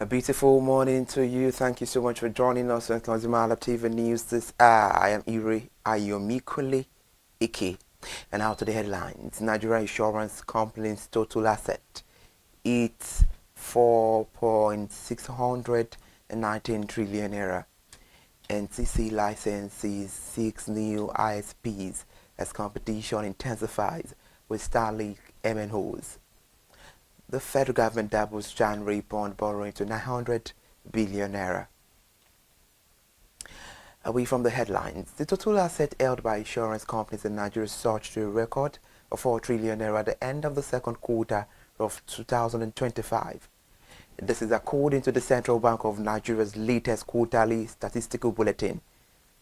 A beautiful morning to you. Thank you so much for joining us on ConsumerHallaTV News this hour. I am Iri Ayomikule Ike. And now to the headlines. Nigeria Insurance Company's total asset. It's 4.619 trillion naira. NCC licenses 6 new ISPs as competition intensifies with Starlink MNOs. The federal government doubles January bond borrowing to 900 billion naira. Away from the headlines, the total asset held by insurance companies in Nigeria surged to a record of 4 trillion naira at the end of the second quarter of 2025. This is according to the Central Bank of Nigeria's latest quarterly statistical bulletin,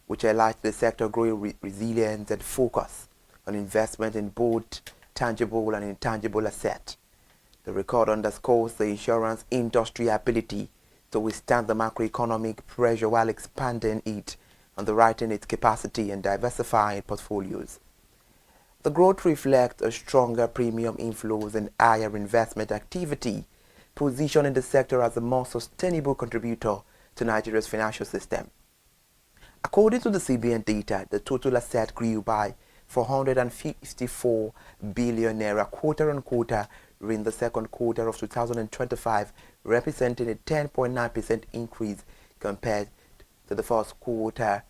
which highlights the sector growing resilience and focus on investment in both tangible and intangible assets. The record underscores the insurance industry's ability to withstand the macroeconomic pressure while expanding it, underwriting its capacity and diversifying portfolios. The growth reflects a stronger premium inflows and higher investment activity, positioning the sector as a more sustainable contributor to Nigeria's financial system. According to the CBN data, the total asset grew by 454 billion naira quarter on quarter in the second quarter of 2025, representing a 10.9% increase compared to the first quarter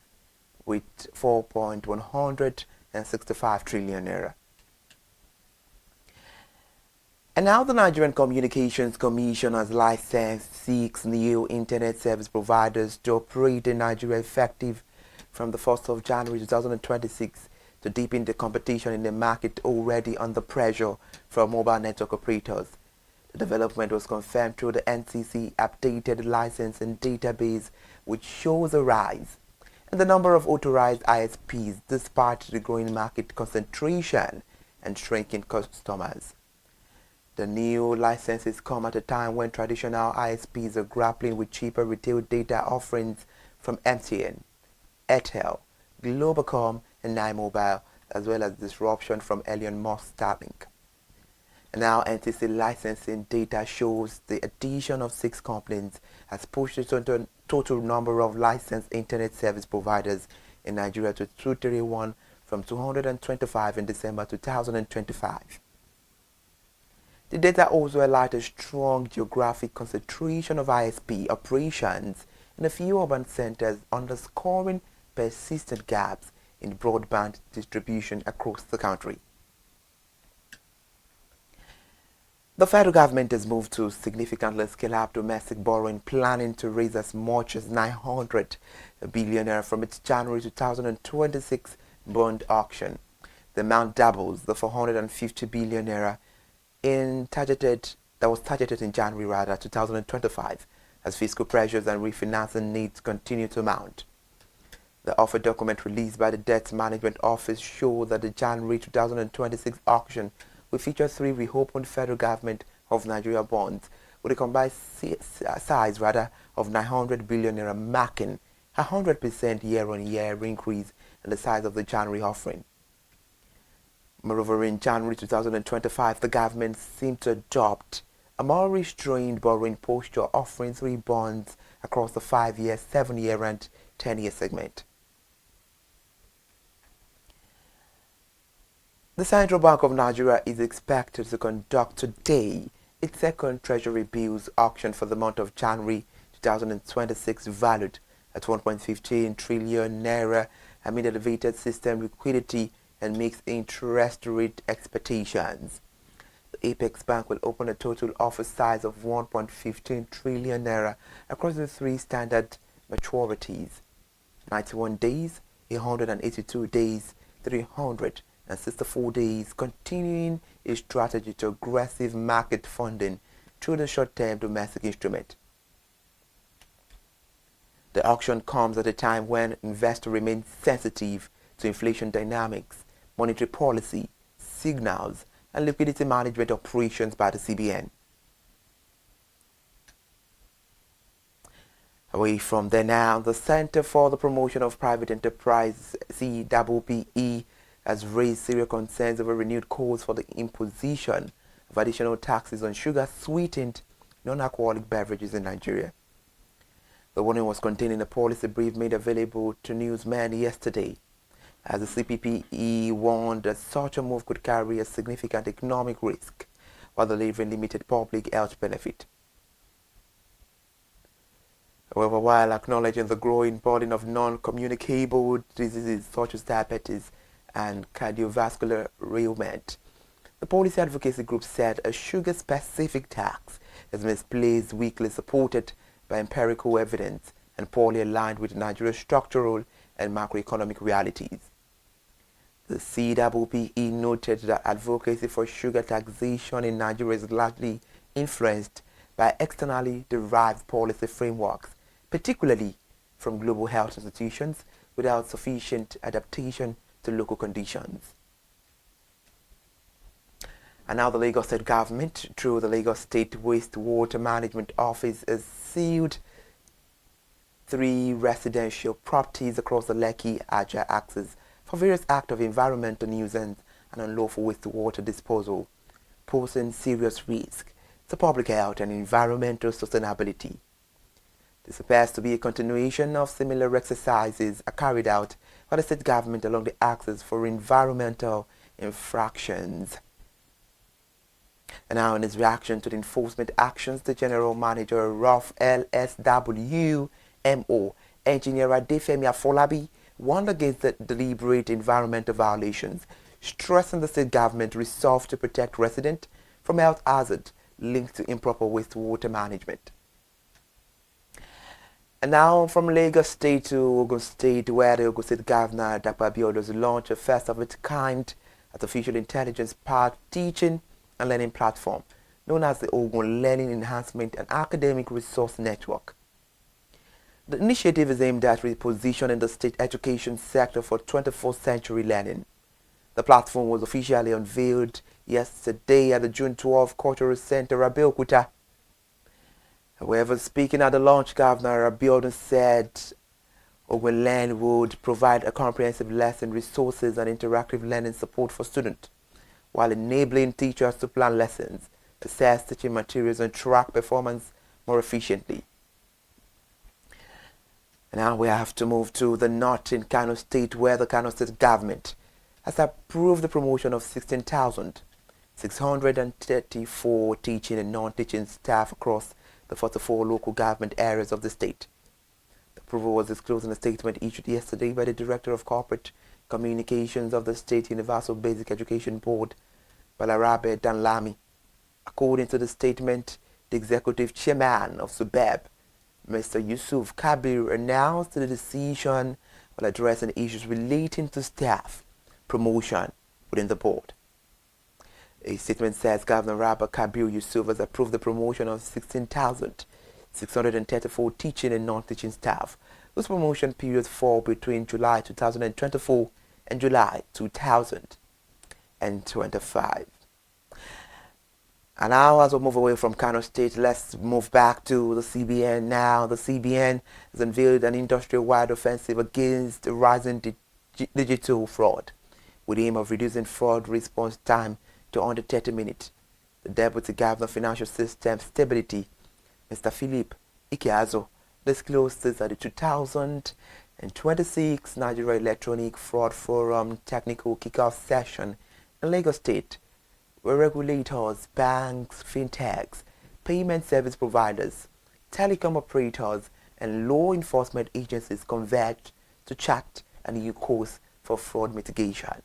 with 4.165 trillion naira. And now the Nigerian Communications Commission has licensed 6 new internet service providers to operate in Nigeria effective from the 1st of January 2026 to deepen the competition in the market already under pressure from mobile network operators. The development was confirmed through the NCC updated licensing database, which shows a rise in the number of authorized ISPs despite the growing market concentration and shrinking customers. The new licenses come at a time when traditional ISPs are grappling with cheaper retail data offerings from MTN, Airtel, Globacom, and Nine Mobile, as well as disruption from Elon Musk's Starlink. And now NTC licensing data shows the addition of 6 companies has pushed the total number of licensed internet service providers in Nigeria to 231 from 225 in December 2025. The data also highlights a strong geographic concentration of ISP operations in a few urban centers, underscoring persistent gaps in broadband distribution across the country. The federal government has moved to significantly scale up domestic borrowing, planning to raise as much as 900 billion from its January 2026 bond auction. The amount doubles the 450 billion naira that was targeted in January 2025, as fiscal pressures and refinancing needs continue to mount. The offer document released by the Debt Management Office showed that the January 2026 auction will feature 3 reopened federal government of Nigeria bonds with a combined size of 900 billion naira, marking a 100% year-on-year increase in the size of the January offering. Moreover, in January 2025, the government seemed to adopt a more restrained borrowing posture, offering 3 bonds across the 5-year, 7-year, and 10-year segment. The Central Bank of Nigeria is expected to conduct today its second Treasury bills auction for the month of January 2026, valued at 1.15 trillion naira amid elevated system liquidity and mixed interest rate expectations. The Apex Bank will open a total offer size of 1.15 trillion naira across the 3 standard maturities: 91 days, 182 days, 364 days, continuing a strategy to aggressive market funding through the short-term domestic instrument. The auction comes at a time when investors remain sensitive to inflation dynamics, monetary policy, signals, and liquidity management operations by the CBN. Away from there now, the Center for the Promotion of Private Enterprise, CPPE, has raised serious concerns over renewed calls for the imposition of additional taxes on sugar sweetened non-alcoholic beverages in Nigeria. The warning was contained in a policy brief made available to newsmen yesterday, as the CPPE warned that such a move could carry a significant economic risk while delivering limited public health benefit. However, while acknowledging the growing burden of non-communicable diseases such as diabetes and cardiovascular ailment, the policy advocacy group said a sugar-specific tax is misplaced, weakly supported by empirical evidence, and poorly aligned with Nigeria's structural and macroeconomic realities. The CPPE noted that advocacy for sugar taxation in Nigeria is largely influenced by externally derived policy frameworks, particularly from global health institutions, without sufficient adaptation to local conditions. And now the Lagos State government, through the Lagos State Wastewater Management Office, has sealed 3 residential properties across the Lekki-Ajah axis for various acts of environmental nuisance and unlawful wastewater disposal, posing serious risk to public health and environmental sustainability. This appears to be a continuation of similar exercises carried out by the state government along the axis for environmental infractions. And now, in his reaction to the enforcement actions, the General Manager of LSW MO, Engineer Adefemi Afolabi, warned against the deliberate environmental violations, stressing the state government resolved to protect residents from health hazards linked to improper wastewater management. And now from Lagos State to Ogun State, where the Ogun State Governor Dr. Abiodun has launched a first of its kind artificial intelligence-powered teaching and learning platform known as the Ogun Learning Enhancement and Academic Resource Network. The initiative is aimed at repositioning the state education sector for 21st century learning. The platform was officially unveiled yesterday at the June 12 Cultural Center, Abeokuta. However, speaking at the launch, Governor Abiodun said Ogun Learn would provide a comprehensive lesson resources and interactive learning support for students, while enabling teachers to plan lessons, assess teaching materials, and track performance more efficiently. Now we have to move to the north in Kano State, where the Kano State government has approved the promotion of 16,634 teaching and non-teaching staff across the 44 local government areas of the state. The approval was disclosed in a statement issued yesterday by the Director of Corporate Communications of the State Universal Basic Education Board, Balarabe Danlami. According to the statement, the Executive Chairman of SUBEB, Mr. Yusuf Kabir, announced the decision while addressing issues relating to staff promotion within the board. A statement says Governor Rabba Kabir Yusuf has approved the promotion of 16,634 teaching and non-teaching staff, whose promotion periods fall between July 2024 and July 2025. And now, as we move away from Kano State, let's move back to the CBN now. The CBN has unveiled an industry-wide offensive against rising digital fraud, with the aim of reducing fraud response time to under 30 minutes. The Deputy Governor of Financial System Stability, Mr. Philip Ikeazo, disclosed this at the 2026 Nigeria Electronic Fraud Forum Technical Kickoff Session in Lagos State, where regulators, banks, fintechs, payment service providers, telecom operators, and law enforcement agencies converged to chart a new course for fraud mitigation.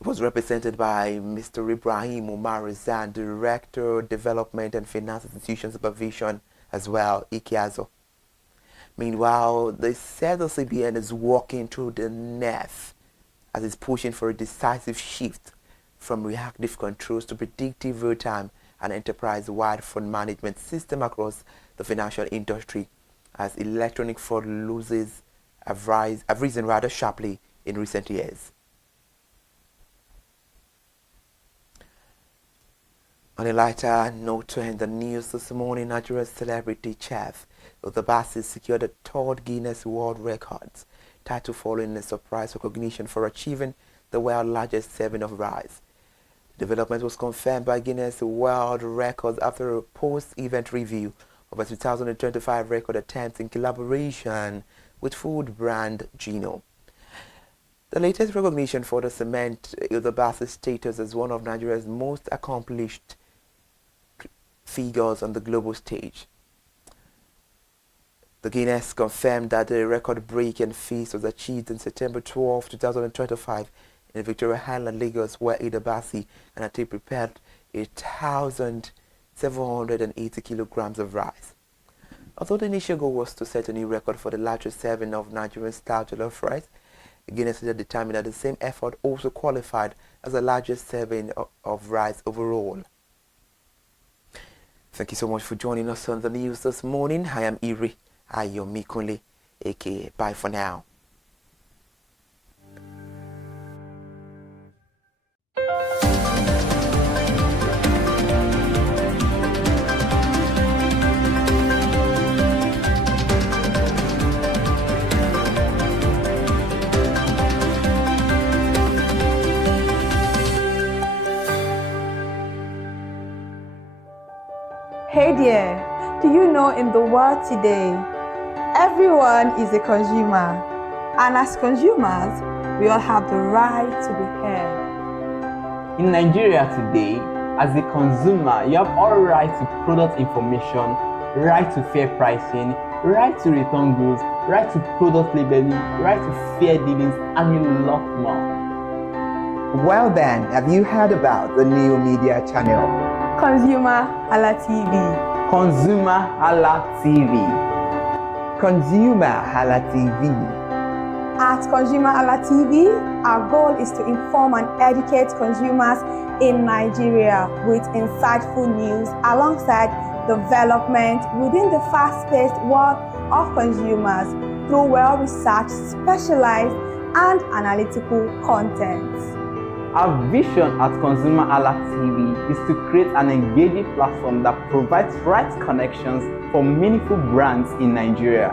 It was represented by Mr. Ibrahim Umar Rizan, Director, Development and Finance Institution Supervision, as well, Ikeazo. Meanwhile, they said the CBN is walking through the net as it's pushing for a decisive shift from reactive controls to predictive real-time and enterprise-wide fraud management system across the financial industry, as electronic fraud losses have risen rather sharply in recent years. On a lighter note, to end the news this morning, Nigeria's celebrity chef Udabasi secured a third Guinness World Records title following a surprise recognition for achieving the world's largest serving of rice. Development was confirmed by Guinness World Records after a post-event review of a 2025 record attempt in collaboration with food brand Gino. The latest recognition for the cement Advocacy status as one of Nigeria's most accomplished figures on the global stage. The Guinness confirmed that the record-breaking feat was achieved on September 12, 2025 in ConsumerHalla, Lagos, where Advocacy and a team prepared 1,780 kilograms of rice. Although the initial goal was to set a new record for the largest serving of Nigerian style jollof rice, Guinness later determined that the same effort also qualified as the largest serving of rice overall. Thank you so much for joining us on the news this morning. I am Iri Ayomikunle, aka bye for now. Hey there, do you know in the world today, everyone is a consumer, and as consumers, we all have the right to be heard. In Nigeria today, as a consumer, you have all right to product information, right to fair pricing, right to return goods, right to product labeling, right to fair dealings, and a lot more. Well then, have you heard about the new media channel? ConsumerHallaTV. ConsumerHallaTV. ConsumerHallaTV. At ConsumerHallaTV, our goal is to inform and educate consumers in Nigeria with insightful news alongside development within the fast-paced world of consumers through well-researched, specialized, and analytical content. Our vision at ConsumerHallaTV is to create an engaging platform that provides right connections for meaningful brands in Nigeria,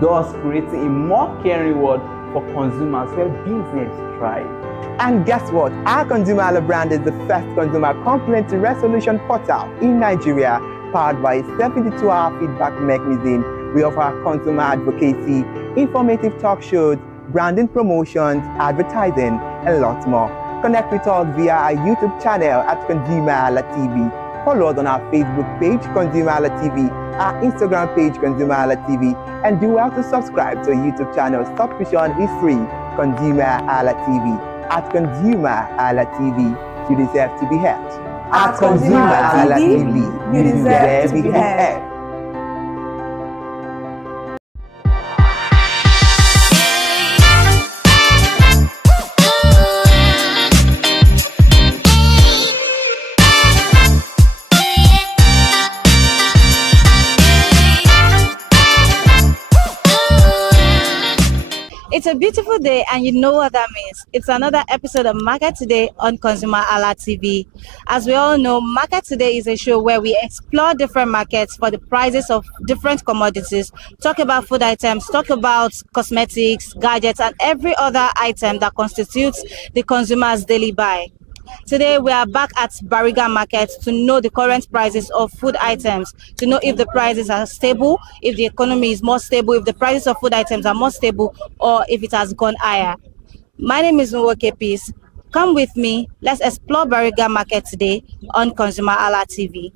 thus creating a more caring world for consumers where business thrives. And guess what? Our ConsumerHalla brand is the first consumer complaint resolution portal in Nigeria, powered by a 72-hour feedback mechanism. We offer consumer advocacy, informative talk shows, branding promotions, advertising, and lots more. Connect with us via our YouTube channel at ConsumerHallaTV. Follow us on our Facebook page, ConsumerHallaTV, our Instagram page, ConsumerHallaTV, and do well to subscribe to our YouTube channel. Subscription is free. ConsumerHallaTV. At ConsumerHallaTV, you deserve to be heard. At ConsumerHallaTV, you deserve to be heard. And you know what that means. It's another episode of Market Today on ConsumerHallaTV. As we all know, Market Today is a show where we explore different markets for the prices of different commodities, talk about food items, talk about cosmetics, gadgets, and every other item that constitutes the consumer's daily buy. Today we are back at Bariga Market to know the current prices of food items, to know if the prices are stable, if the economy is more stable, if the prices of food items are more stable, or if it has gone higher. My name is Nwoke Peace. Come with me, let's explore Bariga Market today on ConsumerHallaTV.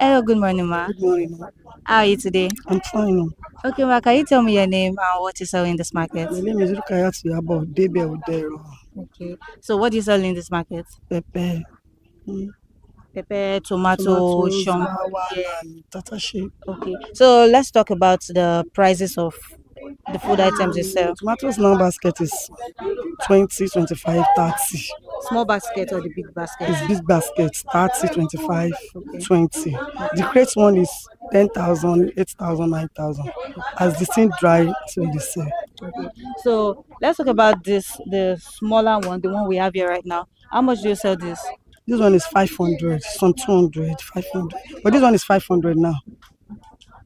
Hello, good morning, ma. Good morning. How are you today? I'm fine. Okay, ma, can you tell me your name and what you sell in this market? My name is Rukayat Yabo Debe Odero. Okay, so what do you sell in this market? Pepper, Pepper, tomato, tomatoes, shum. flour, Yeah. and tatashi. Okay, so let's talk about the prices of the food items you sell. Tomatoes now basket is 20, 25, 30. Small basket or the big basket? It's big basket, 30, 25, 20. The crate one is 10,000, 8,000, 9,000. As the thing dry, so they sell. Okay, so let's talk about the smaller one, the one we have here right now. How much do you sell this? This one is 500, some 200, 500. But this one is 500 now.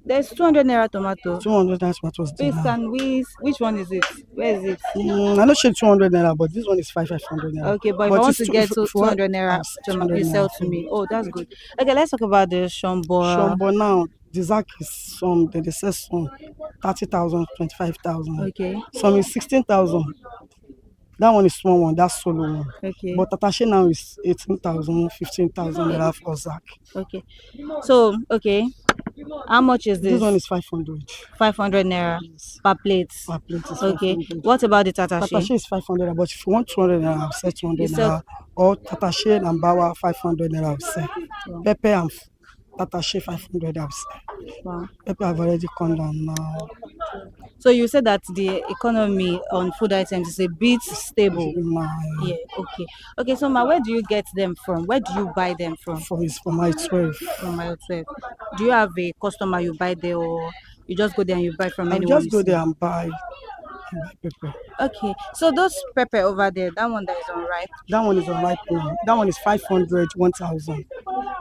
There's 200 naira tomato. 200 naira tomatoes there Please, now. can we? Which one is it? Where is it? I know she 200 naira, but this one is 500 naira. Okay, but if I want to get to if you want, 200 naira, I'll say 200 you sell naira. to me. Oh, that's good. Okay, let's talk about the Shombo. Shombo now, the Zak is some, they sell some 30,000, 25,000. Okay. Some is 16,000. That one is small one, that's solo one. Okay. But Tatashe now is 18,000, 15,000 naira for Zak. Okay. So, okay. How much is this? This one is 500. 500 naira Yes. per plate. Per plate is Okay. 500. What about the Tatashe? Tatashe is 500, but if you want 200 naira, I'll sell 200 You sell- naira. Or Tatashe and Bawa 500 naira, I'll sell. Wow. Pepper and Tatashe 500, I'll sell. Wow. Pepper have already come down now. So you said that the economy on food items is a bit stable. Yeah. Okay. Okay. So, where do you get them from? Where do you buy them from? From my 12. From my 12. Do you have a customer you buy there, or you just go there and you buy from I'll anyone? just you go see? there and buy pepper. Okay. So those pepper over there, that one that is unripe. That one is a ripe one. That one is 500, 1,000.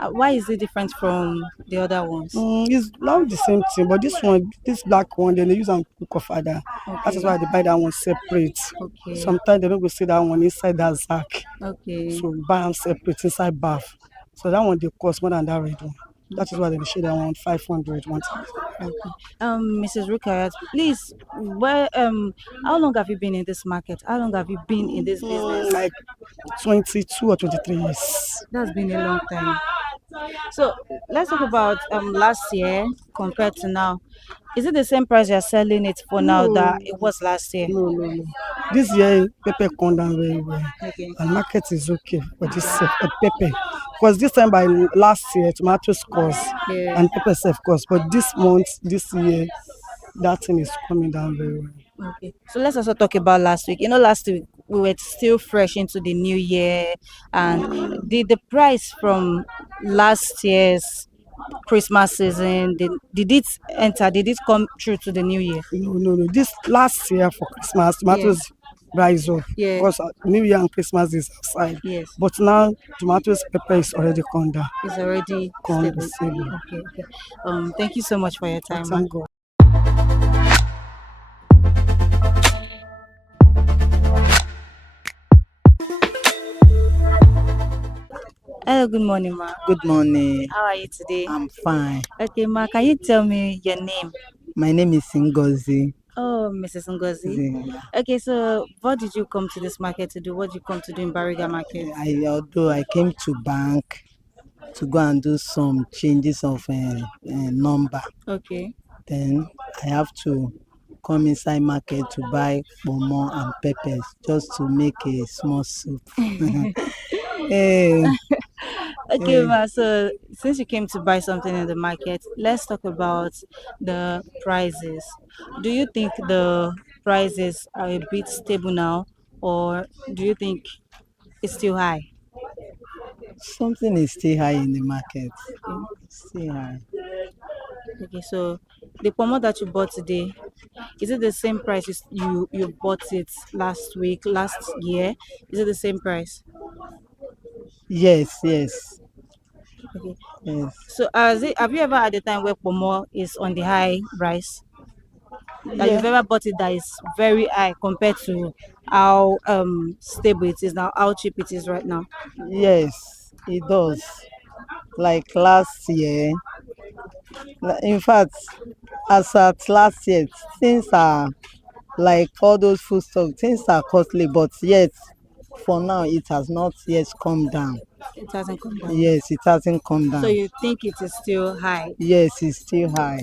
Why is it different from the other ones? It's not the same thing, but this one, this black one, then they use and cook of other. That is why they buy that one separate. Okay. Sometimes they don't go see that one inside that Zak. Okay. So we buy them separate inside bath. So that one they cost more than that red one. That is why they share that one 500, 1,000. Okay. Mrs. Rukayat, please, how long have you been in this market? How long have you been in this business? Like 22 or 23 years. That's been a long time. So let's talk about last year compared to now. Is it the same price you're selling it for now that it was last year? No. This year, pepper come down very well. Okay. And market is okay for this pepper. Because this time by last year, tomatoes cost and pepper self cost. But this month, this year, that thing is coming down very well. Okay. So let's also talk about last week. Last week we were still fresh into the new year, and the price from last year's Christmas season, did it enter? Did it come through to the new year? No. This last year for Christmas, tomatoes rise up. Yeah. Because New Year and Christmas is outside. Yes. But now tomatoes, pepper is already come down. It's already stable. Okay. Thank you so much for your time. Thank God. Hello, good morning, ma. Good morning. How are you today? I'm fine. Okay, ma, can you tell me your name? My name is Ngozi. Oh, Mrs. Ngozi. Yeah. Okay, so what did you come to this market to do? What did you come to do in Bariga Market? Although I came to bank to go and do some changes of number, Okay. then I have to come inside market to buy pomo and peppers just to make a small soup. Okay, ma, so since you came to buy something in the market, let's talk about the prices. Do you think the prices are a bit stable now, or do you think it's still high? Something is still high in the market. Still high. Okay, so the pomo that you bought today, is it the same price you bought it last year? Is it the same price? Yes. Okay. Yes. So have you ever had a time where pomo is on the high price? That you've ever bought it that is very high compared to how stable it is now, how cheap it is right now? Yes, it does. Like last year, in fact, as at last year, things are like all those food stuff, things are costly, but yet for now it has not yet come down. It hasn't come down. Yes, it hasn't come down. So you think it is still high? Yes, it's still high.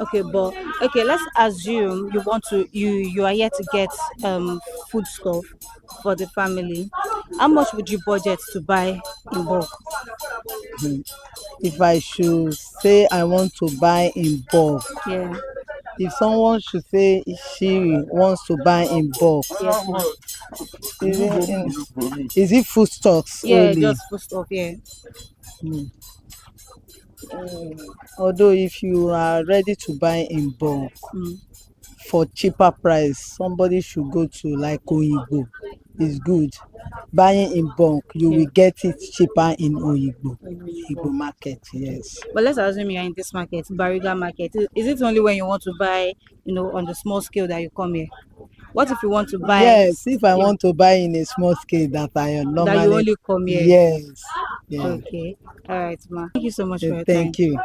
Okay, but let's assume you are here to get food stuff for the family. How much would you budget to buy in bulk? If I should say I want to buy in bulk, Yeah. if someone should say she wants to buy in bulk, is it food stocks Yeah, only? just food stuff. Yeah. Although if you are ready to buy in bulk for cheaper price, somebody should go to like Oyinbo. It's good. buying in bulk, you will get it cheaper in Oyigbo market. Yes. But let's assume you're in this market, Bariga market. Is it only when you want to buy, on the small scale that you come here? What if you want to buy? Yes, if I want to buy in a small scale that I normally. That you only come here? Yes. Yes. Okay. All right, ma. Thank you so much for your time. Thank you.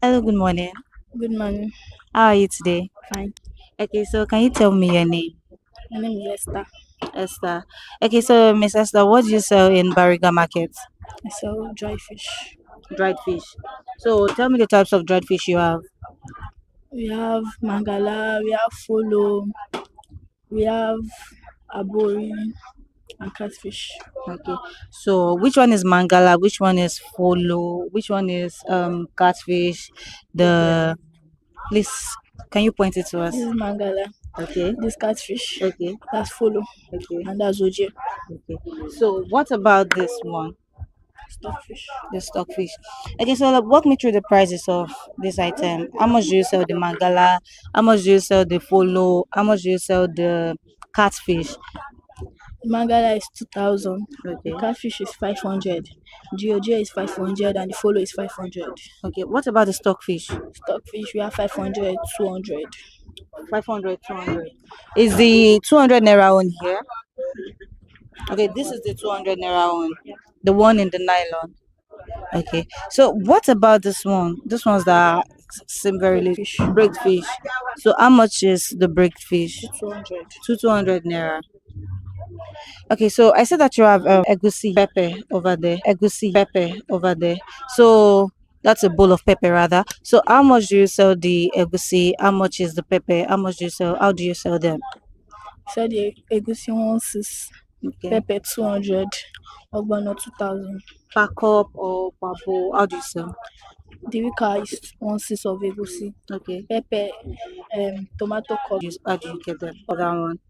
Hello, good morning. Good morning. How are you today? Fine. Okay, so can you tell me your name? My name is Esther. Esther. Okay, so Miss Esther, what do you sell in Bariga market? I sell dry fish. Dried fish. So tell me the types of dried fish you have. We have mangala, we have folo, we have abori, and catfish. Okay. So which one is mangala? Which one is folo? Which one is catfish? Please, can you point it to us? This is mangala. Okay. This catfish. Okay. That's folo. Okay. And that's oje. Okay. So what about this one? Stockfish. The stockfish. Okay, so walk me through the prices of this item. How much do you sell the mangala? How much do you sell the folo? How much do you sell the catfish? The mangala is 2,000. Okay. The catfish is 500. The oje is 500 and the folo is 500. Okay. What about the stockfish? Stockfish, we have 500, 200. 500, 200. Is the 200 naira on here? Okay, this is the 200 naira one. The one in the nylon. Okay. So what about this one? This one's that seem very little. Baked fish. So how much is the baked fish? 200. 200 naira. Okay, so I said that you have egusi pepper over there. Egusi pepper over there. So that's a bowl of pepper rather. So how much do you sell the egusi? How much is the pepper? How much do you sell? How do you sell them? So the egusi 16, Okay. pepper 200, ogbonna 2,000. Per cup or per bowl? How do you sell? The wika is 16 of egusi. Okay. Pepper, tomato cup. How do you get them for that one?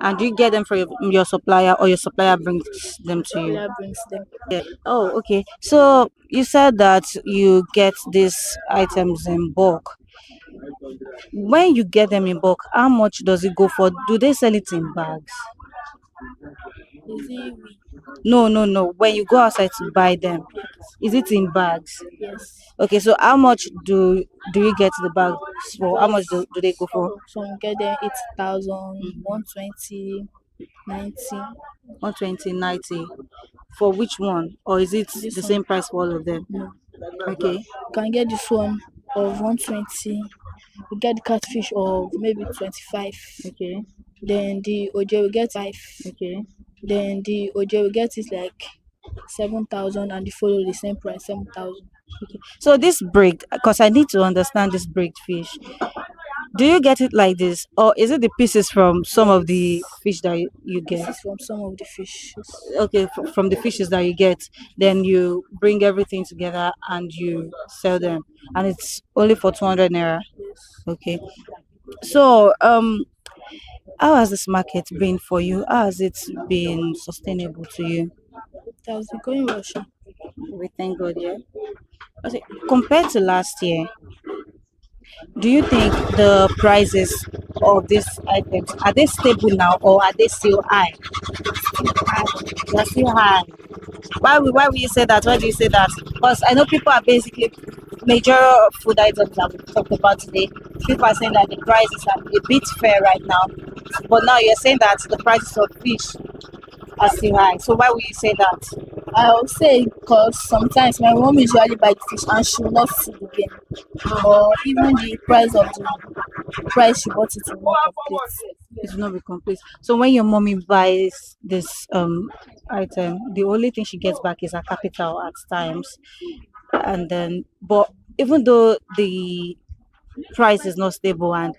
And do you get them from your supplier, or your supplier brings them to you? Supplier brings them. Yeah. Oh, okay. So you said that you get these items in bulk. When you get them in bulk, how much does it go for? Do they sell it in bags? Is it No. When you go outside to buy them, is it in bags? yes. Okay, so how much do you get the bags for? How much do they go for? Some get them 8,000, 120, 90. 120, 90. For which one? Or is it This the one. same price for all of them? No. Okay. You can get this one of 120. You get the catfish of maybe 25. Okay. Then the oje will get 5. Okay. Then the oje will get it like 7,000 and the follow the same price, 7,000. So this break, because I need to understand this baked fish. Do you get it like this, or is it the pieces from some of the fish that you This get? is from some of the fishes. Okay, from the fishes that you get, then you bring everything together and you sell them, and it's only for 200 naira. Okay. So how has this market been for you? How has it been sustainable to you? It has been going well, sha. We thank God, yeah. Okay, compared to last year, do you think the prices of these items are they stable now, or are they still high? They're still high. Why will you say that? Why do you say that? Because I know people are basically major food items that we talked about today. People are saying that the prices are a bit fair right now, but now you're saying that the prices of fish are still high. So why will you say that? I would say because sometimes my mom usually buy the fish and she will not see the gain. Or even the price of the price she bought it in one complete. It will not be complete. So when your mommy buys this item, the only thing she gets back is her capital at times. And then, but even though the price is not stable, and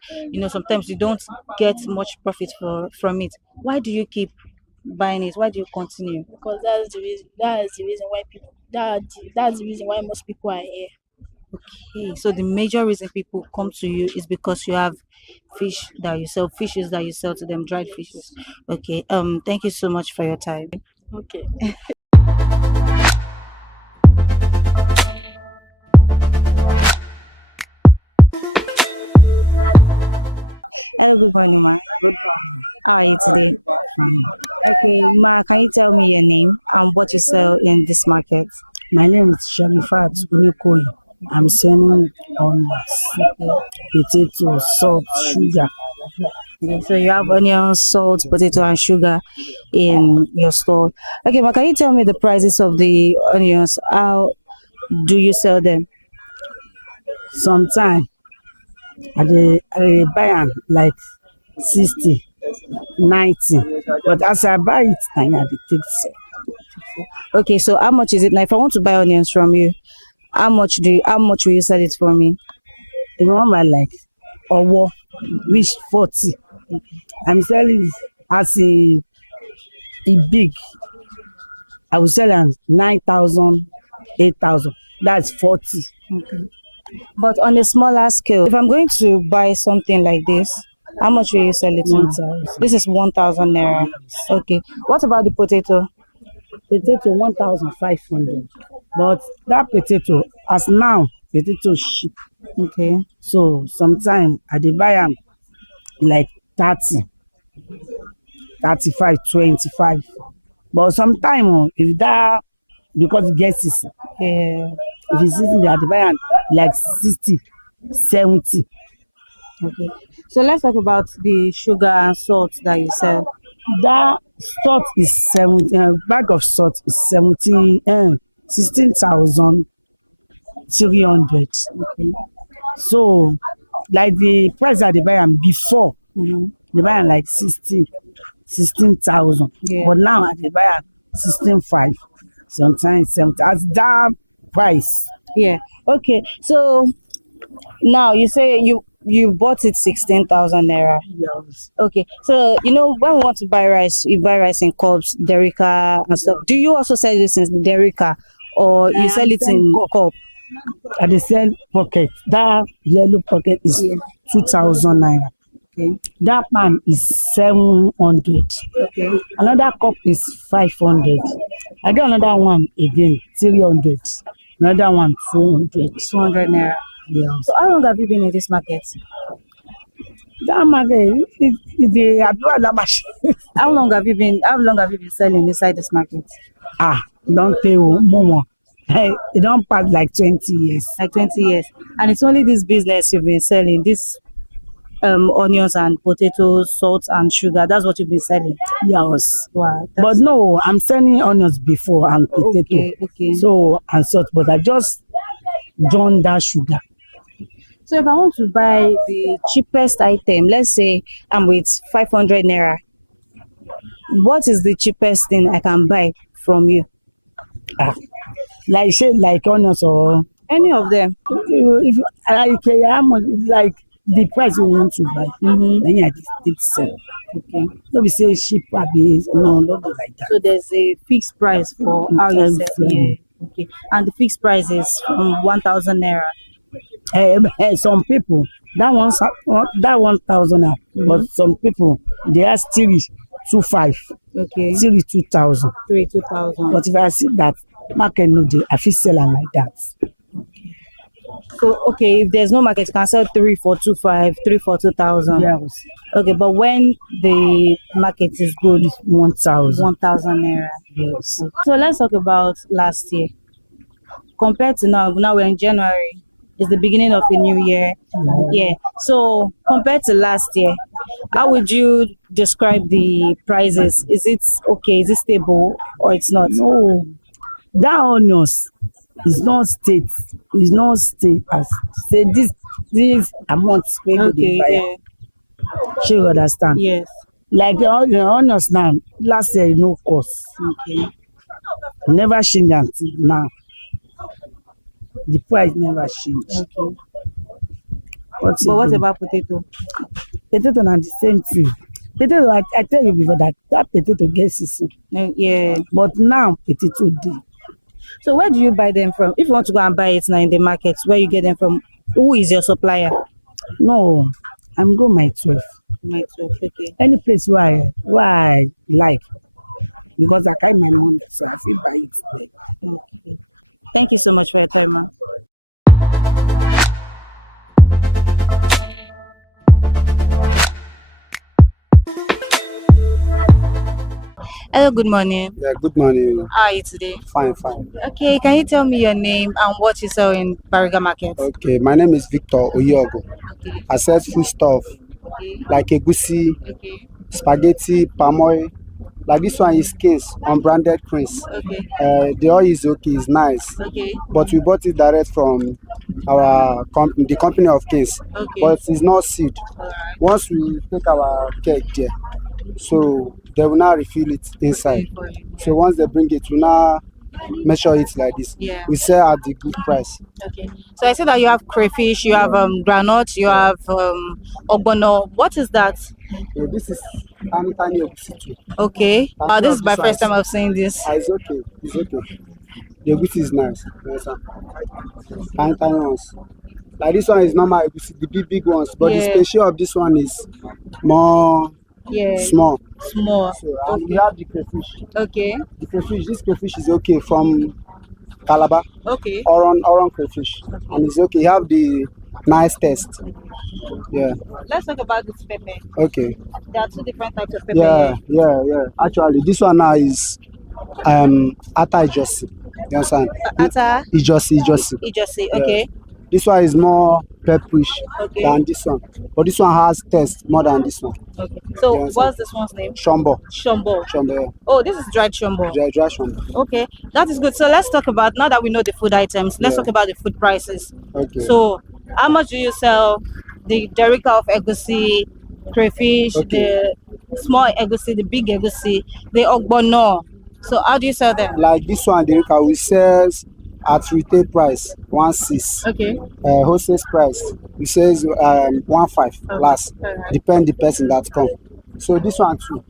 sometimes you don't get much profit from it, why do you keep buying it? Why do you continue? Because that's the reason. That's the reason why people. That's the reason why most people are here. Okay, so the major reason people come to you is because you have fish that you sell, fishes that you sell to them, dried fishes. Okay. Thank you so much for your time. Okay. Hello, good morning, ma. Good morning. How are you today? Fine. Okay, ma, can you tell me your name and what you sell in this market? My name is Sharifat Unikoyi. I'm selling onions, potato, salt, sugar. Okay, so you have onions, salt, potato, and sugar in your store. Okay, ma, can you tell me the prices of the onions? How do you sell them? Sometimes I buy am like 60, 90. But as I buy it, I dey take sell. Okay, so how much is it now? If I want to buy onions from you, how much will you sell it for me? If I want buy like owo, reach 40. I'm selling it as e big. I will sell am 9,000, 8,000. That's 40. But on a smaller scale, if I'm going to buy something like this, how much will you sell it? 1,000. This is 1,000 naira. Okay. What about the potato? Potato 1,500. But that potato, as now, potato cheap. Okay. So sometimes I dey buy am like 30, 35, 25. But sometimes if that, because it gets season, Yeah. if it's season, they dey buy am like 60, 70. Okay. So let's talk about the sugar and salt that you sell. That salt is 70, bag of salt is 16,300. Okay. So like the price that they buy am before, they buy am like 16,000. Yeah. But now they buy am 16,500, sometimes 70. As that price. Yeah. Okay. So now you say you bought it 16,000 naira. Yes. Okay. So when we want to buy rice, you buy rice in cups, derica and stuff. Do you also sell this in derica or you sell it in cup? I dey sell pocket. That yellow pocket is 2,000 naira. Okay. That pan is 700. Okay. Another cup is 500. I get another one again, 300. Another one 200. 200 naira. Yes. So how long have you been in this market? That market is the Abiwala machine. How long have you been selling inside this market? Don't tell Momo. It don't pass like 20 years. Like 20 years. And it's only this business you've been selling, this onions and potatoes, salt and sugar. That's what you've been selling. Yes. Wow. But no, I'm selling onions before and potato. Okay. So and salt, but I just joined that sugar. So if I want to buy the cheapest item, let's say I'm with 500 naira, what is the cheapest thing I can buy from you? Like onions or any of them. If like the price you want to buy, then I did sell. Okay. Don't be say cheap base. No, not like that. So there's a fixed price for how you sell. Yeah. Okay. And the fixed price is from 1,000 naira. Some people that 1,000 naira, but some people they are still 2,500. Okay. Still 2,000. 2,000. But if I see that market no dey, I fit sell am like that. So okay, if there's no market, you can sell 3 for 2,500, 3 for 2,000. Yes. Okay, but when the market is good, It's 1,000. 1,000 naira. Yes. So let's talk about last year. Compared to now we're in January. It's the beginning of a new year. Yeah. So compared to last year, how would you describe the prices? Is it okay? Is it stable or it's not? No, that onions is not state. It's not state as say this amount wey go dey buy. Yeah. Shey you understand? Yes. Like the onions now, last year e no cost. Okay. Never change until now. The price never change. Okay. But what about potato? Potato na the same thing. Potato, I tell you before that potato gets season. Yeah. But now potato dey. So where do you buy them from? If you want to go and buy it now in the market, where you get them from? Who is your supplier? No, I'm go my 12. My 12. Okay. Any place where I like, because I carry my money, so I feel buy it there. Okay. Thank you so much for your time, ma. Hello, good morning. Yeah, good morning. How are you today? Fine, fine. Okay, can you tell me your name and what you sell in Bariga Market? Okay, my name is Victor Oyogo. Okay, I sell food stuff okay, like egusi, okay, spaghetti, palm oil. Like this one is Kings, unbranded Prince. okay, The oil is okay, it's nice. okay, But we bought it direct from our company, the company of Kings. okay. But it's not sealed. Alright. Once we take our cake there, so they will now refill it inside. Okay, for you. So once they bring it, we now measure it like this. Yeah. We sell at the good price. Okay. So I see that you have crayfish, you have granite, you have ogbono. What is that? Yeah, this is tiny egusi too. Okay. That's This is my this first size. time I've seen this. It's okay. It's okay. The egusi is nice. You understand? Tiny ones. Like this one is normal egusi, the big ones. But the Yeah. special of this one is more Yeah. small. Small. So and we have the crayfish. Okay. The crayfish. This crayfish is okay from Calabar. Okay. Oran crayfish, and it's okay. You have the nice taste. Yeah. Let's talk about this pepper. Okay. There are two different types of pepper. Yeah. Actually, this one now is Ata Ijosi. You understand? Ata Ijosi. Ijosi. Okay. This one is more pepperish Okay. than this one, but this one has taste more than this one. Okay. So Yes, what's this one's name? Shombo. Shombo. Yeah. Oh, this is dried shombo. Dry shombo. Okay, that is good. So let's talk about, now that we know the food items, let's Yeah. talk about the food prices. Okay. So how much do you sell the derica of egusi, crayfish, Okay. the small egusi, the big egusi, the ogbono? So how do you sell them? Like this one, the we sell at retail price 1.6. Okay. Wholesale price we says 1.5 last. Alright. Depend the person that come. So this one too,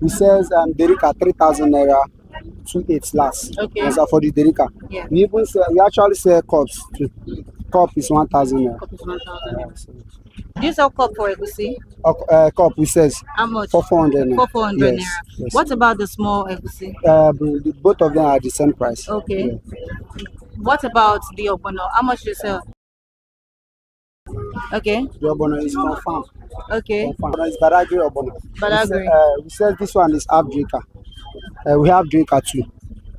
we says Derica 3,000 naira 2.8 last. Okay. That's for the Derica. Yeah. We actually sell cups too. Cup is 1,000 naira. Cup is 1,000. Do you sell cup for egusi? Cup we says How much? 400 naira. 400 Yes, naira. yes. What about the small egusi? Both of them are the same price. Okay. Yeah. What about the ogbono? How much do you sell? Okay. The obono is confirmed. Okay. Confirmed. It's Badagry obono. Badagry. We said this one is half drinker. We have drinker too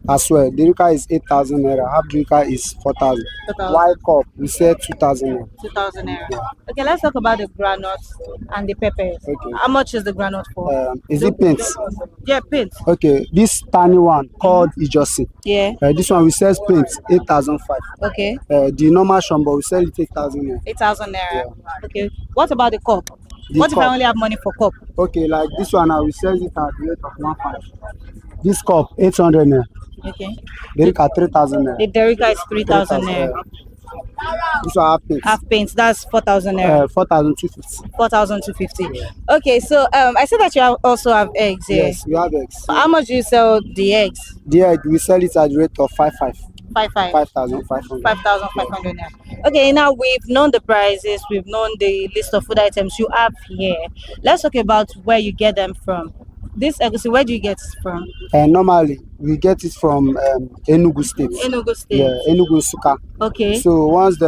as well. Drinker is 8,000 naira. Half drinker is 4,000. 4,000. White cup we said 2,000 naira. 2,000 naira. Okay, let's talk about the granules and the peppers. Okay. How much is the granite for? Is it paint? Yeah, paint. Okay, this tiny one called Ijosi. Yeah. This one we sell paint 8,500. Okay. The normal shombo we sell it 8,000 naira. 8,000 naira. Okay. What about the cup? What if I cup. only have money for cup? Okay, like this one now we sell it at the rate of 1.5. This cup 800 naira. Okay. Derica 3,000 naira. The derica is 3,000 naira. This one half paint. Half paint, that's 4,000 naira. 4,250. 4,250. Okay, so I see that you also have eggs here. Yes, we have eggs. How much do you sell the eggs? The egg we sell it at the rate of 5,500. 5,500. 5,500. 5,500 naira. Okay, now we've known the prices, we've known the list of food items you have here. Let's talk about where you get them from. This egusi, where do you get it from? Normally we get it from Enugu State. Enugu State. Yeah, Enugu Suka. Okay. So once they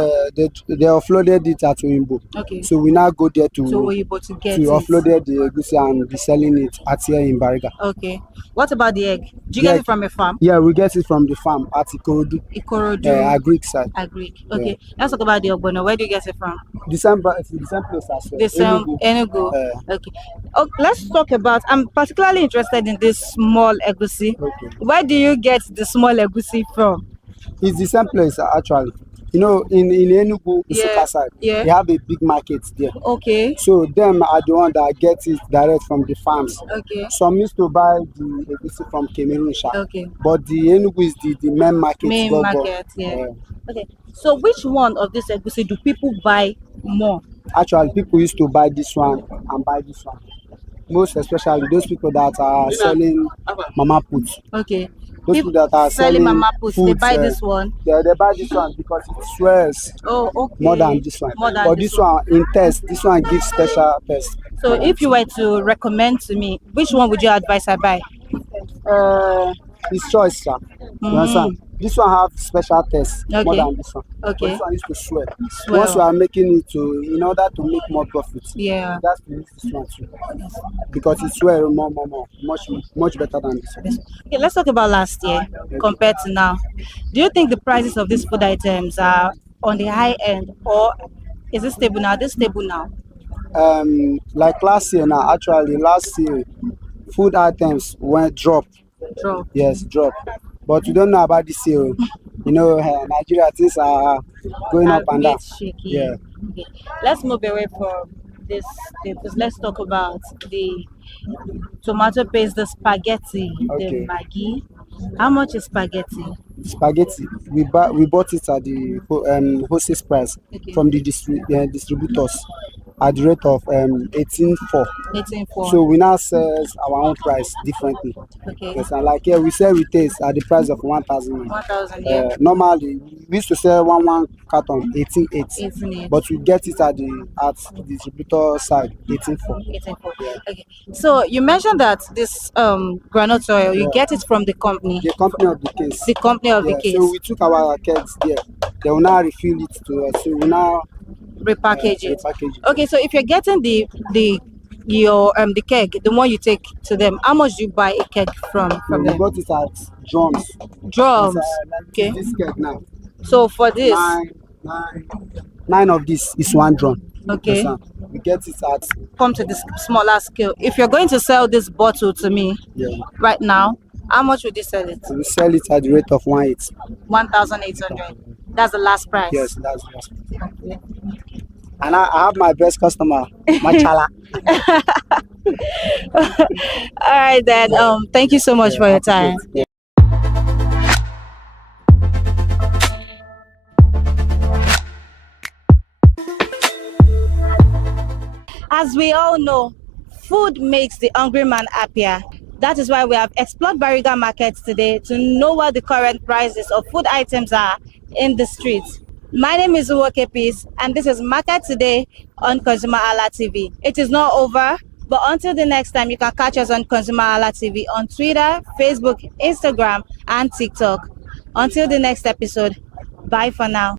offloaded it at Oyimbo. Okay. So we now go there to Oyibo to get it. offloaded the egusi and be selling it at here in Bariga. Okay. What about the egg? Do you The get egg- it from a farm? Yeah, we get it from the farm at Ikorodu, Ikorodu. Agric side. Agric. Okay. Let's talk about the ogbono. Where do you get it from? The same place as well. The same Enugu. Okay. Oh, let's talk about. I'm particularly interested in this small egusi. Okay. Where do you get the small egusi from? It's the same place actually. You know, in Enugu, Isuka side, yeah. they have a big market there. Okay. So them are the one that get it direct from the farms. Okay. Some used to buy the egusi from Cameroon, Okay. but the Enugu is the main market. Main market. Yeah. Okay. So which one of this egusi do people buy more? Actually, people used to buy this one and buy this one. Most especially those people that are selling mama put. Okay. Those people that are selling mama put, they food, buy this one. Yeah, they buy this one because it swears Oh, okay. more than this one. More than But this one in taste, this one gives special taste. So if you were to recommend to me, which one would you advise I buy? It's choice, sir. You understand? This one have special taste more Okay. than this one. But Okay. this one used to swell. Swell. Once you are making it in order to make more profit, Yeah. that's to use this one too. Because it swell more, much better than this one. Okay, let's talk about last year compared to now. Do you think the prices of these food items are on the high end, or is it stable now? Are they stable now? Like last year now, actually last year, food items went drop. Drop. Yes, drop. But we don't know about this year. You know, Nigeria things are going up A and bit down. shaky. Yeah. Okay. Let's move away from this. Let's talk about the tomato paste, the spaghetti, Okay. the Maggi. How much is spaghetti? Spaghetti, we bought it at the wholesale price Okay. from the distributors at the rate of 18.4. 18.4. So we now sell our own price differently. Okay. Yes, and like here we sell retails at the price of 1,000. 1,000. Yeah. Normally we used to sell one carton 18.8, 18.8. but we get it at the distributor side 18.4. 18.4. Okay. So you mentioned that this granite oil, you get it from the company. The company of the case. The company of the case. So we took our kegs there. They will now refill it to us. So we now Repackage it. repackage it. Okay, so if you're getting the keg, the one you take to them, how much do you buy a keg from We them? bought it at drums. Drums. Like Okay. this keg now. So for this, Nine of this is one drum. okay, Yes, we get it at come to this smaller scale. If you're going to sell this bottle to me right now, how much would you sell it? we sell it at the rate of 1.8. 1,800. That's the last price. Yes, that's last. And I have my best customer, Machala. All right then. Thank you so much for your time. As we all know, food makes the hungry man happier. That is why we have explored Bariga Market today to know what the current prices of food items are in the streets. My name is Uwoke Peace, and this is Market Today on ConsumerHallaTV. It is not over, but until the next time, you can catch us on ConsumerHallaTV on Twitter, Facebook, Instagram, and TikTok. Until the next episode, bye for now.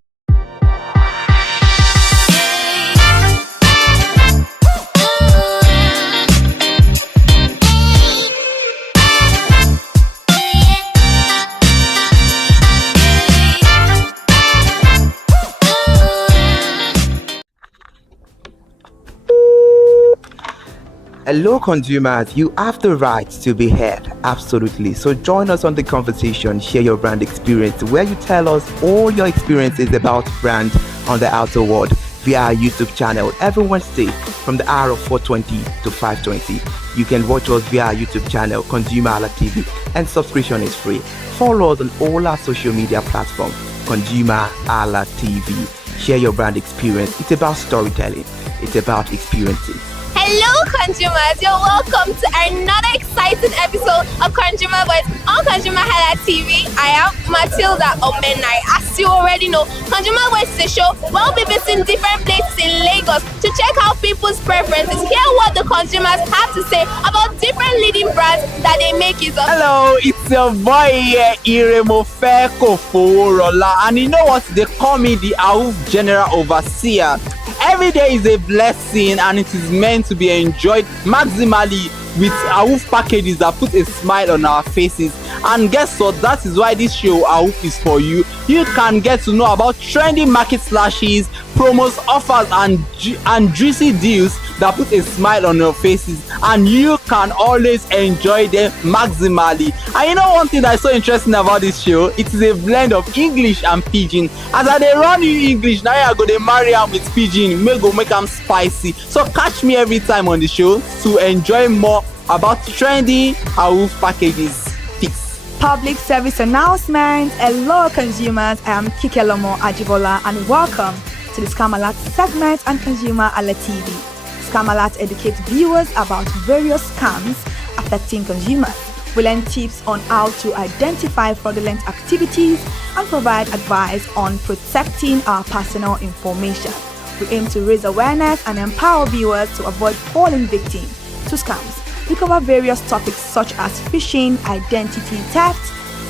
Hello consumers, you have the right to be heard, absolutely. So join us on the conversation, share your brand experience, where you tell us all your experiences about brand on the outer world via our YouTube channel every Wednesday from the hour of 4:20 to 5:20. You can watch us via our YouTube channel, ConsumerHallaTV, and subscription is free. Follow us on all our social media platforms, ConsumerHallaTV. Share your brand experience. It's about storytelling. It's about experiences. Hello consumers, you're welcome to another exciting episode of Consumer Voice on ConsumerHallaTV. I am Matilda Omenai. As you already know, Consumer Voice is a show where we'll be visiting different places in Lagos to check out people's preferences, hear what the consumers have to say about different leading brands that they make use of. Hello, it's your boy here, Iremofeko Foworola, and you know what? They call me the AUF General Overseer. Every day is a blessing and it is meant to be enjoyed maximally with AUF packages that put a smile on our faces. And guess what? That is why this show AUF is for you. You can get to know about trendy market slashes, promos, offers and juicy deals that put a smile on your faces, and you can always enjoy them maximally. And you know one thing that is so interesting about this show? It is a blend of English and Pidgin. As I dey run you English, now I go dey marry am with Pidgin, make am spicy. So catch me every time on the show to enjoy more about trendy AUF packages. Peace. Public service announcement. Hello consumers, I am Kikelomo Ajibola and welcome to the Scam Alert segment on ConsumerHallaTV. Scam Alert educates viewers about various scams affecting consumers. We learn tips on how to identify fraudulent activities and provide advice on protecting our personal information. We aim to raise awareness and empower viewers to avoid falling victim to scams. We cover various topics such as phishing, identity theft,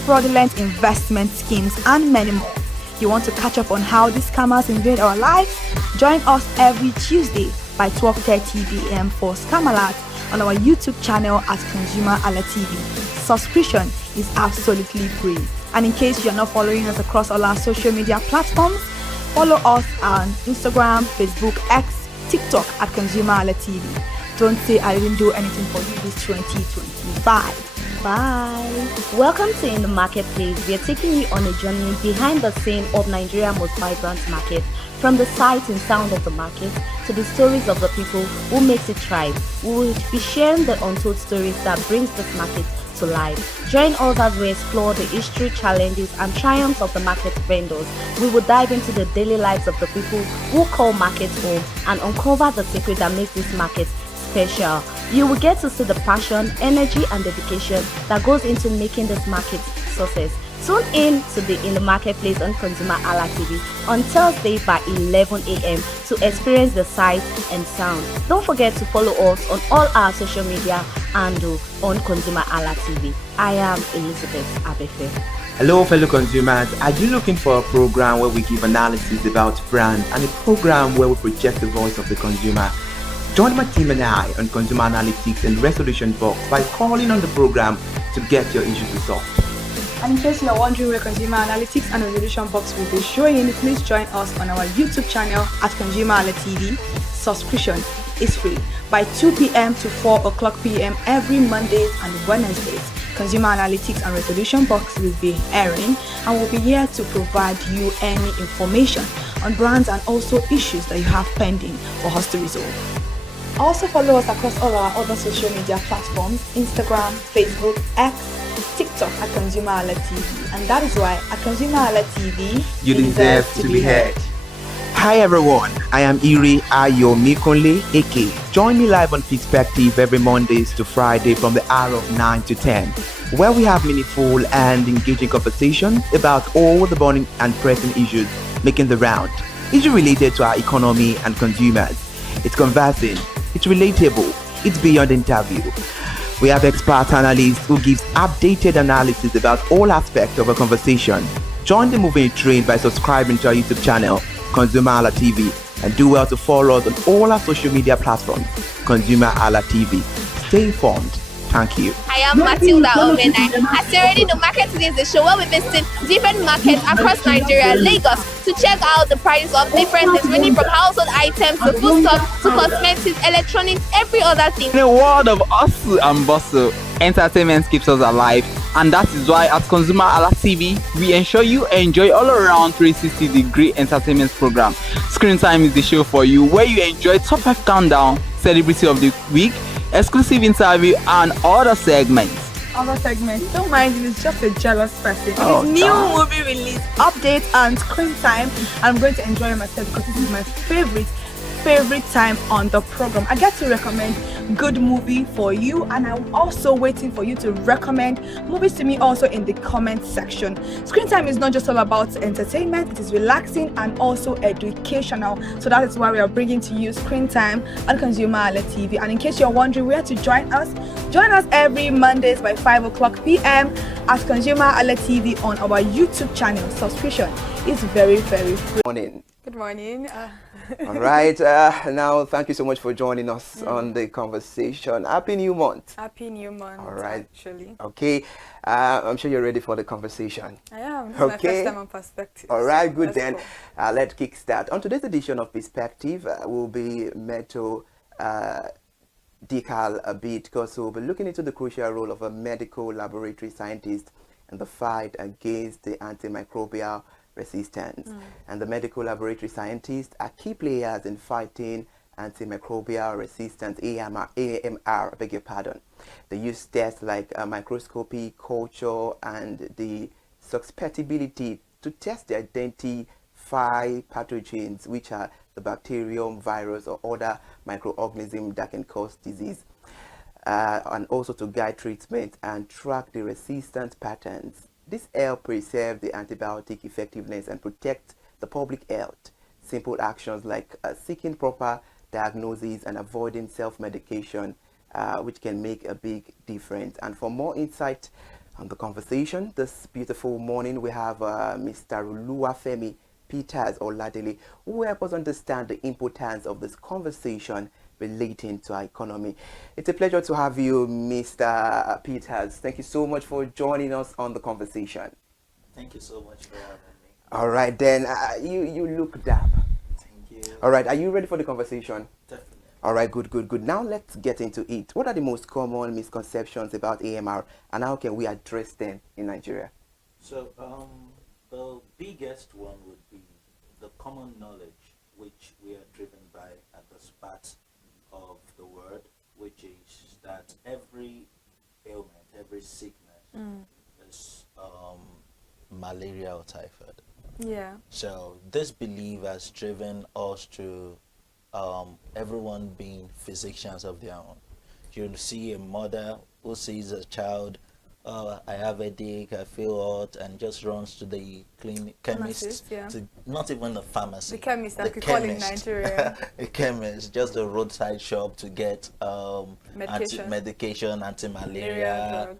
fraudulent investment schemes, and many more. You want to catch up on how these scammers invade our lives? Join us every Tuesday by 12:30 p.m. for Scam Alert on our YouTube channel at ConsumerHallaTV. Subscription is absolutely free. And in case you're not following us across all our social media platforms, follow us on Instagram, Facebook, X, TikTok at ConsumerHallaTV. Don't say I didn't do anything for you this 2025. Bye. Welcome to In the Marketplace. We are taking you on a journey behind the scene of Nigeria's most vibrant market. From the sight and sound of the market to the stories of the people who makes it thrive. We will be sharing the untold stories that brings this market to life. Join us as we explore the history, challenges, and triumphs of the market vendors. We will dive into the daily lives of the people who call markets home and uncover the secret that makes this market special. You will get to see the passion, energy, and dedication that goes into making this market success. Tune in to the In the Marketplace on ConsumerHalla TV on Thursday by 11 a.m. to experience the sight and sound. Don't forget to follow us on all our social media handle on ConsumerHalla TV. I am Elizabeth Abefe. Hello fellow consumers, are you looking for a program where we give analysis about brands and a program where we project the voice of the consumer? Join my team and I on Consumer Analytics and Resolution Box by calling on the program to get your issues resolved. And in case you are wondering where Consumer Analytics and Resolution Box will be showing, please join us on our YouTube channel at ConsumerHallaTV. Subscription is free by 2 p.m. to 4 o'clock p.m. every Monday and Wednesdays. Consumer Analytics and Resolution Box will be airing and will be here to provide you any information on brands and also issues that you have pending for us to resolve. Also follow us across all our other social media platforms, Instagram, Facebook, X, TikTok at ConsumerHallaTV. And that is why at ConsumerHallaTV, you deserve to be heard. Hi everyone, I am Iri Ayomikunle Eke. Join me live on Perspective every Mondays to Friday from the hour of 9 to 10, where we have meaningful and engaging conversations about all the burning and pressing issues making the round. Issues related to our economy and consumers. It's conversing, it's relatable, it's beyond interview. We have expert analysts who gives updated analysis about all aspects of a conversation. Join the moving train by subscribing to our YouTube channel, ConsumerHallaTV, and do well to follow us on all our social media platforms, ConsumerHallaTV. Stay informed. Thank you. I am Matilda Omenai. As you already know, Market Today is the show where we visit different markets across Nigeria, Lagos, to check out the prices of different things, ranging from household items to foodstuffs to cosmetics, electronics, every other thing. In a world of hustle and bustle, entertainment keeps us alive, and that is why at ConsumerHallaTV we ensure you enjoy all around 360-degree entertainment program. Screen Time is the show for you, where you enjoy top 5 countdown, celebrity of the week, exclusive interview, and other segments. Don't mind him, he's just a jealous person. Oh, His new movie release, update, and Screen Time. I'm going to enjoy myself because this is my favorite time on the program. I get to recommend good movie for you, and I'm also waiting for you to recommend movies to me also in the comment section. Screen Time is not just all about entertainment, it is relaxing and also educational. So that is why we are bringing to you Screen Time on ConsumerHallaTV. And in case you're wondering where to join us every Mondays by 5 o'clock p.m. at ConsumerHallaTV on our YouTube channel. Subscription is very, very free. Morning. Good morning. All right. Now, thank you so much for joining us on the conversation. Happy New Month. Happy New Month. All right. Actually. Okay. I'm sure you're ready for the conversation. I am. This is my first time on Perspective. All right. Good Let's then. go. Let's kick start. On today's edition of Perspective, we'll be decal a bit because we'll be looking into the crucial role of a medical laboratory scientist in the fight against the antimicrobial resistance. And the medical laboratory scientists are key players in fighting antimicrobial resistance, AMR, I beg your pardon. They use tests like microscopy, culture, and the susceptibility to test the identify pathogens, which are the bacterium, virus, or other microorganisms that can cause disease, and also to guide treatment and track the resistance patterns. This helps preserve the antibiotic effectiveness and protect the public health. Simple actions like seeking proper diagnosis and avoiding self-medication, which can make a big difference. And for more insight On the conversation this beautiful morning, we have Mr. Oluwafemi Peters Oladele, who will help us understand the importance of this conversation relating to our economy. It's a pleasure to have you, Mr. Peters. Thank you so much for joining us on the conversation. Thank you so much for having me. All right, then you look dap. Thank you. All right, are you ready for the conversation? Definitely. All right, good. Now let's get into it. What are the most common misconceptions about AMR, and how can we address them in Nigeria? So, the biggest one would be the common knowledge which we are driven by at the start of the word, which is that every ailment, every sickness is malaria or typhoid. Yeah. So this belief has driven us to everyone being physicians of their own. You'll see a mother who sees a child, I have a headache, I feel hot, and just runs to the chemist, yeah. to not even the pharmacy. The chemist that we call in Nigeria. A chemist, just a roadside shop to get medication, anti-malaria,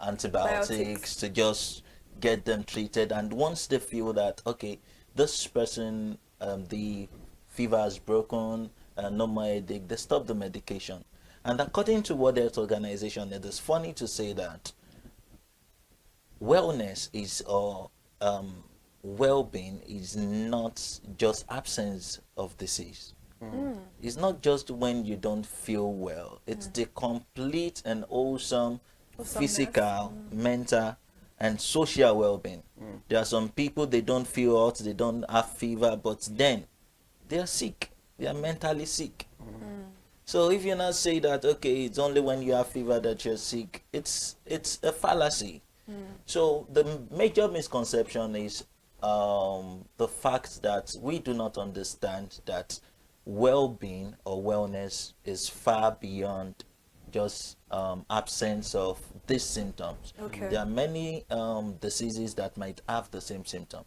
antibiotics, to just get them treated. And once they feel that, okay, this person, the fever has broken, no more headache, they stop the medication. And according to World Health Organization, it is funny to say that wellness is, or well-being is not just absence of disease. It's not just when you don't feel well. It's the complete and wholesome physical, mental, and social well-being. There are some people, they don't feel hot, they don't have fever, but then they are sick. They are mentally sick. So if you now say that, okay, it's only when you have fever that you're sick, it's a fallacy. So the major misconception is the fact that we do not understand that well-being or wellness is far beyond just absence of these symptoms. Okay. There are many diseases that might have the same symptom.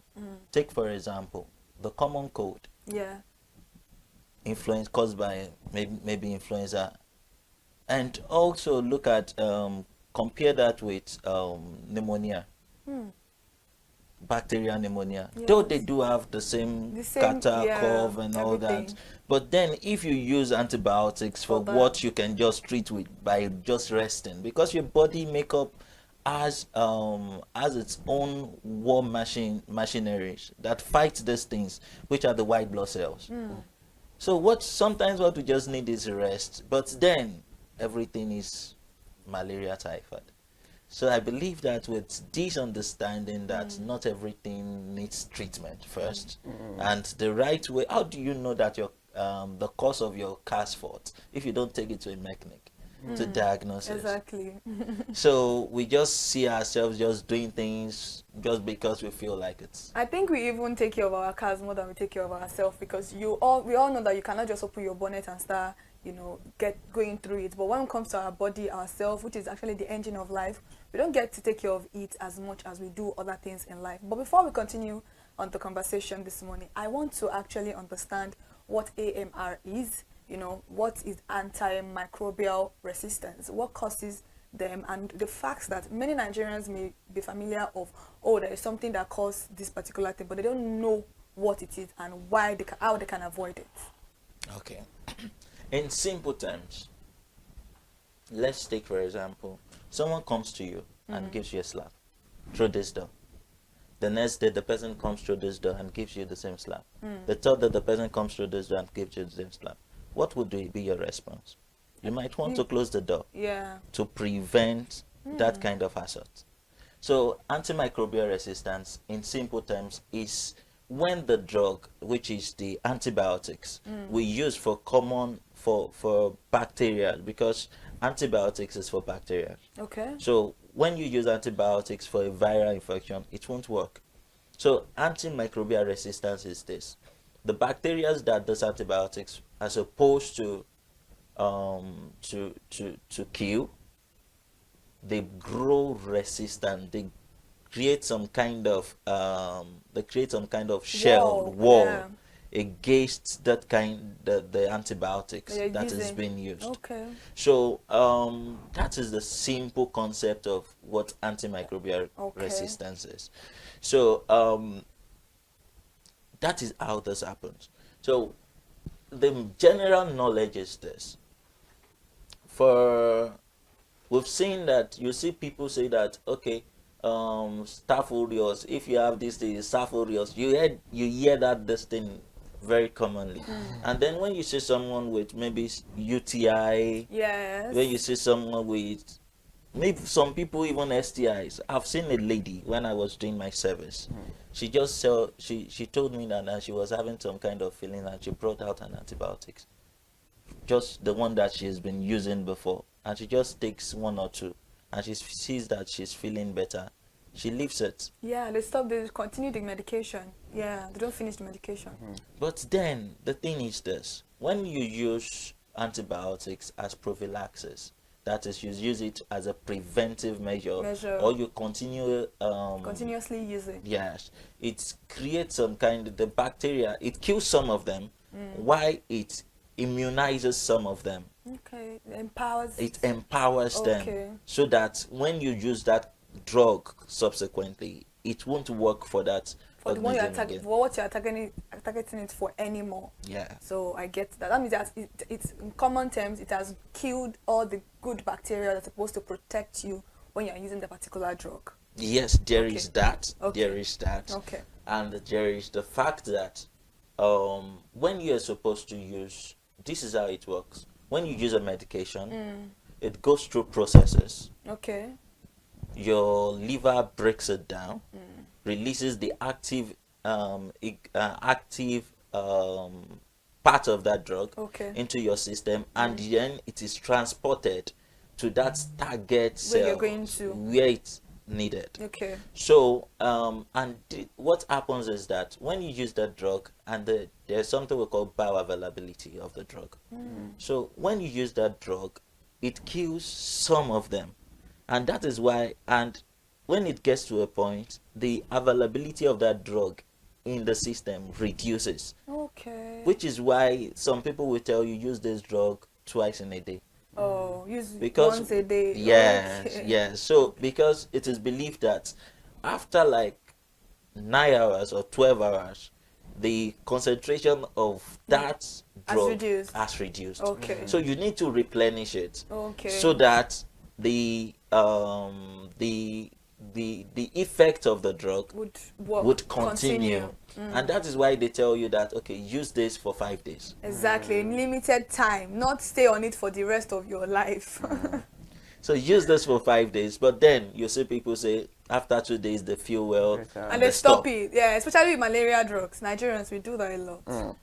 Take, for example, the common cold. Yeah. Influence caused by maybe influenza. And also look at, compare that with pneumonia. Bacterial pneumonia, though they do have the same catarrh, cough and all that, but then if you use antibiotics for what you can just treat with by just resting, because your body makeup has its own war machineries that fight these things, which are the white blood cells. So sometimes what we just need is rest, but then everything is malaria, typhoid. So I believe that with this understanding that not everything needs treatment first, and the right way, how do you know that your the cause of your car's fault if you don't take it to a mechanic to diagnose it? Exactly. So we just see ourselves just doing things just because we feel like it. I think we even take care of our cars more than we take care of ourselves, because we all know that you cannot just open your bonnet and start, going through it. But when it comes to our body, ourselves, which is actually the engine of life, we don't get to take care of it as much as we do other things in life. But before we continue on the conversation this morning, I want to actually understand what AMR is, what is antimicrobial resistance, what causes them, and the facts that many Nigerians may be familiar of, there is something that causes this particular thing, but they don't know what it is and how they can avoid it. Okay. In simple terms, let's take, for example, someone comes to you and gives you a slap through this door. The next day, the person comes through this door and gives you the same slap. The third day, the person comes through this door and gives you the same slap. What would be your response? You might want to close the door to prevent that kind of assault. So antimicrobial resistance, in simple terms, is when the drug, which is the antibiotics, we use for bacteria, because antibiotics is for bacteria. Okay. So when you use antibiotics for a viral infection, it won't work. So antimicrobial resistance is this: the bacteria that does antibiotics, as opposed to kill, they grow resistant. They create some kind of wall against the antibiotics that is being used. Okay. So that is the simple concept of what antimicrobial resistance is. So that is how this happens. So the general knowledge is this. We've seen that, you see people say that, okay, Staph aureus, if you have this thing, Staph aureus, you hear that this thing very commonly. And then when you see someone with maybe UTI, when you see someone with maybe some people even STIs. I've seen a lady when I was doing my service. She just she told me that she was having some kind of feeling, and she brought out an antibiotics, just the one that she has been using before, and she just takes one or two, and she sees that she's feeling better. She leaves it. Yeah, they continue the medication. Yeah, they don't finish the medication. But then the thing is this: when you use antibiotics as prophylaxis, that is, you use it as a preventive measure. Or you continuously use it. Yes, it creates some kind of the bacteria. It kills some of them, while it immunizes some of them. Okay, it empowers them, so that when you use that drug subsequently, it won't work for that. For the one what you're targeting it for anymore. Yeah. So I get that. That means that it's in common terms, it has killed all the good bacteria that's supposed to protect you when you're using the particular drug. Yes, there is that. There is that. Okay. And there is the fact that when you're supposed to use, this is how it works. When you use a medication, it goes through processes. Okay. Your liver breaks it down, releases the active part of that drug into your system, and then it is transported to that target cell where it's needed. Okay. So what happens is that when you use that drug, and there's something we call bioavailability of the drug. So when you use that drug, it kills some of them. And that is why, and when it gets to a point, the availability of that drug in the system reduces. Okay. Which is why some people will tell you use this drug twice in a day. Oh, use once a day. Yes, yes. So because it is believed that after like 9 hours or 12 hours, the concentration of that drug has reduced. Okay. So you need to replenish it. Okay. So that the effect of the drug would continue. And that is why they tell you that, okay, use this for 5 days. Exactly, in limited time, not stay on it for the rest of your life. So use this for 5 days, but then you see people say after 2 days they feel well and they stop it. Yeah, especially with malaria drugs. Nigerians, we do that a lot.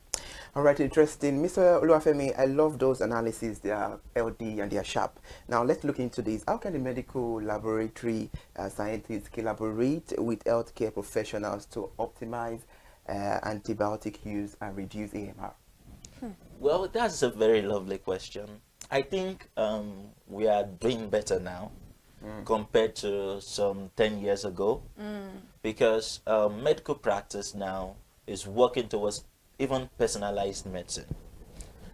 All right, interesting. Mr. Oluwafemi, I love those analyses. They are LD and they are sharp. Now, let's look into this. How can the medical laboratory scientists collaborate with healthcare professionals to optimize antibiotic use and reduce AMR? Well, that's a very lovely question. I think we are doing better now compared to some 10 years ago, because medical practice now is working towards even personalized medicine.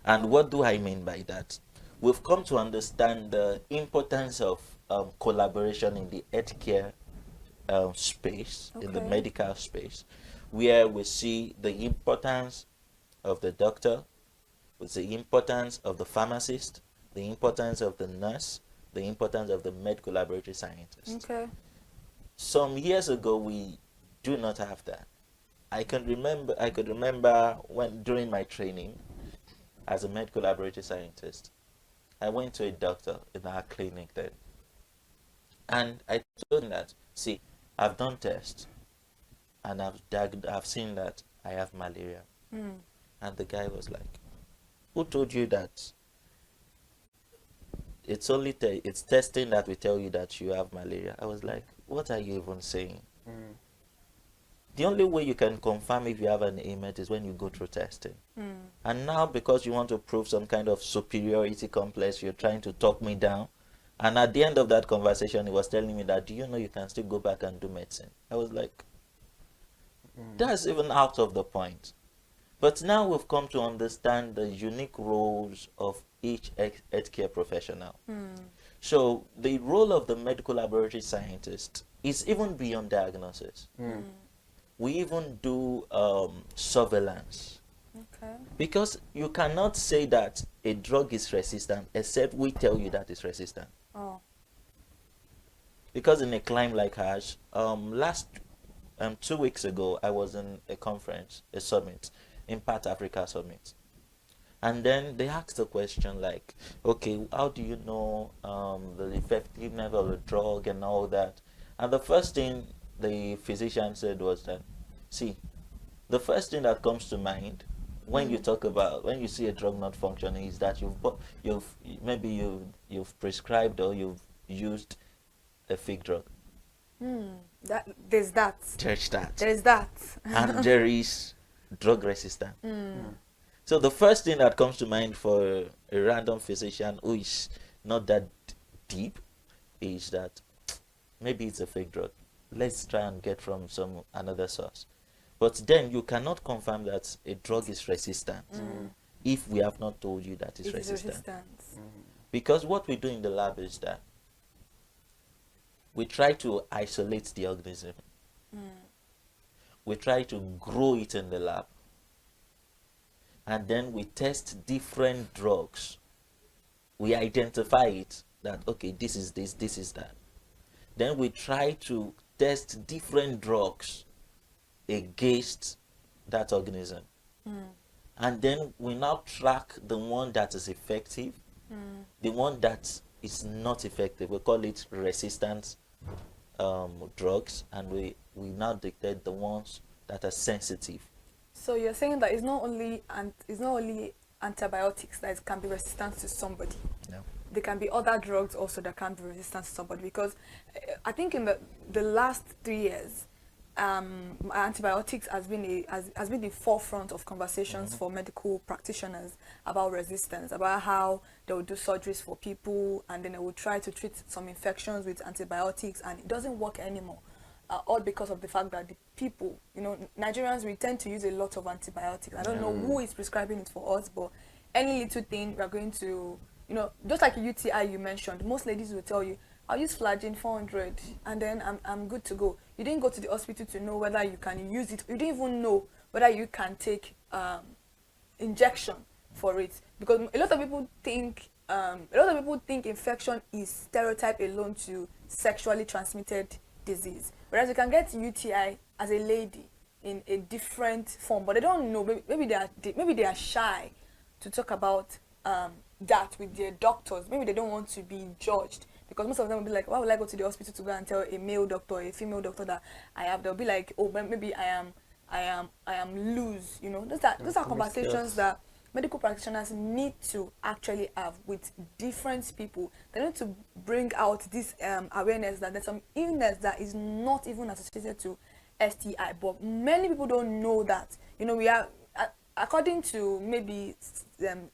And what do I mean by that? We've come to understand the importance of collaboration in the healthcare space, in the medical space, where we see the importance of the doctor, with the importance of the pharmacist, the importance of the nurse, the importance of the medical laboratory scientist. Okay. Some years ago, we do not have that. I could remember when during my training as a medical laboratory scientist, I went to a doctor in our clinic then, and I told him that, see, I've done tests and I've seen that I have malaria. And the guy was like, who told you that? It's only it's testing that will tell you that you have malaria. I was like, what are you even saying? The only way you can confirm if you have an ailment is when you go through testing. And now, because you want to prove some kind of superiority complex, you're trying to talk me down. And at the end of that conversation, he was telling me that, do you know you can still go back and do medicine? I was like, that's even out of the point. But now we've come to understand the unique roles of each healthcare professional. So the role of the medical laboratory scientist is even beyond diagnosis. We even do surveillance. Okay. Because you cannot say that a drug is resistant except we tell you that it's resistant. Oh. Because in a climb like ours, 2 weeks ago, I was in a conference, a summit, Impact Africa Summit. And then they asked a question like, okay, how do you know the effectiveness of the drug and all that? And the first thing the physician said was that, see, the first thing that comes to mind when you talk about, when you see a drug not functioning, is that you've prescribed or you've used a fake drug. There's that. There's that. There's that. And there is drug resistance. So the first thing that comes to mind for a random physician who is not that deep is that maybe it's a fake drug. Let's try and get from another source. But then you cannot confirm that a drug is resistant if we have not told you that it's resistant. Because what we do in the lab is that we try to isolate the organism. We try to grow it in the lab. And then we test different drugs. We identify it that, okay, this is this, this is that. Then we try to test different drugs against that organism. And then we now track the one that is effective, the one that is not effective. We call it resistant drugs, and we now detect the ones that are sensitive. So you're saying that it's not only antibiotics that can be resistant to somebody. No. There can be other drugs also that can be resistant to somebody, because I think in the last 3 years, antibiotics has been the forefront of conversations for medical practitioners about resistance, about how they will do surgeries for people and then they will try to treat some infections with antibiotics, and it doesn't work anymore. All because of the fact that the people, Nigerians, we tend to use a lot of antibiotics. I don't know who is prescribing it for us, but any little thing we are going to, just like a UTI you mentioned, most ladies will tell you, I'll use Flagyl 400 and then I'm good to go. You didn't go to the hospital to know whether you can use it. You didn't even know whether you can take injection for it, because a lot of people think infection is stereotype alone to sexually transmitted disease, whereas you can get UTI as a lady in a different form, but they don't know. Maybe they are shy to talk about that with their doctors. Maybe they don't want to be judged, because most of them will be like, why would I go to the hospital to go and tell a male doctor or a female doctor that I have? They'll be like, oh, maybe I am loose. Those are conversations that medical practitioners need to actually have with different people. They need to bring out this awareness that there's some illness that is not even associated to STI, but many people don't know that. We are, according to maybe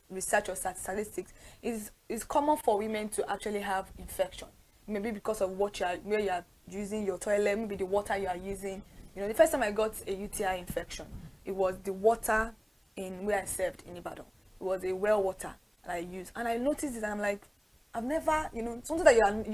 research or statistics, it's common for women to actually have infection. Maybe because of where you are using your toilet, maybe the water you are using. The first time I got a UTI infection, it was the water in where I served in Ibadan. It was a well water that I used, and I noticed it, and I'm like, I've never, something that I've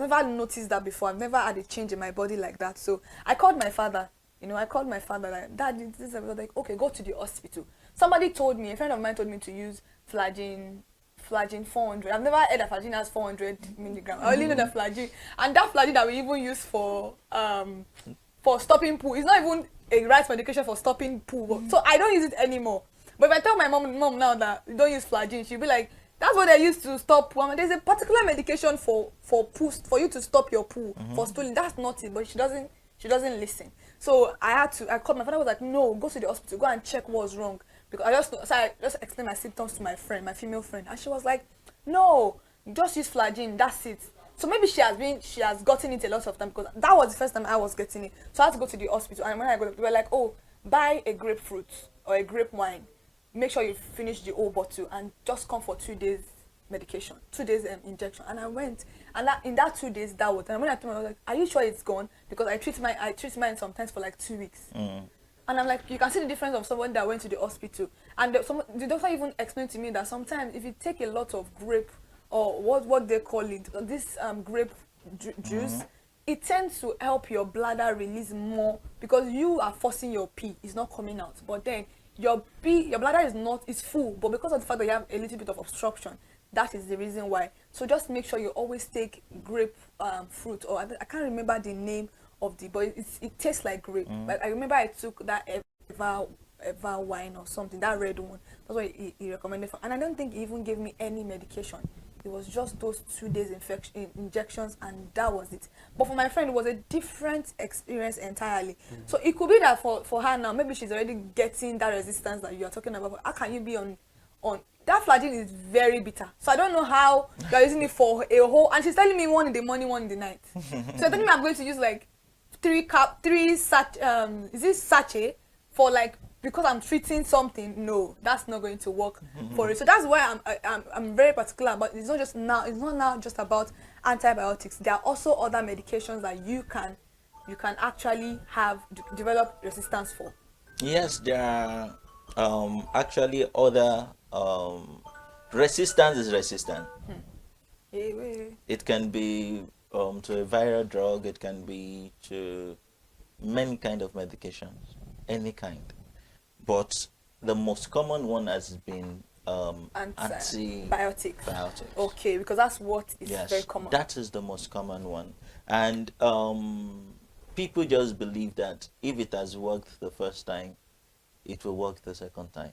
never noticed that before. I've never had a change in my body like that. So I called my father. Like, Dad, this is like, okay, go to the hospital. Somebody told me, a friend of mine told me to use Flagyl 400. I've never heard of Flagyl as 400 milligrams. I only know the Flagyl, and that Flagyl that we even use for stopping poo is not even a right medication for stopping poo. So I don't use it anymore. But if I tell my mom now that you don't use Flagyl, she'll be like, that's what they used to stop poo. There's a particular medication for poo, for you to stop your poo, for stooling. That's not it, but she doesn't listen. So I called my father. Was like, no, go to the hospital, go and check what's wrong, because I just explained my symptoms to my friend, my female friend, and she was like, no, just use Flagyl, that's it. So maybe she has gotten it a lot of time, because that was the first time I was getting it. So I had to go to the hospital, and when I got, they were like, oh, buy a grapefruit or a grape wine, make sure you finish the whole bottle, and just come for 2 days medication, 2 days injection. And I went, and in that 2 days that was, and when I told her, I was like, are you sure it's gone? Because I treat mine sometimes for like 2 weeks. And I'm like, you can see the difference of someone that went to the hospital. And the doctor even explained to me that sometimes if you take a lot of grape, or what they call it, this grape juice, it tends to help your bladder release more, because you are forcing your pee, it's not coming out. But then your bladder is full, but because of the fact that you have a little bit of obstruction, that is the reason why. So just make sure you always take grape fruit, or I can't remember the name of but it tastes like grape. But I remember I took that Eva wine or something, that red one. That's what he recommended for, and I don't think he even gave me any medication. It was just those 2 days injections, and that was it. But for my friend, it was a different experience entirely. So it could be that for her now, maybe she's already getting that resistance that you are talking about. How can you be on that flagyl is very bitter. So I don't know how you're using it for a whole, and she's telling me 1 in the morning, 1 in the night. So you're telling me I'm going to use like 3 sachet for like, because I'm treating something. No, that's not going to work for it. So that's why I'm very particular about it. It's not now just about antibiotics. There are also other medications that you can actually develop resistance for. Yes, there are actually other resistance is resistant. It can be to a viral drug, it can be to many kind of medications, any kind. But the most common one has been antibiotics. Biotics. Okay, because that's what is very common. That is the most common one. And people just believe that if it has worked the first time, it will work the second time,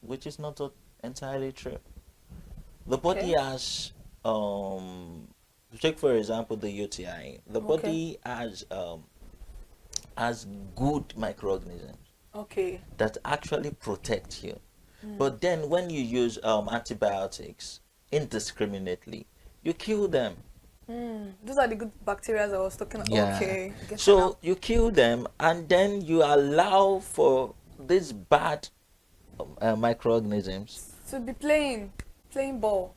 which is not entirely true. The body has, take for example the UTI, the body has good microorganisms that actually protect you. But then when you use antibiotics indiscriminately, you kill them. Those are the good bacteria I was talking about. Yeah. So you kill them, and then you allow for these bad microorganisms to be playing ball.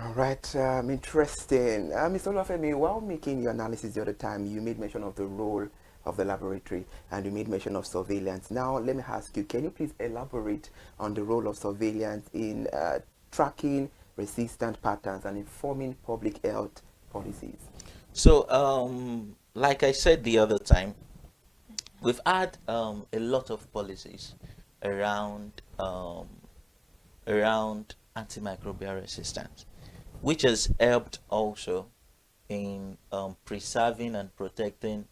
All right, interesting. Mr. Olafemi, while making your analysis the other time, you made mention of the role of the laboratory, and you made mention of surveillance. Now, let me ask you, can you please elaborate on the role of surveillance in tracking resistant patterns and informing public health policies? So, like I said the other time, we've had a lot of policies around antimicrobial resistance, which has helped also in preserving and protecting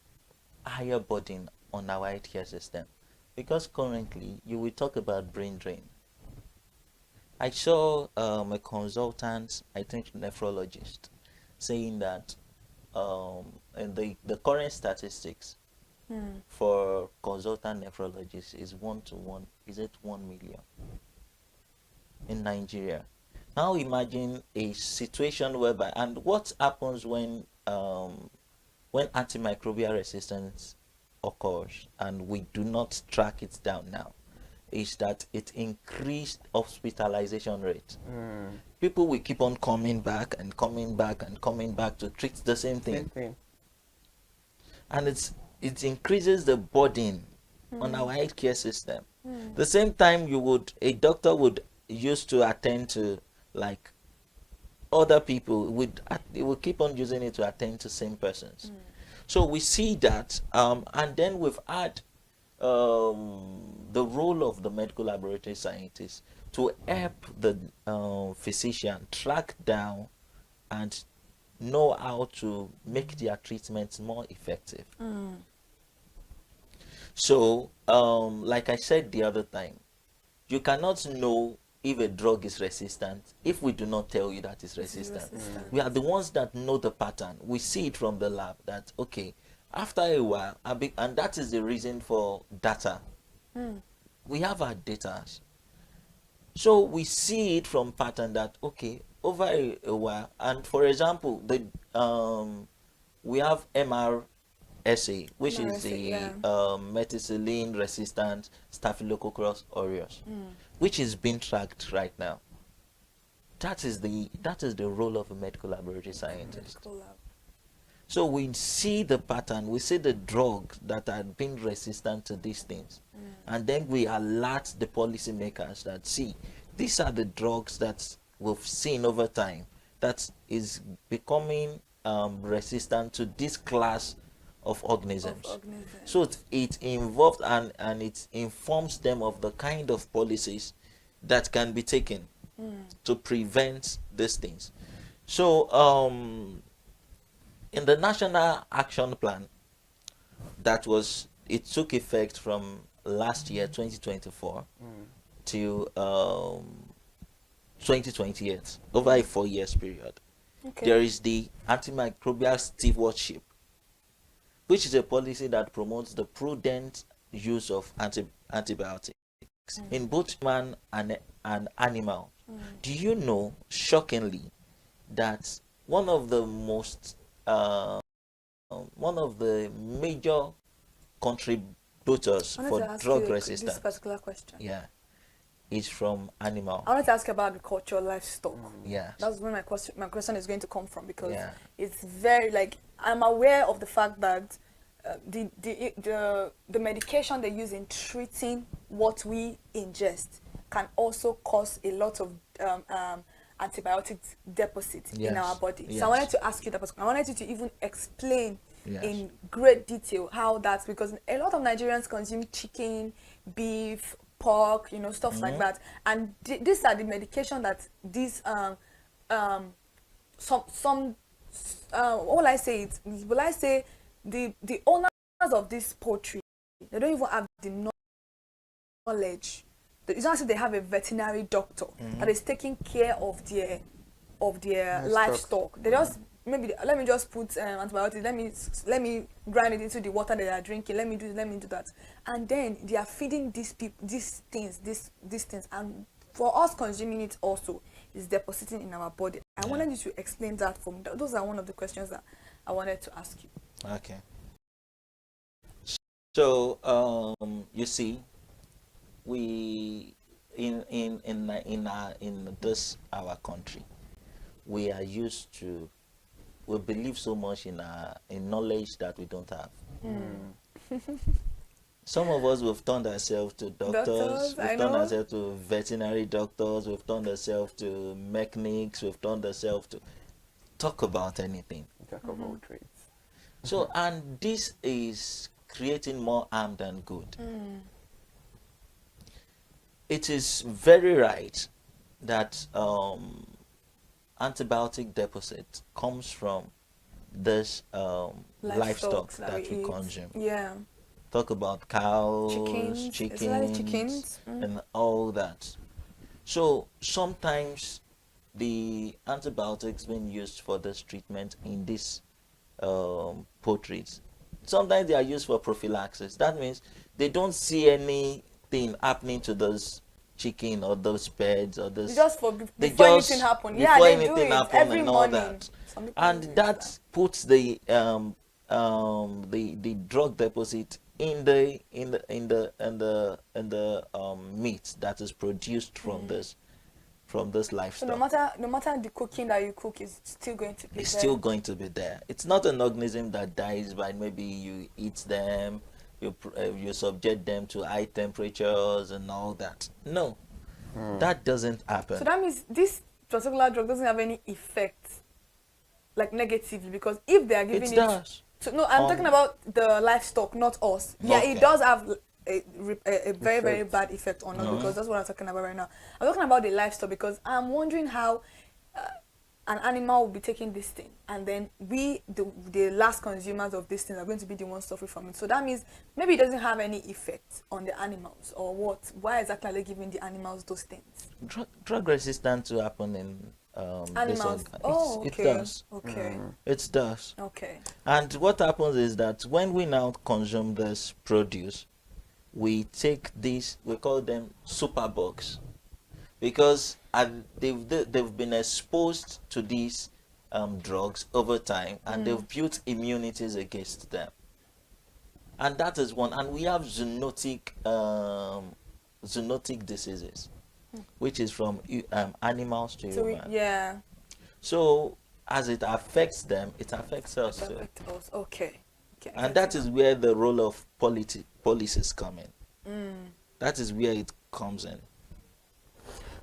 higher burden on our healthcare system. Because currently, you will talk about brain drain. I saw a consultant, I think nephrologist, saying that in the current statistics for consultant nephrologists is 1 to 1, is it 1 million in Nigeria? Now imagine a situation whereby, and what happens when antimicrobial resistance occurs and we do not track it down now, is that it increased hospitalization rate. People will keep on coming back and coming back and coming back to treat the same thing. And it increases the burden on our healthcare system. The same time a doctor would used to attend to like other people, they will keep on using it to attend to same persons. So we see that, and then we've had the role of the medical laboratory scientists to help the physician track down and know how to make their treatments more effective. So, like I said the other time, you cannot know if a drug is resistant if we do not tell you that it's resistant. We are the ones that know the pattern. We see it from the lab that, okay, after a while, and that is the reason for data. We have our data. So we see it from pattern that, okay, over a while, and for example, we have MRSA, which is the methicillin resistant Staphylococcus aureus, which is being tracked right now. That is the role of a medical laboratory scientist. So we see the pattern, we see the drugs that are being resistant to these things. And then we alert the policymakers that, see, these are the drugs that we've seen over time that is becoming resistant to this class of organisms. So it involves and it informs them of the kind of policies that can be taken to prevent these things. So in the National Action Plan it took effect from last year 2024 to 2028, over a 4 years period. There is the antimicrobial stewardship, which is a policy that promotes the prudent use of antibiotics in both human and animal. Do you know, shockingly, that one of the major contributors for drug resistance, this particular question, is from animal? I wanted to ask about agriculture, livestock. That's where my question is going to come from, because it's very, like, I'm aware of the fact that the medication they use in treating what we ingest can also cause a lot of antibiotic deposit in our body. So I wanted to ask you that. I wanted you to even explain in great detail how that's, because a lot of Nigerians consume chicken, beef, pork, stuff like that, and these are the medication that these what will I say it? Will I say the owners of this poultry, they don't even have the knowledge. It's not as if they have a veterinary doctor that is taking care of their livestock. They just let me just put antibiotics. Let me grind it into the water they are drinking. Let me do that, and then they are feeding these things, and for us consuming it also is depositing in our body. I wanted you to explain that for me. Those are one of the questions that I wanted to ask you. Okay. So you see, we in this our country, we are used to, we believe so much in knowledge that we don't have. Some of us, we've turned ourselves to doctors, we've turned ourselves to veterinary doctors, we've turned ourselves to mechanics, we've turned ourselves to talk about anything. Jack of all trades. So, and this is creating more harm than good. It is very right that antibiotic deposit comes from this livestock that we consume. Talk about cows, chickens, and all that. So sometimes the antibiotics being used for this treatment in these poultries, sometimes they are used for prophylaxis. That means they don't see anything happening to those chicken or those birds or those. Just before anything happens. Yeah, they do it every morning. That. And that puts the drug deposit in the meat that is produced from this livestock. So no matter the cooking that you cook, is still going to be there. It's still going to be there. It's not an organism that dies by maybe you eat them, you subject them to high temperatures and all that. No, that doesn't happen. So that means this particular drug doesn't have any effect, like negatively, because if they are giving it does. So no, I'm talking about the livestock, not us. Yeah, it does have a very, very bad effect on us, because that's what I'm talking about right now. I'm talking about the livestock, because I'm wondering how an animal will be taking this thing, and then the last consumers of this thing, are going to be the ones suffering from it. So that means maybe it doesn't have any effect on the animals, or what? Why exactly are they giving the animals those things? Drug resistance to happen in animals. It does. Okay. It does. Okay. And what happens is that when we now consume this produce, we take these, we call them superbugs, because they've been exposed to these drugs over time, and they've built immunities against them. And that is one. And we have zoonotic diseases, which is from animals to humans. Yeah. So as it affects them, it affects us too. Affect us. Okay. Okay. And that is where the role of policies come in. That is where it comes in.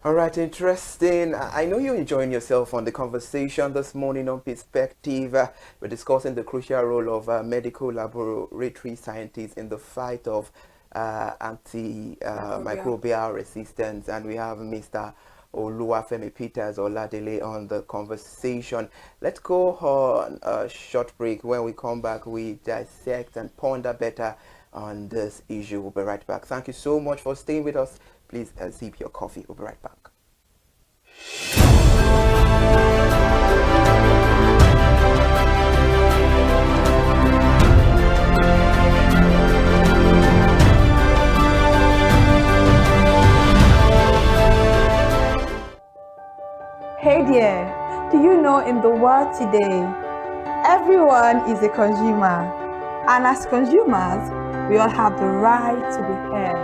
All right, interesting. I know you're enjoying yourself on the conversation this morning on Perspective. We're discussing the crucial role of medical laboratory scientists in the fight of antimicrobial resistance. And we have Mr. Oluwafemi Peters Oladele on the conversation. Let's go on a short break. When we come back, we dissect and ponder better on this issue. We'll be right back. Thank you so much for staying with us. Please sip your coffee. We'll be right back. Hey there, do you know in the world today, everyone is a consumer, and as consumers, we all have the right to be heard.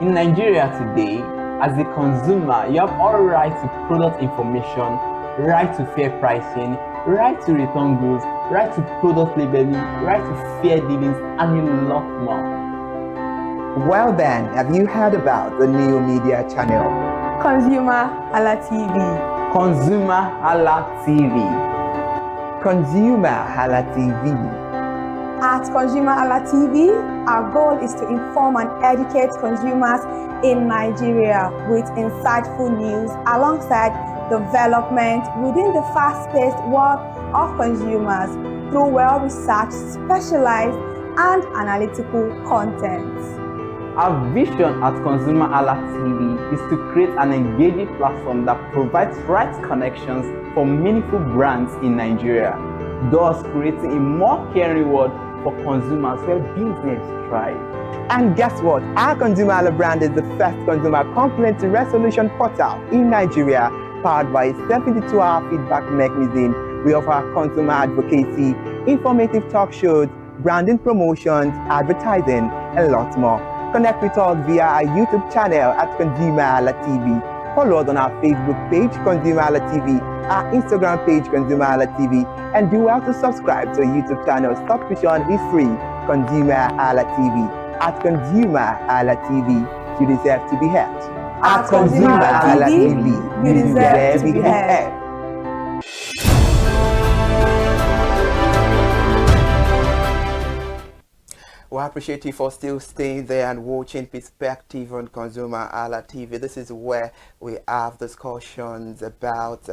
In Nigeria today, as a consumer, you have all right to product information, right to fair pricing, right to return goods, right to product labeling, right to fair dealings, and a lot more. Well then, have you heard about the new media channel? ConsumerHallaTV. ConsumerHallaTV. ConsumerHallaTV. At ConsumerHallaTV, our goal is to inform and educate consumers in Nigeria with insightful news alongside development within the fast-paced world of consumers through well-researched, specialized, and analytical content. Our vision at ConsumerHallaTV is to create an engaging platform that provides right connections for meaningful brands in Nigeria, thus creating a more caring world for consumers where business thrive. And guess what? Our ConsumerHalla brand is the first consumer complaint resolution portal in Nigeria, powered by a 72-hour feedback mechanism. We offer consumer advocacy, informative talk shows, branding promotions, advertising, and lots more. Connect with us via our YouTube channel at ConsumerHallaTV. Follow us on our Facebook page, ConsumerHallaTV, our Instagram page, ConsumerHallaTV, and do well to subscribe to our YouTube channel. Subscription is free. ConsumerHallaTV. At ConsumerHallaTV, you deserve to be heard. At ConsumerHallaTV, you deserve to be heard. Well, I appreciate you for still staying there and watching Perspective on ConsumerHallaTV. This is where we have discussions about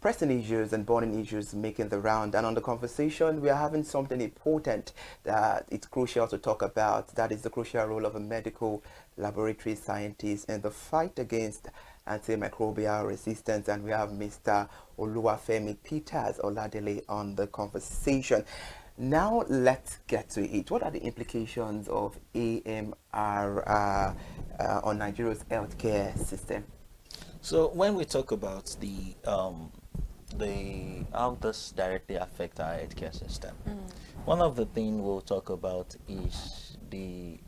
pressing issues and burning issues making the round. And on the conversation, we are having something important that it's crucial to talk about. That is the crucial role of a medical laboratory scientist in the fight against antimicrobial resistance. And we have Mr. Oluwafemi Peters Oladele on the conversation. Now let's get to it. What are the implications of AMR on Nigeria's healthcare system? So when we talk about how this directly affect our healthcare system, one of the things we'll talk about is the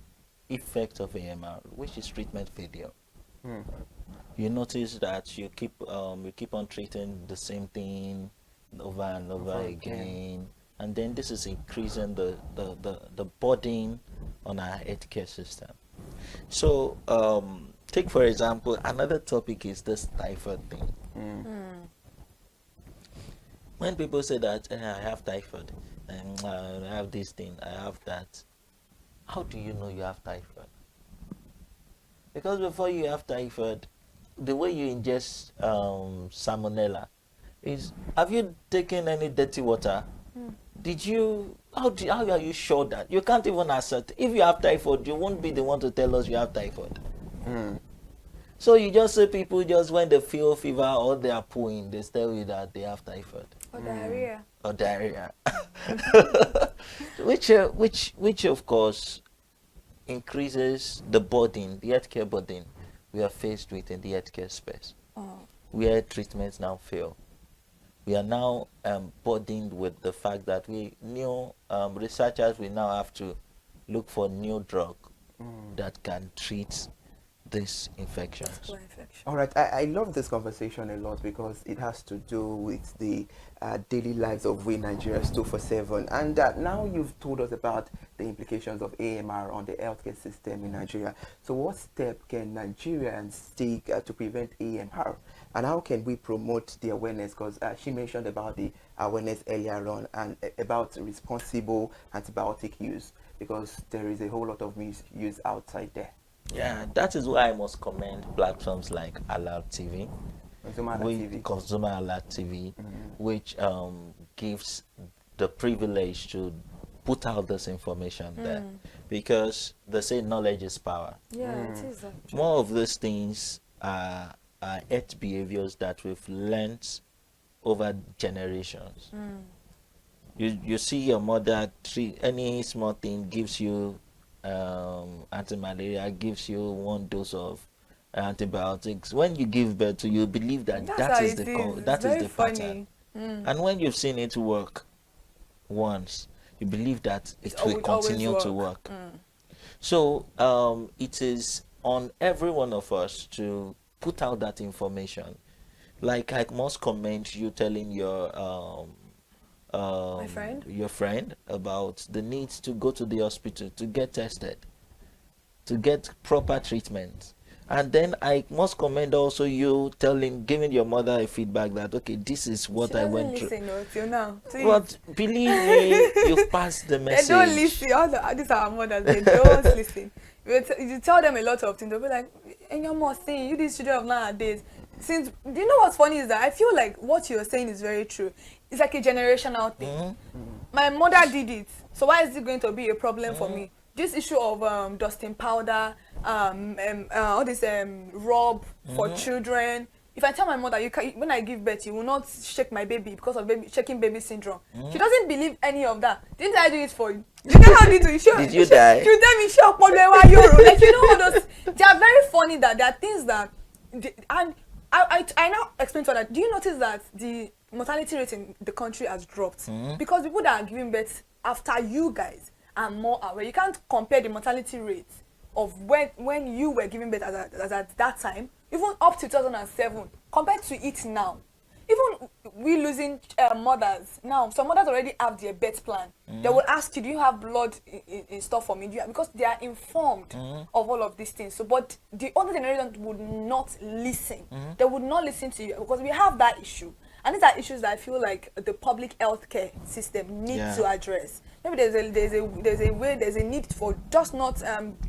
effect of AMR, which is treatment failure. You notice that you keep on treating the same thing over and over again. And then this is increasing the burden on our healthcare system. So take for example, another topic is this typhoid thing. When people say that I have typhoid, and I have this thing, I have that, how do you know you have typhoid? Because before you have typhoid, the way you ingest salmonella is, have you taken any dirty water? Did you, how are you sure that? You can't even assert. If you have typhoid, you won't be the one to tell us you have typhoid. So you just say people just when they feel fever or they are pooing, they tell you that they have typhoid. Or diarrhea. Or diarrhea. which of course increases the burden, the healthcare burden we are faced with in the healthcare space. Where treatments now fail. We are now burdened with the fact that new researchers will now have to look for new drug that can treat these infections. Vascular infection. All right, I love this conversation a lot because it has to do with the daily lives of we Nigerians 247. And now you've told us about the implications of AMR on the healthcare system in Nigeria. So what step can Nigerians take to prevent AMR? And how can we promote the awareness? Because she mentioned about the awareness earlier on and about responsible antibiotic use, because there is a whole lot of misuse outside there. Yeah, that is why I must commend platforms like ConsumerHalla TV, which gives the privilege to put out this information there, because they say knowledge is power. Yeah, it is. More of these things are earth behaviors that we've learned over generations. You see your mother treat any small thing, gives you anti-malaria, gives you 1 dose of antibiotics. When you give birth to, you believe that that is the pattern. And when you've seen it work once, you believe that it will continue to work. So it is on every one of us to put out that information. Like, I must commend you telling your friend about the need to go to the hospital to get tested, to get proper treatment. And then I must commend also you giving your mother a feedback that, okay, this is what I went through. Till now. But believe me, you've passed the message. They don't listen. These are our mothers. They don't listen. You tell them a lot of things, they'll be like, and you're more saying, you these children of nowadays. Do you know what's funny is that I feel like what you're saying is very true. It's like a generational thing. My mother did it, so why is it going to be a problem for me? This issue of dusting powder, all this rub for children. If I tell my mother, when I give birth, you will not shake my baby because of shaking baby syndrome. She doesn't believe any of that. Didn't I do it for you? You know how did you? Did you die? She tell me, like, you know all those. They are very funny that there are things that, and I now explain to her that, do you notice that the mortality rate in the country has dropped? Because people that are giving birth after you guys are more aware. You can't compare the mortality rate of when you were giving birth as at that time, even up to 2007, compared to it now. Even we losing mothers now, some mothers already have their birth plan. They will ask you, do you have blood in store for me? Because they are informed of all of these things. So, but the older generation would not listen. They would not listen to you because we have that issue. And these are issues that I feel like the public health care system needs to address. Maybe there's a need for just not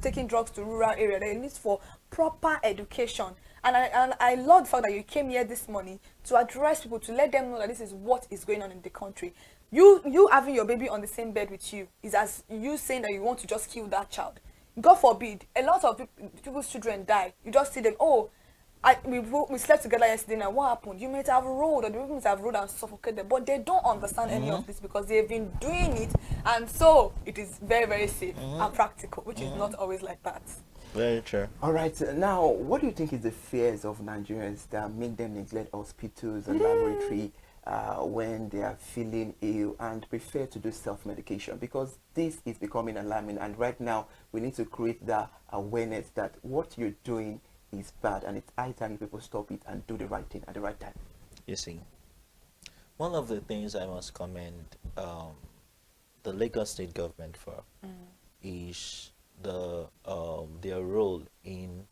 taking drugs to rural area. There's a need for proper education. And I love the fact that you came here this morning to address people, to let them know that this is what is going on in the country. You having your baby on the same bed with you is as you saying that you want to just kill that child. God forbid, a lot of people's children die. You just see them, we slept together yesterday, now what happened? You might have rolled, or the people might have rolled and suffocated, but they don't understand any of this because they've been doing it, and so it is very, very safe and practical, which is not always like that. Very true. All right, now, what do you think is the fears of Nigerians that make them neglect hospitals and laboratory when they are feeling ill and prefer to do self-medication? Because this is becoming alarming, and right now we need to create that awareness that what you're doing is bad, and it's high time people stop it and do the right thing at the right time. You see, one of the things I must commend the Lagos state government for is their role in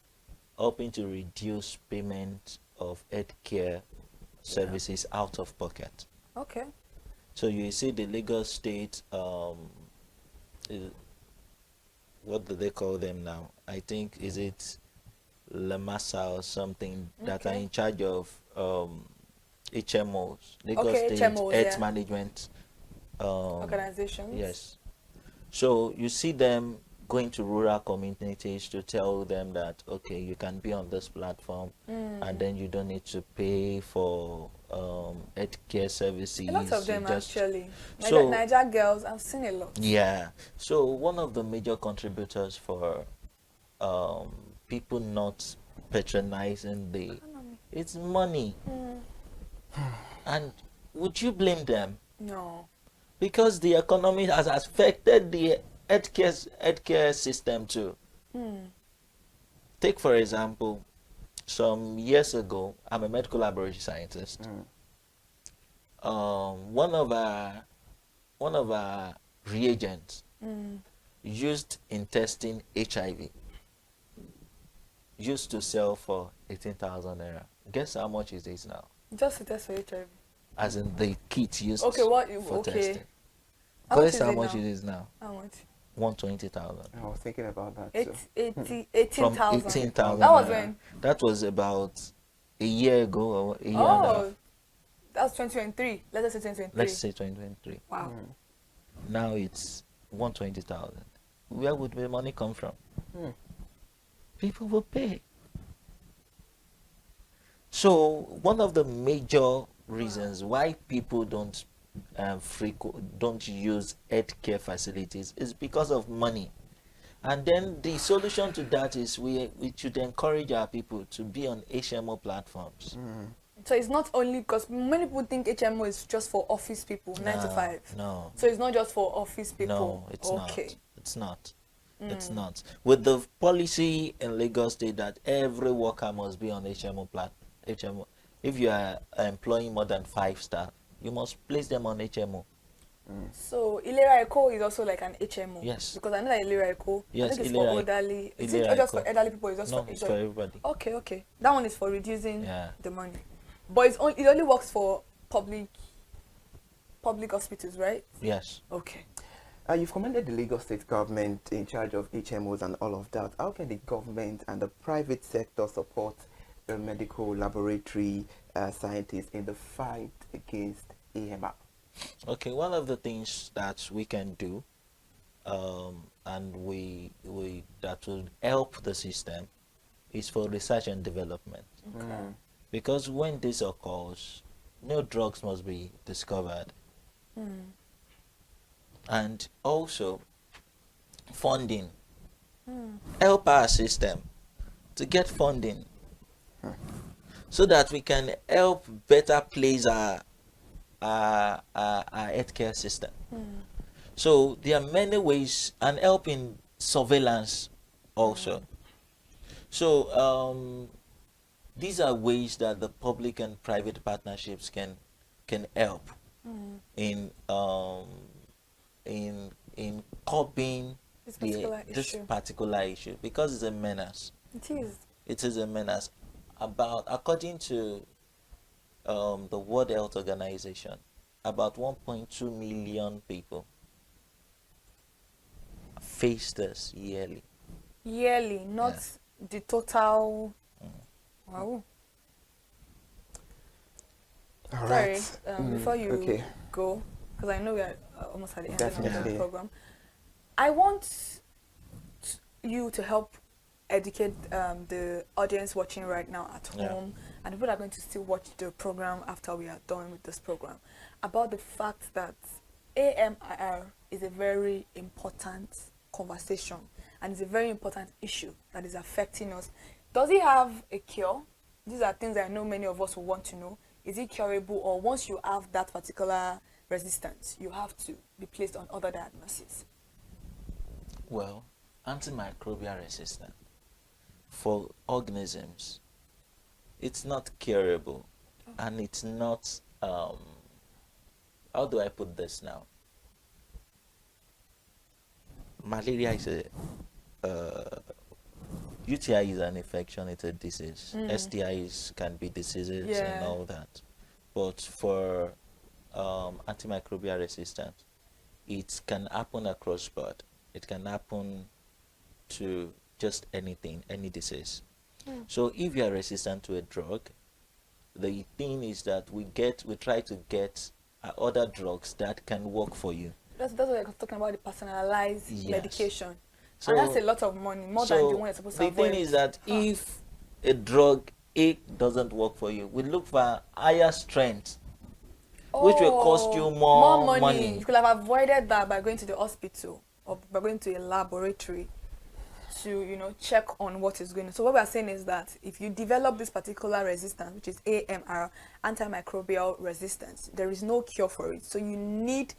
helping to reduce payment of healthcare services out of pocket. Okay. So you see the Lagos state, what do they call them now? I think, is it Lamasa or something, that are in charge of HMOs, Lagos State HMOs, Health Management organizations. Yes. So you see them going to rural communities to tell them that, okay, you can be on this platform and then you don't need to pay for healthcare services. A lot of them actually. So, Niger girls, I've seen a lot. Yeah. So one of the major contributors for people not patronizing it's money. And would you blame them? No. Because the economy has affected the healthcare system too. take for example, some years ago, I'm a medical laboratory scientist. One of our reagents used in testing HIV used to sell for 18,000 naira. Guess how much it is now? Just to test for HIV. As in the kit used for testing. Guess how much it is now? How much? 120,000. I was thinking about that. 18,000. From 18,000. That was when? That was about a year ago or a year and a half. That's 2023. Let's say 2023. Let's say 2023. Wow. Now it's 120,000. Where would the money come from? People will pay. So one of the major reasons why people don't use healthcare facilities is because of money. And then the solution to that is we should encourage our people to be on HMO platforms. So it's not only because many people think HMO is just for office people, 9 to 5. No. So it's not just for office people. No, it's not. It's not. It's Mm. not. With the policy in Lagos State that every worker must be on HMO. If you are employing more than 5 staff, you must place them on HMO. So Ilera Eco is also like an HMO. Yes. Because I know that Ilera Eco, Yes, I think it's Ilera- for elderly. Is it Ilera just Eco. for elderly people? It's just No, for it's for everybody. Okay. That one is for reducing Yeah. the money. But it only works for public hospitals, right? Yes. Okay. You've commended the Lagos State government in charge of HMOs and all of that. How can the government and the private sector support the medical laboratory scientists in the fight against AMR? Okay, one of the things that we can do, and we that will help the system, is for research and development. Okay. Because when this occurs, new drugs must be discovered, and also funding. Help our system to get funding, so that we can help better place our healthcare system. So there are many ways, and help in surveillance also. So these are ways that the public and private partnerships can help in curbing this particular issue, because it's a menace. It is a menace. According to the World Health Organization, about 1.2 million people face this yearly. Yearly, not the total. Wow. All Sorry, right. before you go, because I know we are almost at the end of the program, I want you to help educate the audience watching right now at home, and people are going to still watch the program after we are done with this program, about the fact that AMR is a very important conversation and it's a very important issue that is affecting us. Does it have a cure? These are things I know many of us will want to know. Is it curable, or once you have that particular resistance, you have to be placed on other diagnoses? Well, antimicrobial resistance for organisms, it's not curable, and it's not, how do I put this now? Malaria is UTI is an infection, it's a disease. STIs can be diseases and all that. But for antimicrobial resistance, it can happen across board. It can happen to just anything, any disease. So if you are resistant to a drug, the thing is that we try to get other drugs that can work for you. That's what I was talking about, the personalized medication. So, and that's a lot of money, more than the one you're supposed to avoid. The thing is that if a drug A doesn't work for you, we look for higher strength, which will cost you more money. You could have avoided that by going to the hospital or by going to a laboratory to, check on what is going on. So what we are saying is that if you develop this particular resistance, which is AMR, antimicrobial resistance, there is no cure for it. So you need,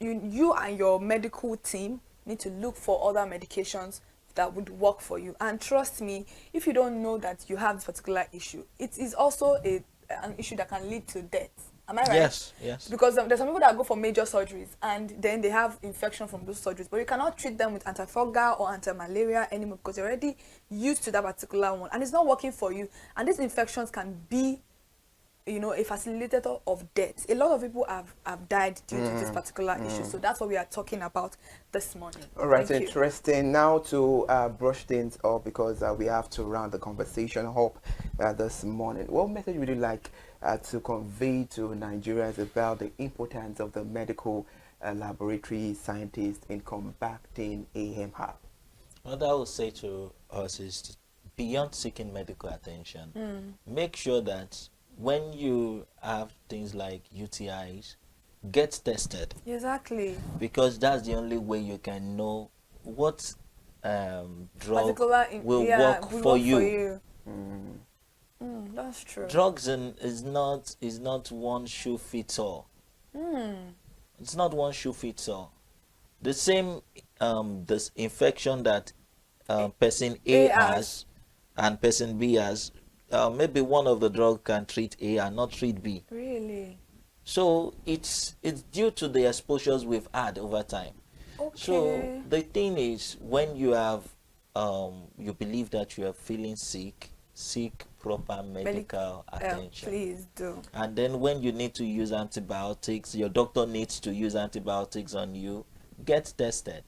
you and your medical team need to look for other medications that would work for you. And trust me, if you don't know that you have this particular issue, it is also an issue that can lead to death. Am I right? Yes, yes. Because there's some people that go for major surgeries and then they have infection from those surgeries, but you cannot treat them with antifungal or anti-malaria anymore because you're already used to that particular one and it's not working for you. And these infections can be, a facilitator of death. A lot of people have died due to this particular issue. So that's what we are talking about this morning. All right, Thank you. interesting. Now to brush things up because we have to round the conversation up this morning. What message would you like to convey to Nigerians about the importance of the medical laboratory scientists in combating AMR? What I would say to us is, beyond seeking medical attention, make sure that when you have things like UTIs, get tested. Exactly. Because that's the only way you can know what drug will work for you. That's true. Drugs is not one shoe fits all. It's not one shoe fits all. The same this infection that person A has and person B has, maybe one of the drugs can treat A and not treat B. Really? So it's due to the exposures we've had over time. Okay. So the thing is, when you have you believe that you are feeling sick, seek proper medical attention. Please do. And then when you need to use antibiotics, your doctor needs to use antibiotics on you, get tested.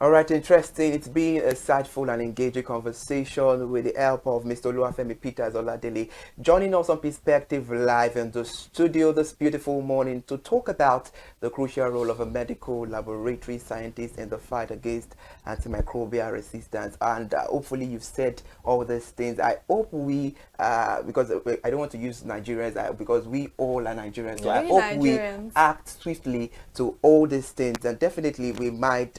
All right, interesting. It's been a insightful and engaging conversation with the help of Mr. Oluwafemi Peters Oladele, joining us on Perspective Live in the studio this beautiful morning to talk about the crucial role of a medical laboratory scientist in the fight against antimicrobial resistance. And hopefully you've said all these things. I hope we, because I don't want to use Nigerians, because we all are Nigerians. So I hope we act swiftly to all these things, and definitely we might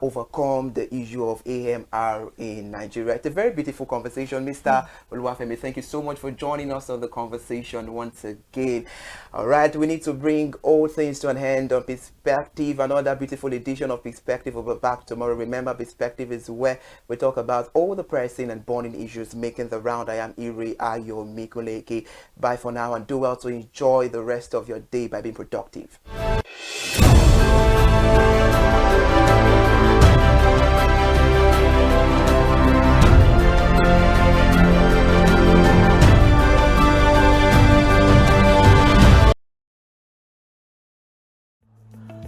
overcome the issue of AMR in Nigeria. It's a very beautiful conversation. Mr. Oluwafemi, thank you so much for joining us on the conversation once again. All right, we need to bring all things to an end on Perspective. Another beautiful edition of Perspective will be back tomorrow. Remember, Perspective is where we talk about all the pressing and burning issues making the round. I am Iri Ayo Mikuleke. Bye for now, and do well to enjoy the rest of your day by being productive.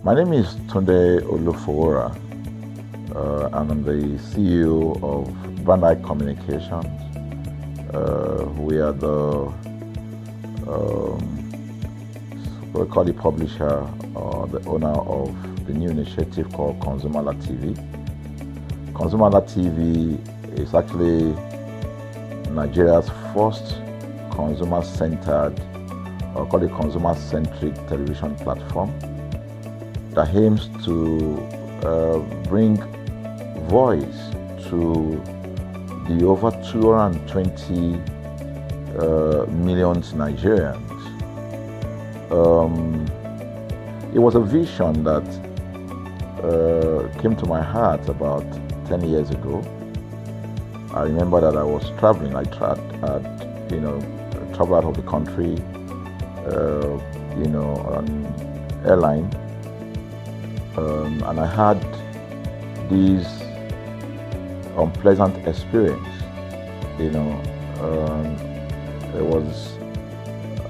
My name is Tunde Olufowora, and I'm the CEO of Bandai Communications. We are we call the publisher or the owner of the new initiative called ConsumerHallaTV. ConsumerHallaTV is actually Nigeria's first consumer-centered, or call it consumer-centric television platform that aims to bring voice to the over 220 million Nigerians. It was a vision that came to my heart about 10 years ago. I remember that I was traveling. I traveled out of the country, on airline. And I had this unpleasant experience. It was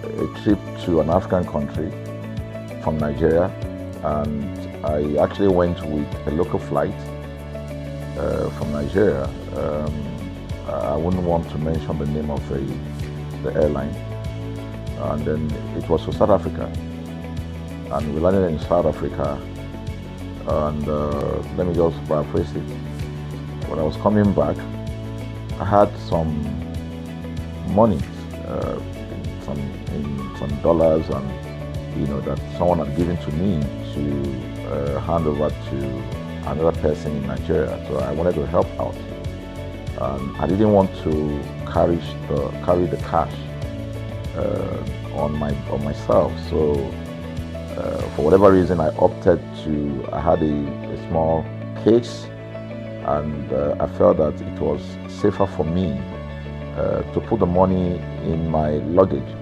a trip to an African country from Nigeria, and I actually went with a local flight from Nigeria. I wouldn't want to mention the name of the airline. And then it was to South Africa, and we landed in South Africa. And let me just paraphrase it. When I was coming back, I had some money, some dollars, and that someone had given to me to hand over to another person in Nigeria. So I wanted to help out. I didn't want to carry the cash on myself. So for whatever reason, I had a small case, and I felt that it was safer for me to put the money in my luggage.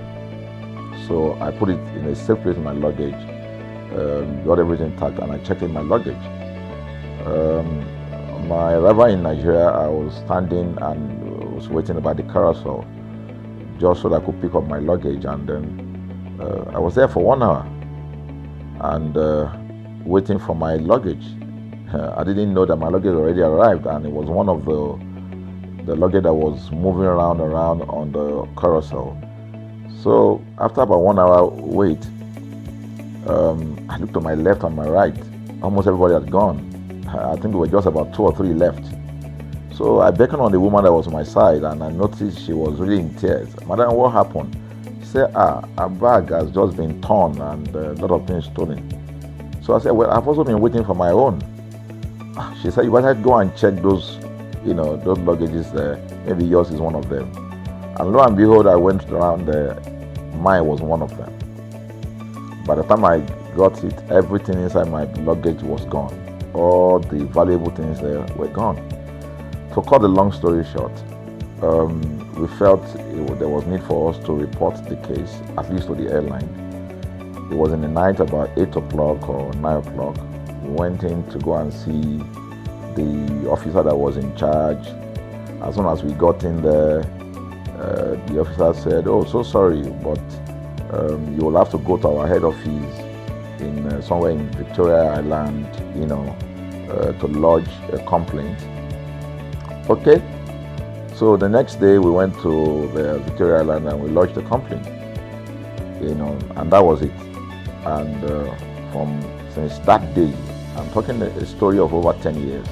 So I put it in a safe place in my luggage, got everything intact, and I checked in my luggage. My arrival in Nigeria, I was standing and was waiting about the carousel just so that I could pick up my luggage, and then I was there for 1 hour and waiting for my luggage. I didn't know that my luggage already arrived, and it was one of the luggage that was moving around on the carousel. So after about 1 hour wait, I looked to my left and my right. Almost everybody had gone. I think there were just about 2 or 3 left. So I beckoned on the woman that was on my side, and I noticed she was really in tears. Madam, what happened? She said, her bag has just been torn and a lot of things stolen. So I said, well, I've also been waiting for my own. She said, you better go and check those, those luggages there. Maybe yours is one of them. And lo and behold, I went around there. Mine was one of them. By the time I got it, everything inside my luggage was gone. All the valuable things there were gone. To cut the long story short, we felt there was need for us to report the case, at least to the airline. It was in the night, about 8 o'clock or 9 o'clock. We went in to go and see the officer that was in charge. As soon as we got in there, the officer said, "Oh, so sorry, but you will have to go to our head office in somewhere in Victoria Island, to lodge a complaint." Okay. So the next day we went to the Victoria Island and we lodged a complaint, and that was it. And since that day, I'm talking a story of over 10 years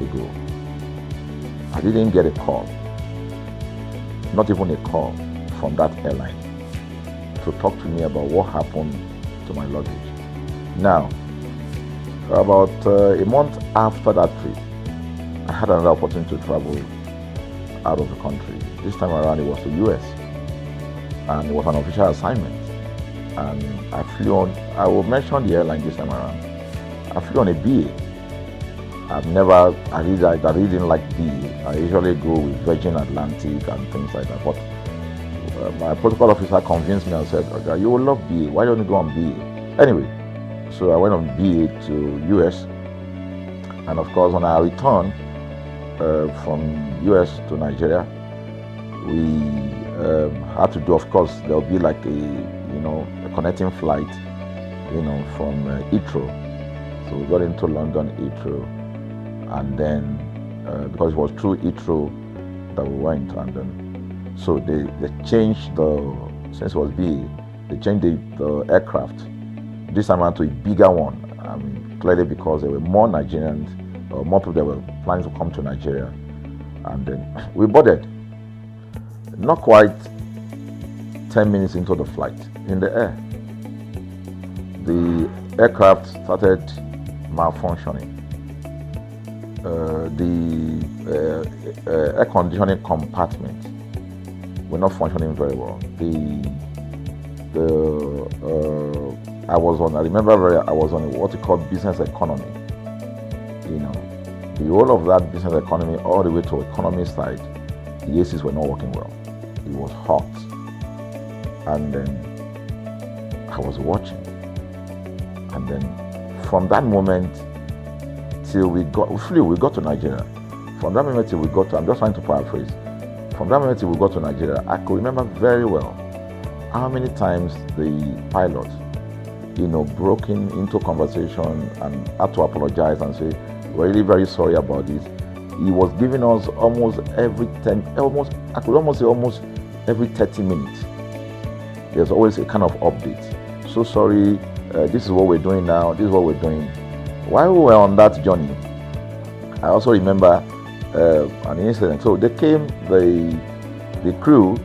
ago, I didn't get a call, not even a call from that airline to talk to me about what happened to my luggage. Now, about a month after that trip, I had another opportunity to travel out of the country. This time around it was to US, and it was an official assignment. And I flew on, I will mention the airline this time around. I flew on a BA. I really didn't like BA. I usually go with Virgin Atlantic and things like that. But my protocol officer convinced me and said, "Okay, you will love BA. Why don't you go on BA?" Anyway, so I went on BA to US. And of course, when I returned from US to Nigeria, we had to do, of course, there'll be like a connecting flight, from Heathrow. So we got into London Heathrow, and then because it was through Heathrow that we went, and then so they changed since it was BA, they changed the aircraft this time around to a bigger one. I mean, clearly because there were more Nigerians, or more people that were planning to come to Nigeria, and then we boarded. Not quite 10 minutes into the flight, in the air, the aircraft started malfunctioning. The air conditioning compartment were not functioning very well. I was on what you call business economy. The whole of that business economy, all the way to economy side, the ACs were not working well. It was hot. And then I was watching. And then from that moment till we got to Nigeria. From that moment till we got to, I'm just trying to paraphrase. From that moment till we got to Nigeria, I could remember very well how many times the pilot, broke into conversation and had to apologize and say, "We're really very sorry about this." He was giving us almost every 30 minutes. There's always a kind of update. "So sorry, this is what we're doing now, this is what we're doing." While we were on that journey, I also remember an incident. So they came, the crew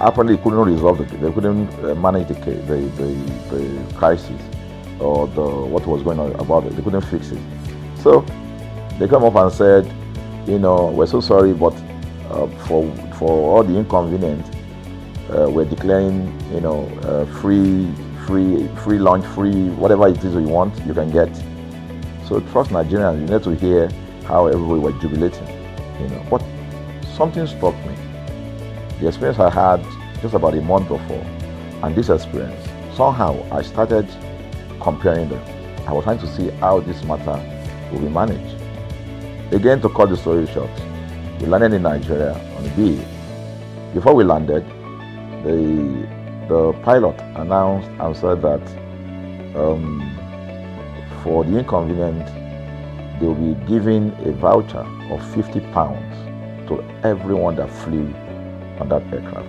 apparently couldn't resolve they couldn't manage the crisis or what was going on about it. They couldn't fix it. So they come up and said, "We're so sorry, but for all the inconvenience, we're declaring, free lunch, free whatever it is you want, you can get." So trust Nigerians, you need to hear how everybody was jubilating, But something struck me. The experience I had just about a month before, and this experience, somehow I started comparing them. I was trying to see how this matter will be managed. Again, to cut the story short, we landed in Nigeria on BA. Before we landed, the pilot announced and said that for the inconvenient, they will be giving a voucher of £50 to everyone that flew on that aircraft.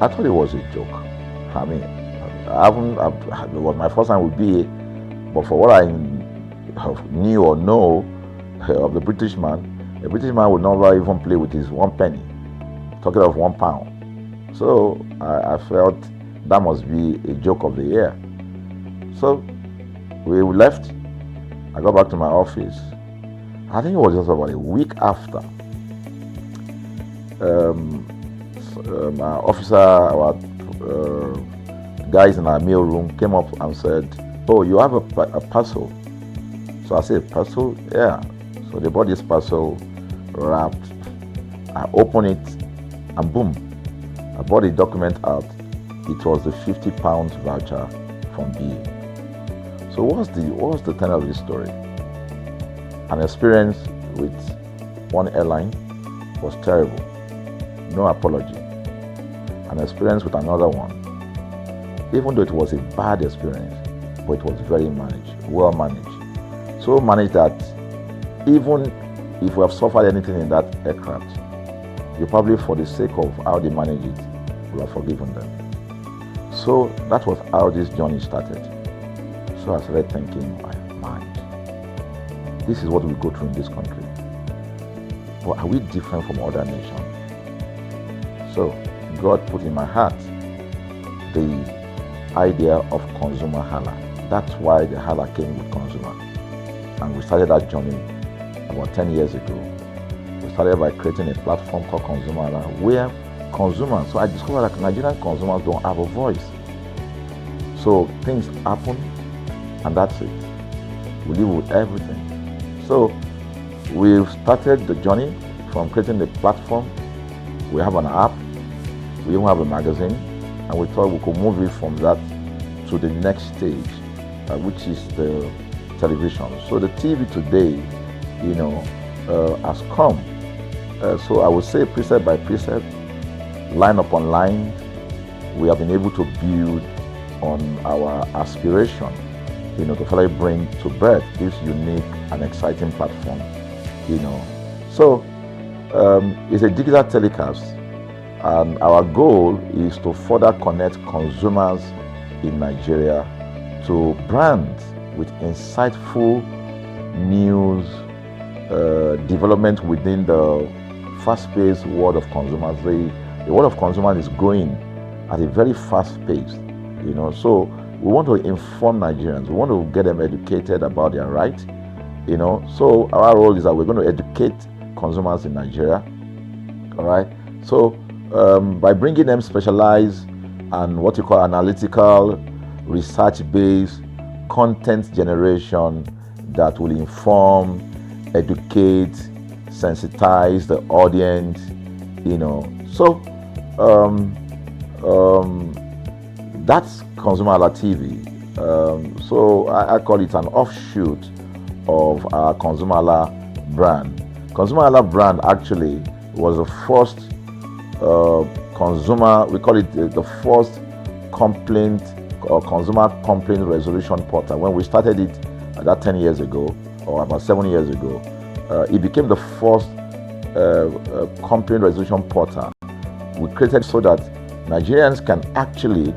I thought it was a joke. I mean, it was my first time with BA, but for what I knew or know of the British man, a British man would never even play with his 1 penny, talking of £1. So I felt that must be a joke of the year. So we left. I got back to my office. I think it was just about a week after. Our officer, our guys in our mail room came up and said, "Oh, you have a parcel." So I said, "Parcel? Yeah." So they bought this parcel wrapped. I opened it and boom, I bought the document out. It was the £50 voucher from BA. So what's the tenor of this story? An experience with one airline was terrible. No apology. An experience with another one, even though it was a bad experience, but it was very well managed. So managed that even if we have suffered anything in that aircraft, you probably, for the sake of how they manage it, will have forgiven them. So that was how this journey started. So I started thinking, my mind, this is what we go through in this country. But are we different from other nations? So God put in my heart the idea of ConsumerHalla. That's why the Hala came with consumer. And we started that journey about 10 years ago. We started by creating a platform called ConsumerHalla, where consumers, so I discovered that Nigerian consumers don't have a voice. So things happen, and that's it. We live with everything. So we've started the journey from creating the platform. We have an app, we even have a magazine, and we thought we could move it from that to the next stage, which is the television. So the TV today, has come. So I would say precept by precept, line upon line, we have been able to build on our aspiration, to finally bring to birth this unique and exciting platform, So it's a digital telecast, and our goal is to further connect consumers in Nigeria to brands with insightful news, development within the fast-paced world of consumers. The world of consumers is growing at a very fast pace, So we want to inform Nigerians. We want to get them educated about their rights, So our role is that we're going to educate consumers in Nigeria, all right? So by bringing them specialized and what you call analytical, research-based content generation that will inform, educate, sensitize the audience, So that's ConsumerHallaTV. So I call it an offshoot of our ConsumerHalla brand. ConsumerHalla brand actually was the first we call it the first complaint or consumer complaint resolution portal. When we started it about 10 years ago, or about 7 years ago, it became the first complaint resolution portal we created so that Nigerians can actually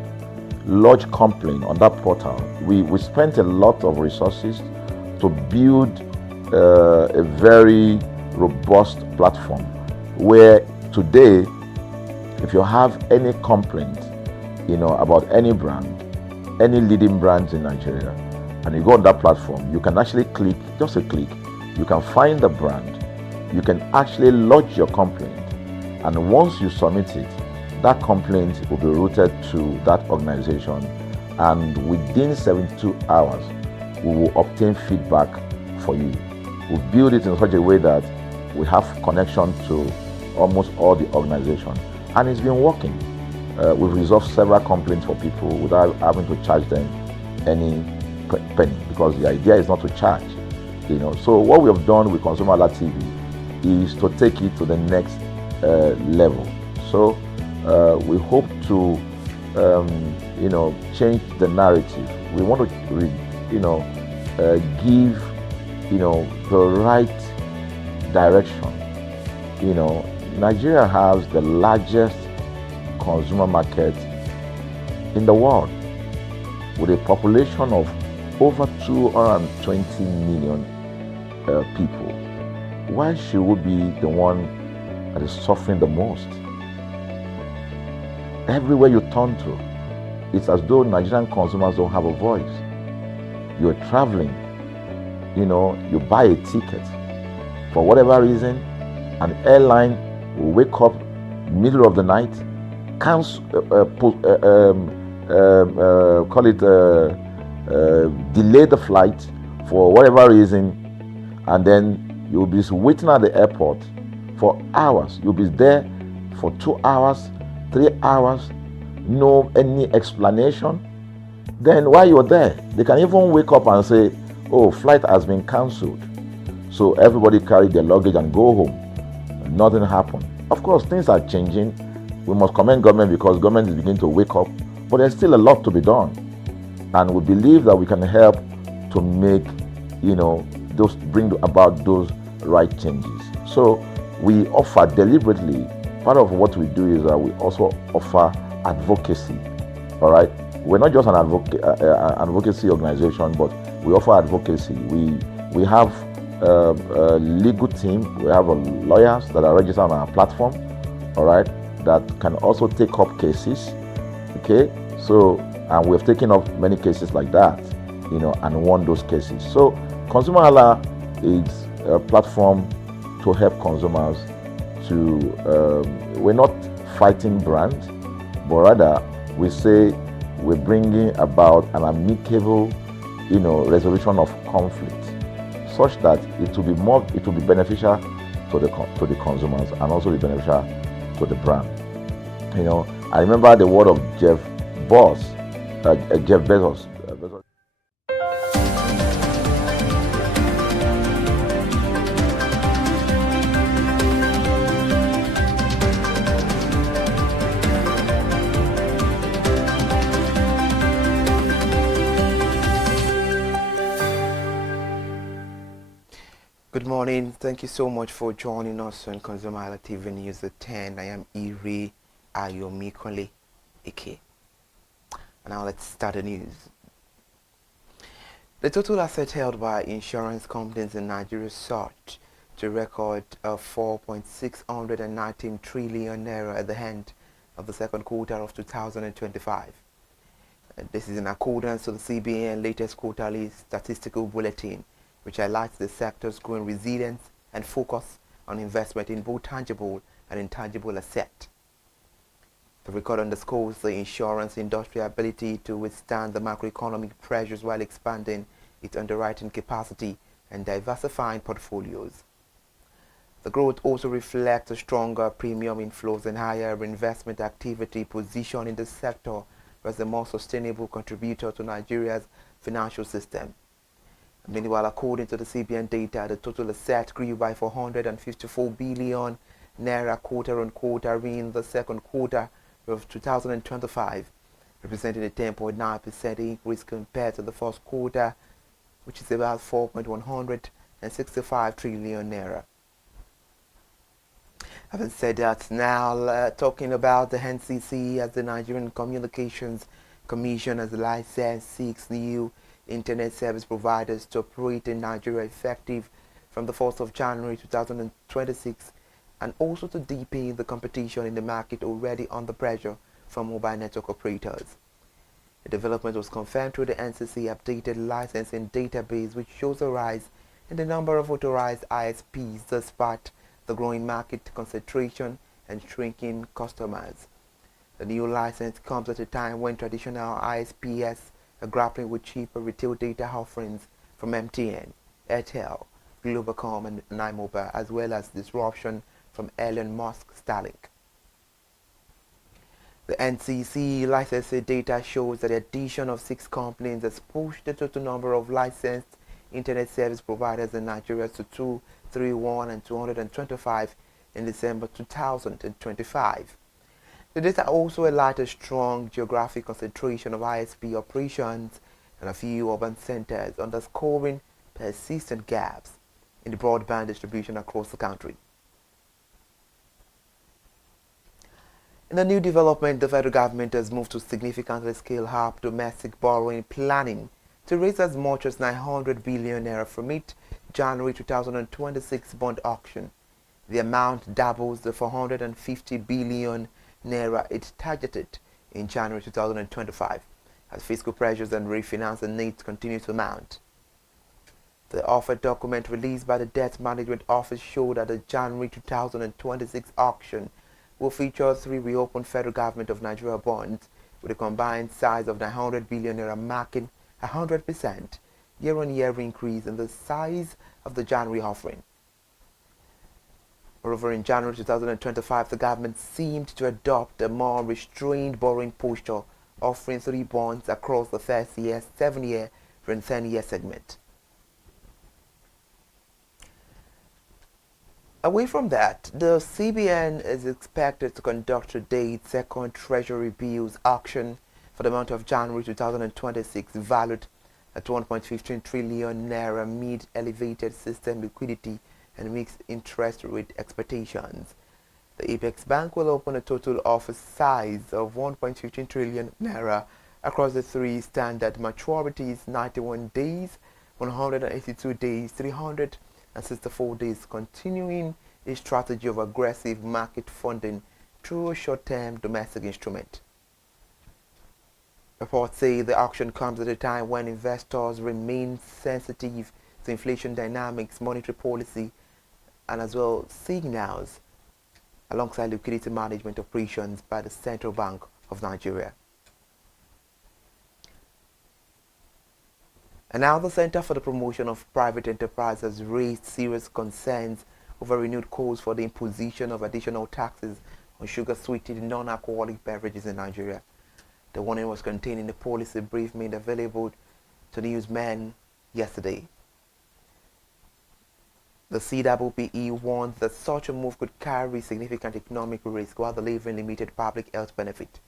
lodge complaint on that portal. We spent a lot of resources to build a very robust platform where today, if you have any complaint, about any brand, any leading brands in Nigeria, and you go on that platform, you can actually click, just a click, you can find the brand, you can actually lodge your complaint, and once you submit it, that complaint will be routed to that organization, and within 72 hours, we will obtain feedback for you. We build it in such a way that we have connection to almost all the organizations, and it's been working. We've resolved several complaints for people without having to charge them any penny, because the idea is not to charge. So what we have done with ConsumerHalla TV is to take it to the next level. So we hope to change the narrative. We want to give the right direction. Nigeria has the largest consumer market in the world, with a population of over 220 million people. Why should we be the one that is suffering the most? Everywhere you turn to, it's as though Nigerian consumers don't have a voice. You're traveling, you buy a ticket. For whatever reason, an airline will wake up middle of the night, delay the flight for whatever reason, and then you'll be waiting at the airport for hours. You'll be there for 2 hours, 3 hours, no any explanation. Then while you're there, they can even wake up and say, oh, flight has been cancelled. So everybody carry their luggage and go home. Nothing happened. Of course, things are changing. We must commend government, because government is beginning to wake up, but there's still a lot to be done. And we believe that we can help to make, bring about those right changes. So we offer deliberately, part of what we do is that we also offer advocacy. All right. We're not just an advocacy organization, but we offer advocacy. We have a legal team. We have lawyers that are registered on our platform, all right, that can also take up cases. Okay, so and we've taken up many cases like that, and won those cases. So ConsumerHalla is a platform to help consumers we're not fighting brands, but rather we say we're bringing about an amicable, resolution of conflict, such that it will be beneficial to the consumers, and also be beneficial to the brand. I remember the word of Jeff Bezos. Good morning. Thank you so much for joining us on ConsumerHallaTV News at 10. I am Iri Ayomikole Ike. Now let's start the news. The total assets held by insurance companies in Nigeria surged to record of 4.619 trillion naira at the end of the second quarter of 2025. This is in accordance to the CBN latest quarterly statistical bulletin, which highlights the sector's growing resilience and focus on investment in both tangible and intangible assets. The record underscores the insurance industry's ability to withstand the macroeconomic pressures while expanding its underwriting capacity and diversifying portfolios. The growth also reflects a stronger premium inflows and higher investment activity, positioning the sector as a more sustainable contributor to Nigeria's financial system. Meanwhile, according to the CBN data, the total asset grew by 454 billion naira quarter-on-quarter in the second quarter of 2025, representing a 10.9% increase compared to the first quarter, which is about 4.165 trillion naira. Having said that, now talking about the NCC, as the Nigerian Communications Commission has licensed 6 new internet service providers to operate in Nigeria effective from the 1st of January 2026, and also to deepen the competition in the market already under pressure from mobile network operators. The development was confirmed through the NCC updated licensing database, which shows a rise in the number of authorized ISPs despite the growing market concentration and shrinking customers. The new license comes at a time when traditional ISPs are grappling with cheaper retail data offerings from MTN, Airtel, Globalcom, and Nine-Mobile, as well as disruption from Elon Musk's Starlink. The NCC licensing data shows that the addition of 6 companies has pushed the total number of licensed internet service providers in Nigeria to 231 and 225 in December 2025. The data also highlight a strong geographic concentration of ISP operations in a few urban centers, underscoring persistent gaps in the broadband distribution across the country. In a new development, the federal government has moved to significantly scale up domestic borrowing planning to raise as much as 900 billion naira from its January 2026 bond auction. The amount doubles the 450 billion naira it targeted in January 2025, as fiscal pressures and refinancing needs continue to mount. The offered document released by the Debt Management Office showed that the January 2026 auction will feature 3 reopened federal government of Nigeria bonds with a combined size of 900 billion naira, marking a 100% year-on-year increase in the size of the January offering. Moreover, in January 2025, the government seemed to adopt a more restrained borrowing posture, offering 3 bonds across the first year, 7-year, and 10-year segment. Away from that, the CBN is expected to conduct today its second Treasury bills auction for the month of January 2026, valued at 1.15 trillion naira amid elevated system liquidity and mixed interest rate expectations. The Apex Bank will open a total offer size of 1.15 trillion naira across the 3 standard maturities: 91 days, 182 days, 364 days, continuing a strategy of aggressive market funding through a short-term domestic instrument. Reports say the auction comes at a time when investors remain sensitive to inflation dynamics, monetary policy, and as well signals alongside liquidity management operations by the Central Bank of Nigeria. And now the Center for the Promotion of Private Enterprise has raised serious concerns over renewed calls for the imposition of additional taxes on sugar-sweetened non-alcoholic beverages in Nigeria. The warning was contained in the policy brief made available to newsmen yesterday. The CWPE warns that such a move could carry significant economic risk while delivering limited public health benefit,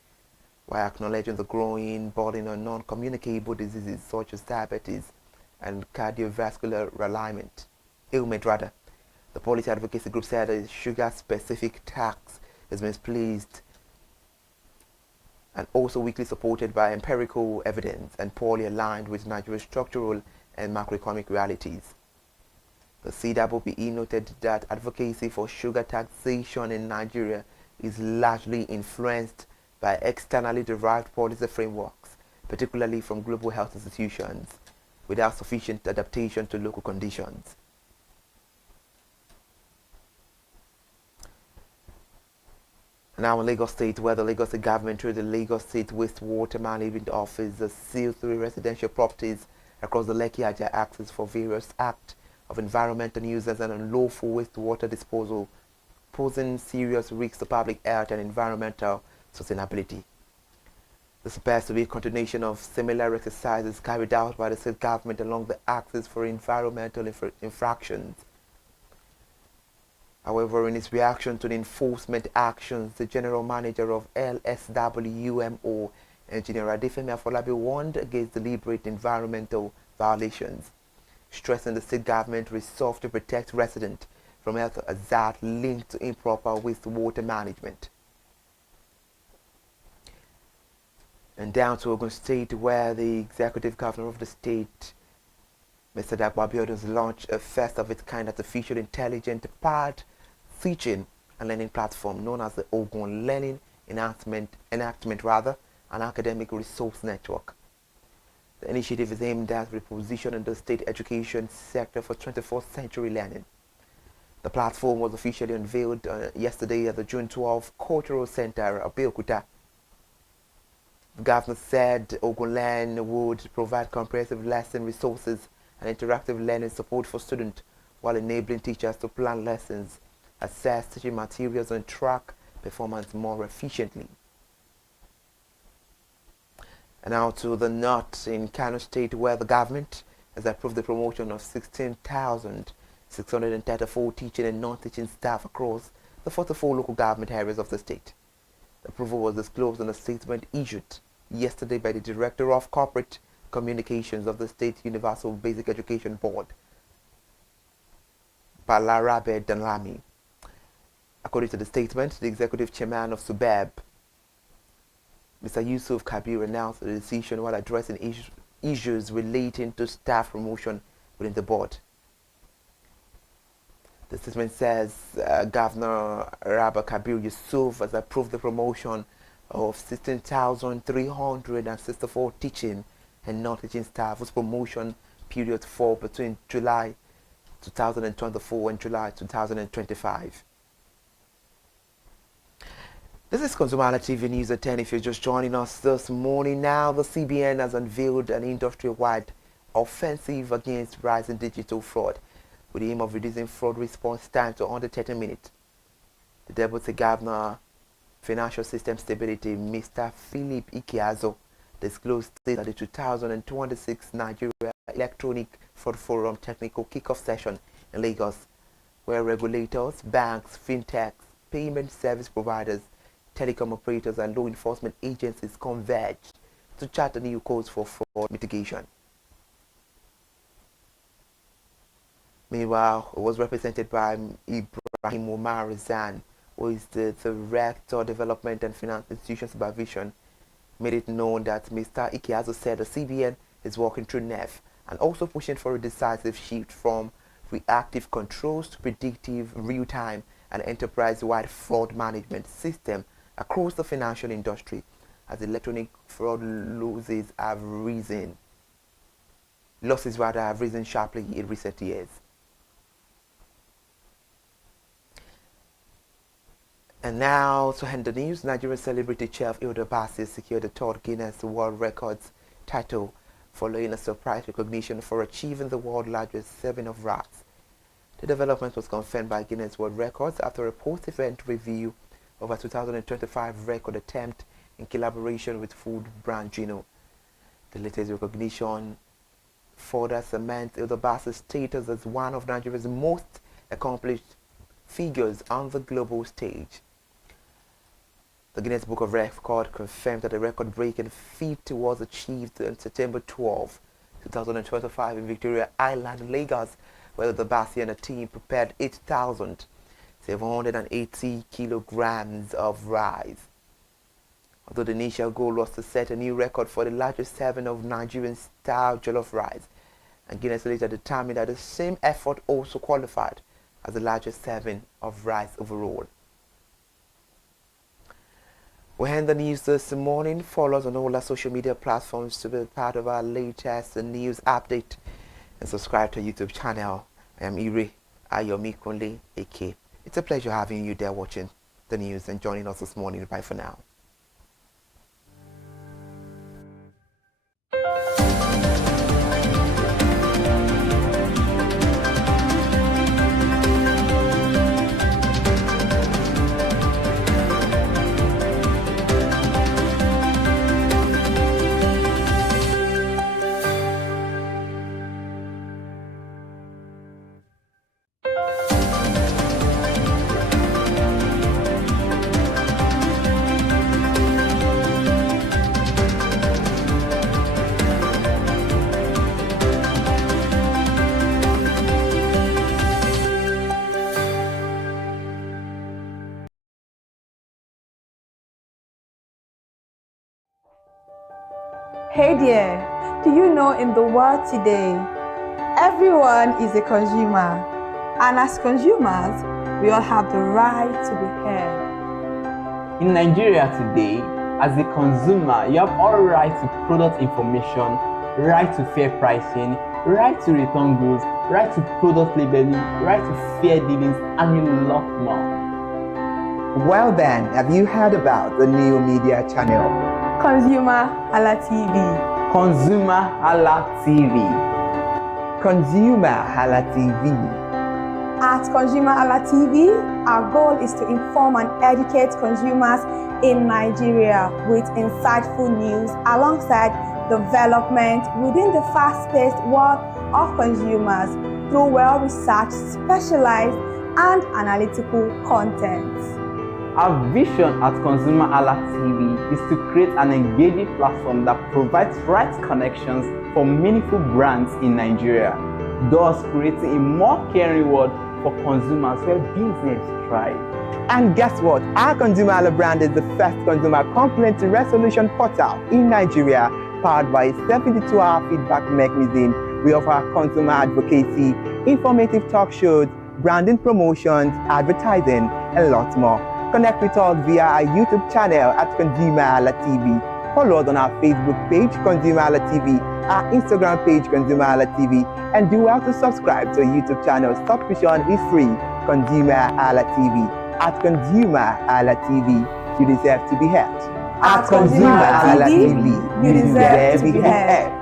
while acknowledging the growing burden on non-communicable diseases such as diabetes and cardiovascular ailment. The policy advocacy group said a sugar-specific tax is misplaced and also weakly supported by empirical evidence and poorly aligned with Nigeria's structural and macroeconomic realities. The CWPE noted that advocacy for sugar taxation in Nigeria is largely influenced by externally derived policy frameworks, particularly from global health institutions, without sufficient adaptation to local conditions. Now in Lagos State, where the Lagos State government through the Lagos State Wastewater Management Office has sealed 3 residential properties across the Lekki-Ajah axis for various acts of environmental nuisance and unlawful wastewater disposal, posing serious risks to public health and environmental sustainability. This appears to be a continuation of similar exercises carried out by the state government along the axis for environmental infractions. However, in its reaction to the enforcement actions, the General Manager of LSWMO, Engineer Adefemi Afolabi, warned against deliberate environmental violations, stressing the state government resolve to protect residents from health hazard linked to improper wastewater management. And down to Ogun State, where the executive governor of the state, Mr. Dapo Abiodun, has launched a first of its kind artificial intelligence powered teaching and learning platform known as the Ogun Learning Enactment, an academic resource network. The initiative is aimed at repositioning the state education sector for 21st century learning. The platform was officially unveiled yesterday at the June 12 Cultural Center, Abeokuta. The governor said Ogun Learn would provide comprehensive lesson resources and interactive learning support for students while enabling teachers to plan lessons, assess teaching materials, and track performance more efficiently. And now to the north in Kano State, where the government has approved the promotion of 16,634 teaching and non-teaching staff across the 44 local government areas of the state. The approval was disclosed in a statement issued yesterday by the Director of Corporate Communications of the State Universal Basic Education Board, Balarabe Danlami. According to the statement, the Executive Chairman of SUBEB, Mr. Yusuf Kabir, announced the decision while addressing issues relating to staff promotion within the board. The statement says Governor Rabba Kabir Yusuf has approved the promotion of 16,364 teaching and non-teaching staff whose promotion periods fall between July 2024 and July 2025. This is ConsumerHallaTV News at 10. If you're just joining us this morning now, the CBN has unveiled an industry-wide offensive against rising digital fraud with the aim of reducing fraud response time to under 30 minutes. The Deputy Governor, Financial System Stability, Mr. Philip Ikiazo, disclosed that the 2026 Nigeria Electronic Fraud Forum Technical Kickoff Session in Lagos, where regulators, banks, fintechs, payment service providers, telecom operators and law enforcement agencies converge to chart new codes for fraud mitigation. Meanwhile, it was represented by Ibrahim Omar Rizan, who is the Director of Development and Finance Institution Supervision, made it known that Mr. Ikiazo said the CBN is working through NEF and also pushing for a decisive shift from reactive controls to predictive, real-time and enterprise-wide fraud management system across the financial industry as electronic fraud losses have risen sharply in recent years. And now to end the news, Nigerian celebrity chef Hilda Bassi secured the third Guinness World Records title following a surprise recognition for achieving the world's largest serving of rice. The development was confirmed by Guinness World Records after a post-event review of a 2025 record attempt in collaboration with food brand Gino. The latest recognition further cements Hilda Bassi's status as one of Nigeria's most accomplished figures on the global stage. The Guinness Book of Records confirmed that the record-breaking feat was achieved on September 12, 2025 in Victoria Island, Lagos, where the Bassi and the team prepared 8,780 kilograms of rice. Although the initial goal was to set a new record for the largest serving of Nigerian-style jollof rice, and Guinness later determined that the same effort also qualified as the largest serving of rice overall. We end the news this morning. Follow us on all our social media platforms to be part of our latest news update and subscribe to our YouTube channel. I am Ire Ayomi Kunle AK. It's a pleasure having you there watching the news and joining us this morning. Bye for now. Hey there, do you know in the world today, everyone is a consumer, and as consumers, we all have the right to be heard. In Nigeria today, as a consumer, you have all right to product information, right to fair pricing, right to return goods, right to product labeling, right to fair dealings, and a lot more. Well then, have you heard about the new media channel? ConsumerHallaTV. ConsumerHallaTV. ConsumerHallaTV. At ConsumerHallaTV, our goal is to inform and educate consumers in Nigeria with insightful news alongside development within the fast-paced world of consumers through well-researched, specialized, and analytical content. Our vision at ConsumerHallaTV is to create an engaging platform that provides right connections for meaningful brands in Nigeria, thus creating a more caring world for consumers where business thrive. And guess what? Our ConsumerHalla brand is the first consumer complaint resolution portal in Nigeria, powered by a 72-hour feedback mechanism. We offer consumer advocacy, informative talk shows, branding promotions, advertising, and lots more. Connect with us via our YouTube channel at ConsumerHallaTV. Follow us on our Facebook page, ConsumerHallaTV, our Instagram page, ConsumerHallaTV, and do well to subscribe to our YouTube channel. Subscription is free. ConsumerHallaTV. At ConsumerHallaTV, you deserve to be heard. At ConsumerHallaTV, you deserve to be heard.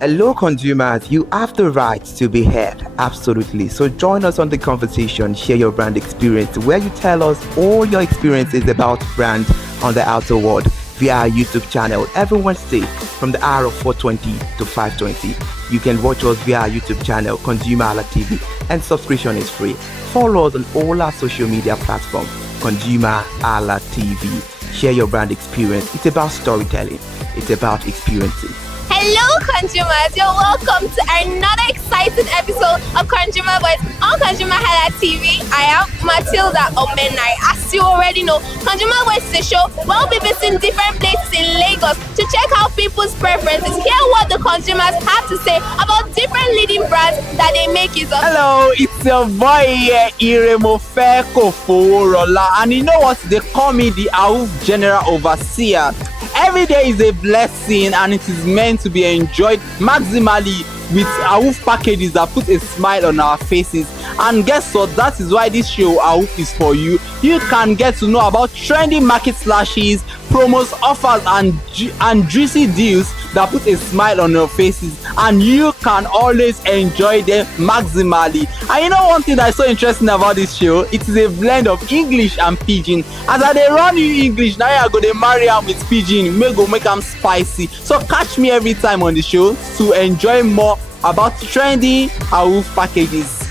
Hello consumers, you have the right to be heard, absolutely. So join us on the conversation, share your brand experience, where you tell us all your experiences about brand on the outer world via our YouTube channel every Wednesday from the hour of 4:20 to 5:20. You can watch us via our YouTube channel, ConsumerHallaTV, and subscription is free. Follow us on all our social media platforms, ConsumerHallaTV. Share your brand experience. It's about storytelling. It's about experiences. Hello consumers, you're welcome to another exciting episode of Consumer Voice on ConsumerHallaTV. I am Matilda Omenai. As you already know, Consumer Voice is a show where we'll be visiting different places in Lagos to check out people's preferences, hear what the consumers have to say about different leading brands that they make use of. Hello, it's your boy Iremofeko Foworola, and you know what? They call me the AWUF General Overseer. Every day is a blessing and it is meant to be enjoyed maximally with AWUF packages that put a smile on our faces. And guess what? That is why this show AWUF is for you. You can get to know about trendy market slashes, promos, offers, and juicy deals that put a smile on your faces, and you can always enjoy them maximally. And you know one thing that is so interesting about this show? It is a blend of English and Pidgin. As I dey run you English, now I go to marry am with Pidgin, make am spicy. So catch me every time on the show to enjoy more about trendy AWUF packages.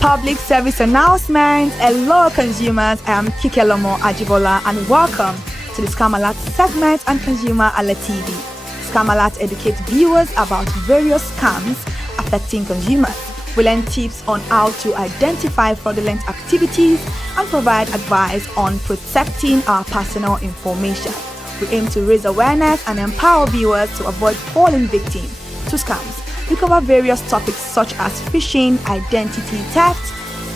Public service announcement. Hello consumers, I am Kikelomo Ajibola and welcome to the Scam Alert segment on ConsumerHallaTV. Scam Alert educates viewers about various scams affecting consumers. We learn tips on how to identify fraudulent activities and provide advice on protecting our personal information. We aim to raise awareness and empower viewers to avoid falling victim to scams. We cover various topics such as phishing, identity theft,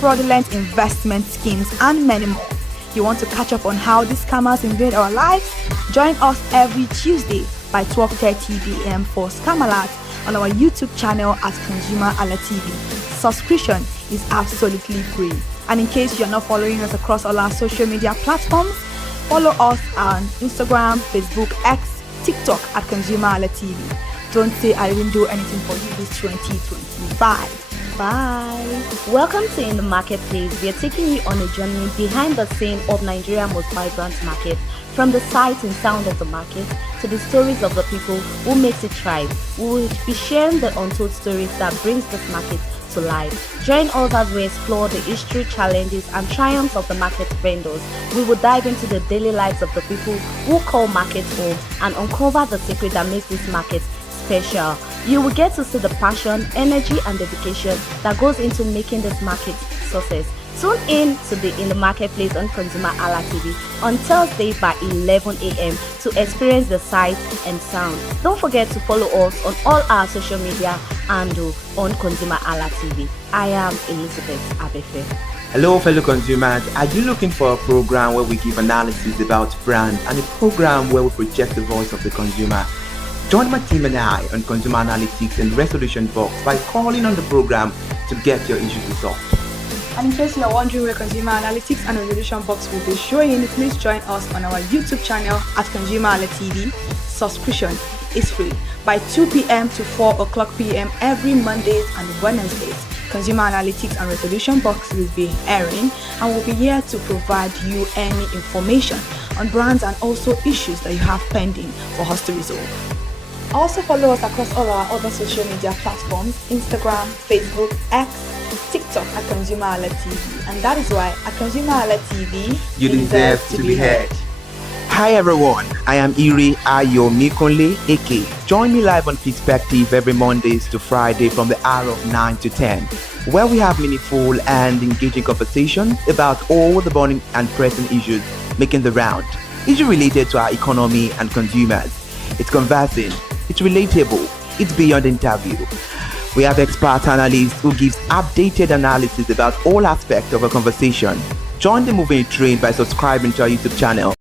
fraudulent investment schemes, and many more. You want to catch up on how these scammers invade our lives? Join us every Tuesday by 12:30 p.m. for Scam Alert on our YouTube channel at ConsumerHallaTV. Subscription is absolutely free. And in case you're not following us across all our social media platforms, follow us on Instagram, Facebook, X, TikTok at ConsumerHallaTV. Don't say I didn't do anything for you this 2025. Bye. Welcome to In the Marketplace. We are taking you on a journey behind the scene of Nigeria's most vibrant market. From the sight and sound of the market to the stories of the people who makes it thrive. We will be sharing the untold stories that brings this market to life. Join us as we explore the history, challenges, and triumphs of the market vendors. We will dive into the daily lives of the people who call markets home and uncover the secret that makes this market special. You will get to see the passion, energy, and dedication that goes into making this market success. Tune in to the In the Marketplace on ConsumerHallaTV on Thursday by 11 a.m. to experience the sight and sound. Don't forget to follow us on all our social media and on ConsumerHallaTV. I am Elizabeth Abefe. Hello fellow consumers, are you looking for a program where we give analysis about brands and a program where we project the voice of the consumer? Join my team and I on Consumer Analytics and Resolution Box by calling on the program to get your issues resolved. And in case you are wondering where Consumer Analytics and Resolution Box will be showing, please join us on our YouTube channel at ConsumerHallaTV. Subscription is free by 2 p.m. to 4 o'clock p.m. every Mondays and Wednesdays. Consumer Analytics and Resolution Box will be airing and will be here to provide you any information on brands and also issues that you have pending for us to resolve. Also follow us across all our other social media platforms, Instagram, Facebook, X, TikTok at ConsumerHallaTV. And that is why at ConsumerHallaTV, You deserve to be heard. Hi everyone, I am Iri Ayo Mikunle Eke. Join me live on Perspective every Mondays to Friday from the hour of 9 to 10, where we have meaningful and engaging conversations about all the burning and pressing issues making the round. Issues related to our economy and consumers. It's conversing, it's relatable, it's beyond interview. We have expert analysts who gives updated analysis about all aspects of a conversation. Join the moving train by subscribing to our YouTube channel,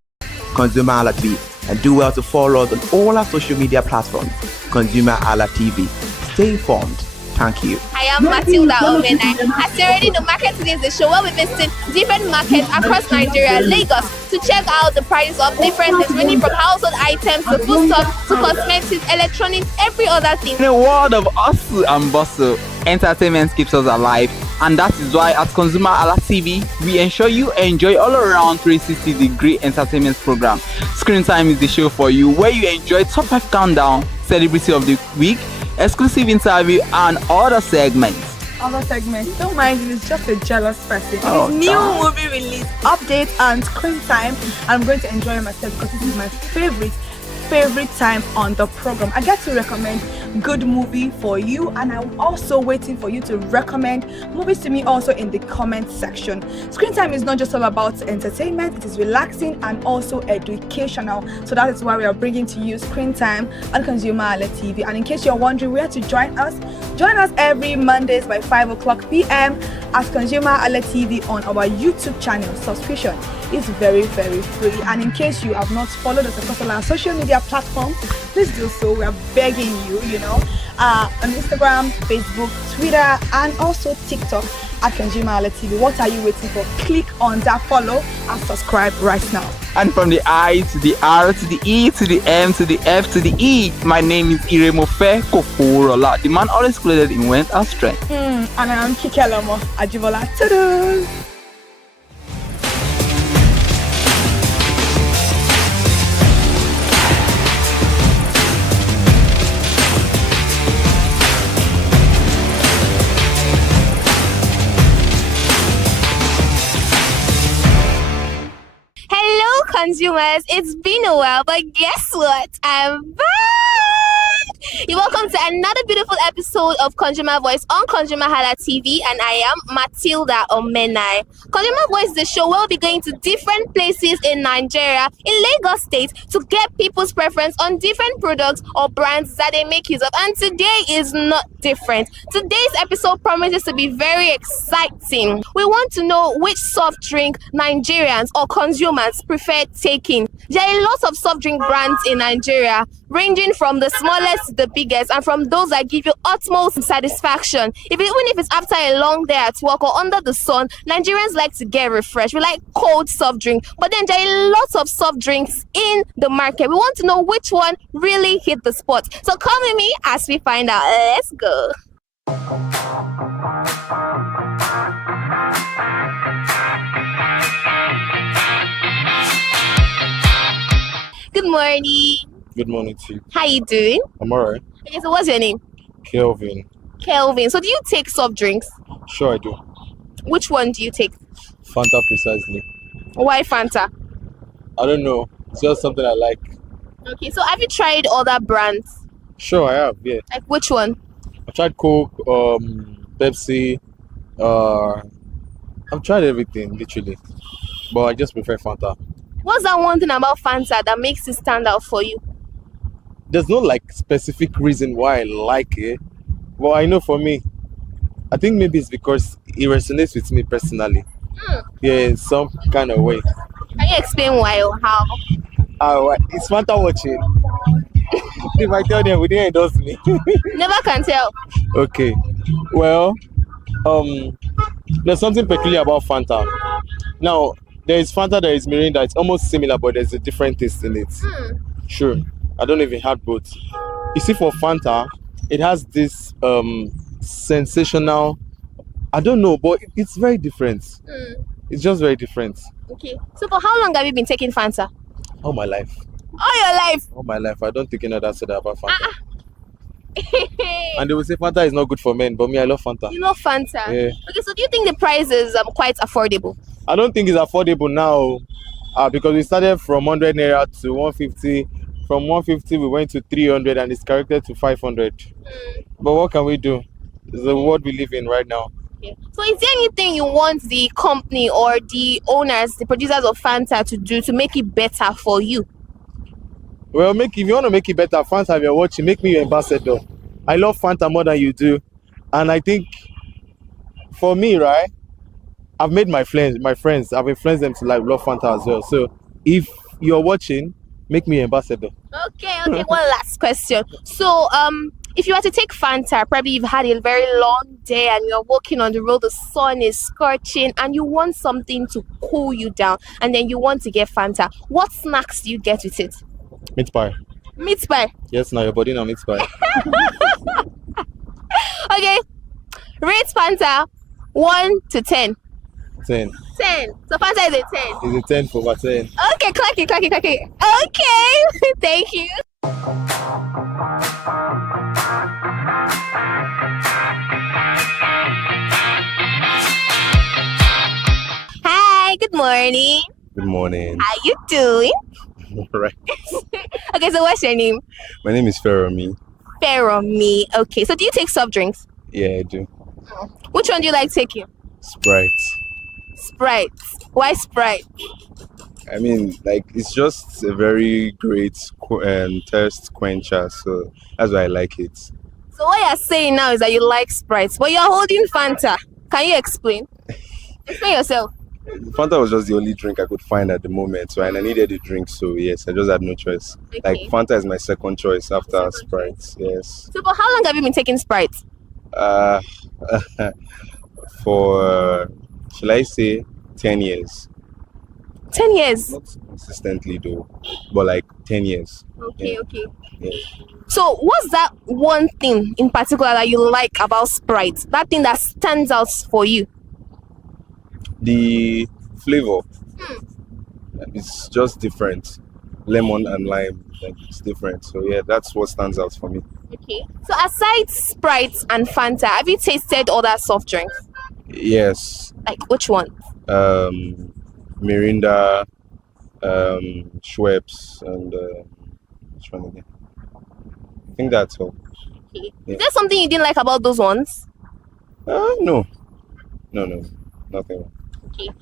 ConsumerHallaTV, and do well to follow us on all our social media platforms, ConsumerHallaTV. Stay informed. Thank you. I am Matilda Omenai. As you already know, Market Today is the show where we visit different markets across Nigeria, Lagos, to check out the prices of different things, ranging from household items to foodstuffs to cosmetics, electronics, every other thing. In a world of hustle and bustle, entertainment keeps us alive, and that is why at ConsumerHallaTV, we ensure you enjoy all around 360-degree entertainment program. Screen Time is the show for you, where you enjoy top 5 countdown, celebrity of the week, exclusive interview, and other segments. Don't mind, it's just a jealous person. Oh, New movie release, update, and Screen Time. I'm going to enjoy myself because this is my favorite time on the program. I get to recommend good movie for you, and I'm also waiting for you to recommend movies to me also in the comment section. Screen Time is not just all about entertainment, it is relaxing and also educational. So that is why we are bringing to you Screen Time on ConsumerHallaTV. And in case you're wondering where to join us every Mondays by 5 o'clock p.m. at ConsumerHallaTV on our YouTube channel. Subscription is very, very free. And in case you have not followed us across all our social media platforms, please do so. We are begging you, on Instagram, Facebook, Twitter, and also TikTok at ConsumerHallaTV. What are you waiting for? Click on that follow and subscribe right now. And from the I to the R to the E to the M to the F to the E, my name is Iremofe Kokorola, the man always clothed in wealth and strength. And I am Kikelomo Ajibola. Ta-da! Consumers, it's been a while, but guess what? I'm back! You're welcome to another beautiful episode of Consumer Voice on ConsumerHallaTV, and I am Matilda Omenai. Consumer Voice is the show where we'll be going to different places in Nigeria, in Lagos State, to get people's preference on different products or brands that they make use of. And today is not different. Today's episode promises to be very exciting. We want to know which soft drink Nigerians or consumers prefer taking. There are lots of soft drink brands in Nigeria, ranging from the smallest to the biggest, and from those that give you utmost satisfaction. Even if it's after a long day at work or under the sun, Nigerians like to get refreshed. We like cold soft drink, but then there are lots of soft drinks in the market. We want to know which one really hit the spot. So come with me as we find out. Let's go. Good morning. Good morning to you. How you doing? I'm alright. Okay, so what's your name? Kelvin. Kelvin. So do you take soft drinks? Sure I do. Which one do you take? Fanta precisely. Why Fanta? I don't know. It's just something I like. Okay, so have you tried other brands? Sure I have, yeah. Like which one? I tried Coke, Pepsi, I've tried everything, literally. But I just prefer Fanta. What's that one thing about Fanta that makes it stand out for you? There's no like specific reason why I like it. But I know for me, I think maybe it's because it resonates with me personally. Yeah, in some kind of way. Can you explain why or how? It's Fanta watching. If I tell them, would they endorse me? Never can tell. Okay. Well, There's something peculiar about Fanta. Now, there is Fanta, there is Mirinda. It's almost similar, but there's a different taste in it. Sure, I don't even have both. You see, for Fanta, it has this sensational. I don't know, but it's very different. It's just very different. Okay. So for how long have you been taking Fanta? All my life. All your life? All my life. I don't think any other said about Fanta. And they will say Fanta is not good for men, but me, I love Fanta. You love Fanta? Yeah. Okay, so do you think the price is quite affordable? I don't think it's affordable now because we started from 100 naira to 150. From 150, we went to 300 and it's corrected to 500. But what can we do? It's the world we live in right now. Okay. So is there anything you want the company or the owners, the producers of Fanta to do to make it better for you? Well, if you want to make it better, Fanta, if you're watching, make me your ambassador. I love Fanta more than you do. And I think for me, right, I've made my friends, I've influenced them to like love Fanta as well. So if you're watching, make me ambassador. Okay, one last question. So if you were to take Fanta, probably you've had a very long day and you're walking on the road, the sun is scorching and you want something to cool you down and then you want to get Fanta. What snacks do you get with it? Meat pie. Meat pie? Yes, now your body now meat pie. Okay, rate Fanta 1 to 10. 10. 10. So Fanta is a 10. It's a 10 over 10. Okay, clack it. Okay, thank you. Hi, good morning. Good morning. How you doing? Right. Okay, so what's your name? My name is Feromi. Feromi. Okay, so do you take soft drinks? Yeah, I do. Which one do you like taking? Sprite. Sprite. Why Sprite? I mean, like, it's just a very great thirst quencher, so that's why I like it. So what you're saying now is that you like Sprite, but you're holding Fanta. Can you explain? Explain yourself. Fanta was just the only drink I could find at the moment, so and I needed a drink, so yes, I just had no choice. Okay. Like, Fanta is my second choice after Sprite, yes. So for how long have you been taking Sprite? For, shall I say, 10 years. 10 years? Not consistently though, but like 10 years. Okay. Yeah. So what's that one thing in particular that you like about Sprite? That thing that stands out for you? The flavor, it's just different. Lemon and lime, like, it's different. So yeah, that's what stands out for me. Okay. So aside Sprite and Fanta, have you tasted other soft drinks? Yes. Like which one? Mirinda, Schweppes, and which one again? I think that's all. Okay. Yeah. Is there something you didn't like about those ones? No, nothing. Okay.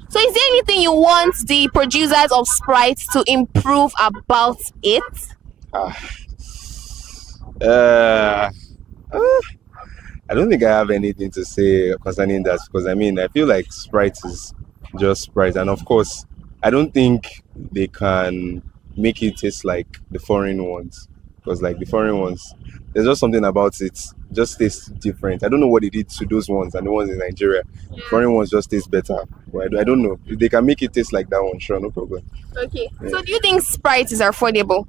So is there anything you want the producers of Sprite to improve about it? I don't think I have anything to say concerning that because I mean I feel like Sprite is just Sprite, and of course I don't think they can make it taste like the foreign ones because like the foreign ones, there's just something about it just tastes different. I don't know what they did to those ones and the ones in Nigeria. Foreign ones just taste better. But I don't know if they can make it taste like that one. Sure, no problem. Okay. Yeah. So do you think Sprite is affordable?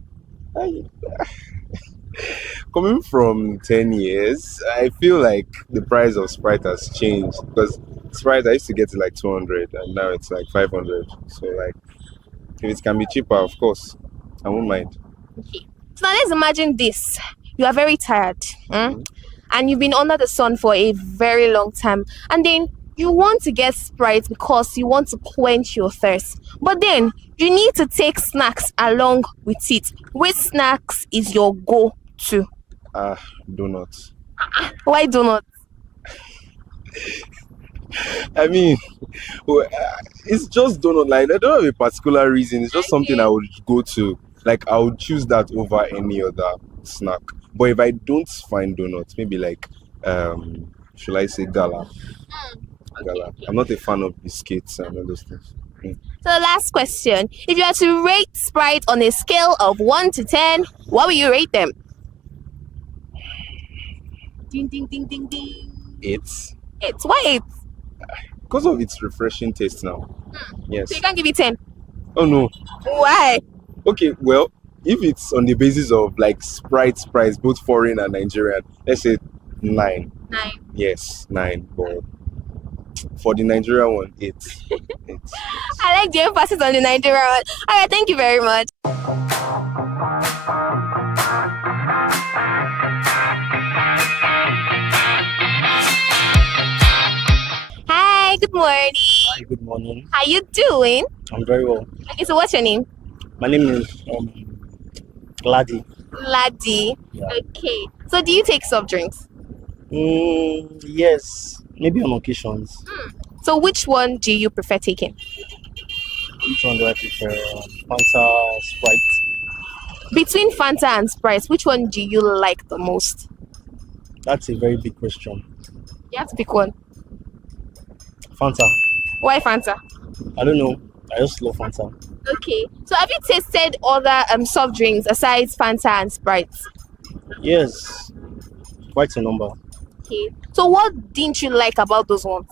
Coming from 10 years, I feel like the price of Sprite has changed because Sprite I used to get it like 200 and now it's like 500. So like if it can be cheaper, of course, I won't mind. Okay. So now let's imagine this. You are very tired and you've been under the sun for a very long time, and then you want to get Sprite because you want to quench your thirst, but then you need to take snacks along with it. Which snacks is your go-to? Donuts. Why donuts? I mean, it's just donut. Like I don't have a particular reason. It's just something I would go to. Like I would choose that over any other snack. But if I don't find donuts, maybe like should I say gala? Gala. I'm not a fan of biscuits and all those things. So the last question. If you had to rate Sprite on a scale of 1 to 10, what would you rate them? Ding, ding, ding, ding, ding. 8. 8. Why 8? Because of its refreshing taste now. Yes. So you can't give it 10. Oh no. Why? Okay, well, if it's on the basis of like Sprite's price, both foreign and Nigerian, let's say 9. 9. Yes, 9. But for the Nigerian one, 8. 8. I like the emphasis on the Nigerian one. All right, thank you very much. Hi, good morning. Hi, good morning. How you doing? I'm very well. Okay, so what's your name? My name is Gladdy. Laddie. Yeah. Okay. So do you take soft drinks? Yes, maybe on occasions. So which one do you prefer taking? Which one do I prefer? Fanta, Sprite. Between Fanta and Sprite, which one do you like the most? That's a very big question. You have to pick one. Fanta. Why Fanta? I don't know. I just love Fanta. Okay. So have you tasted other soft drinks aside Fanta and Sprite? Yes, quite a number. Okay. So what didn't you like about those ones?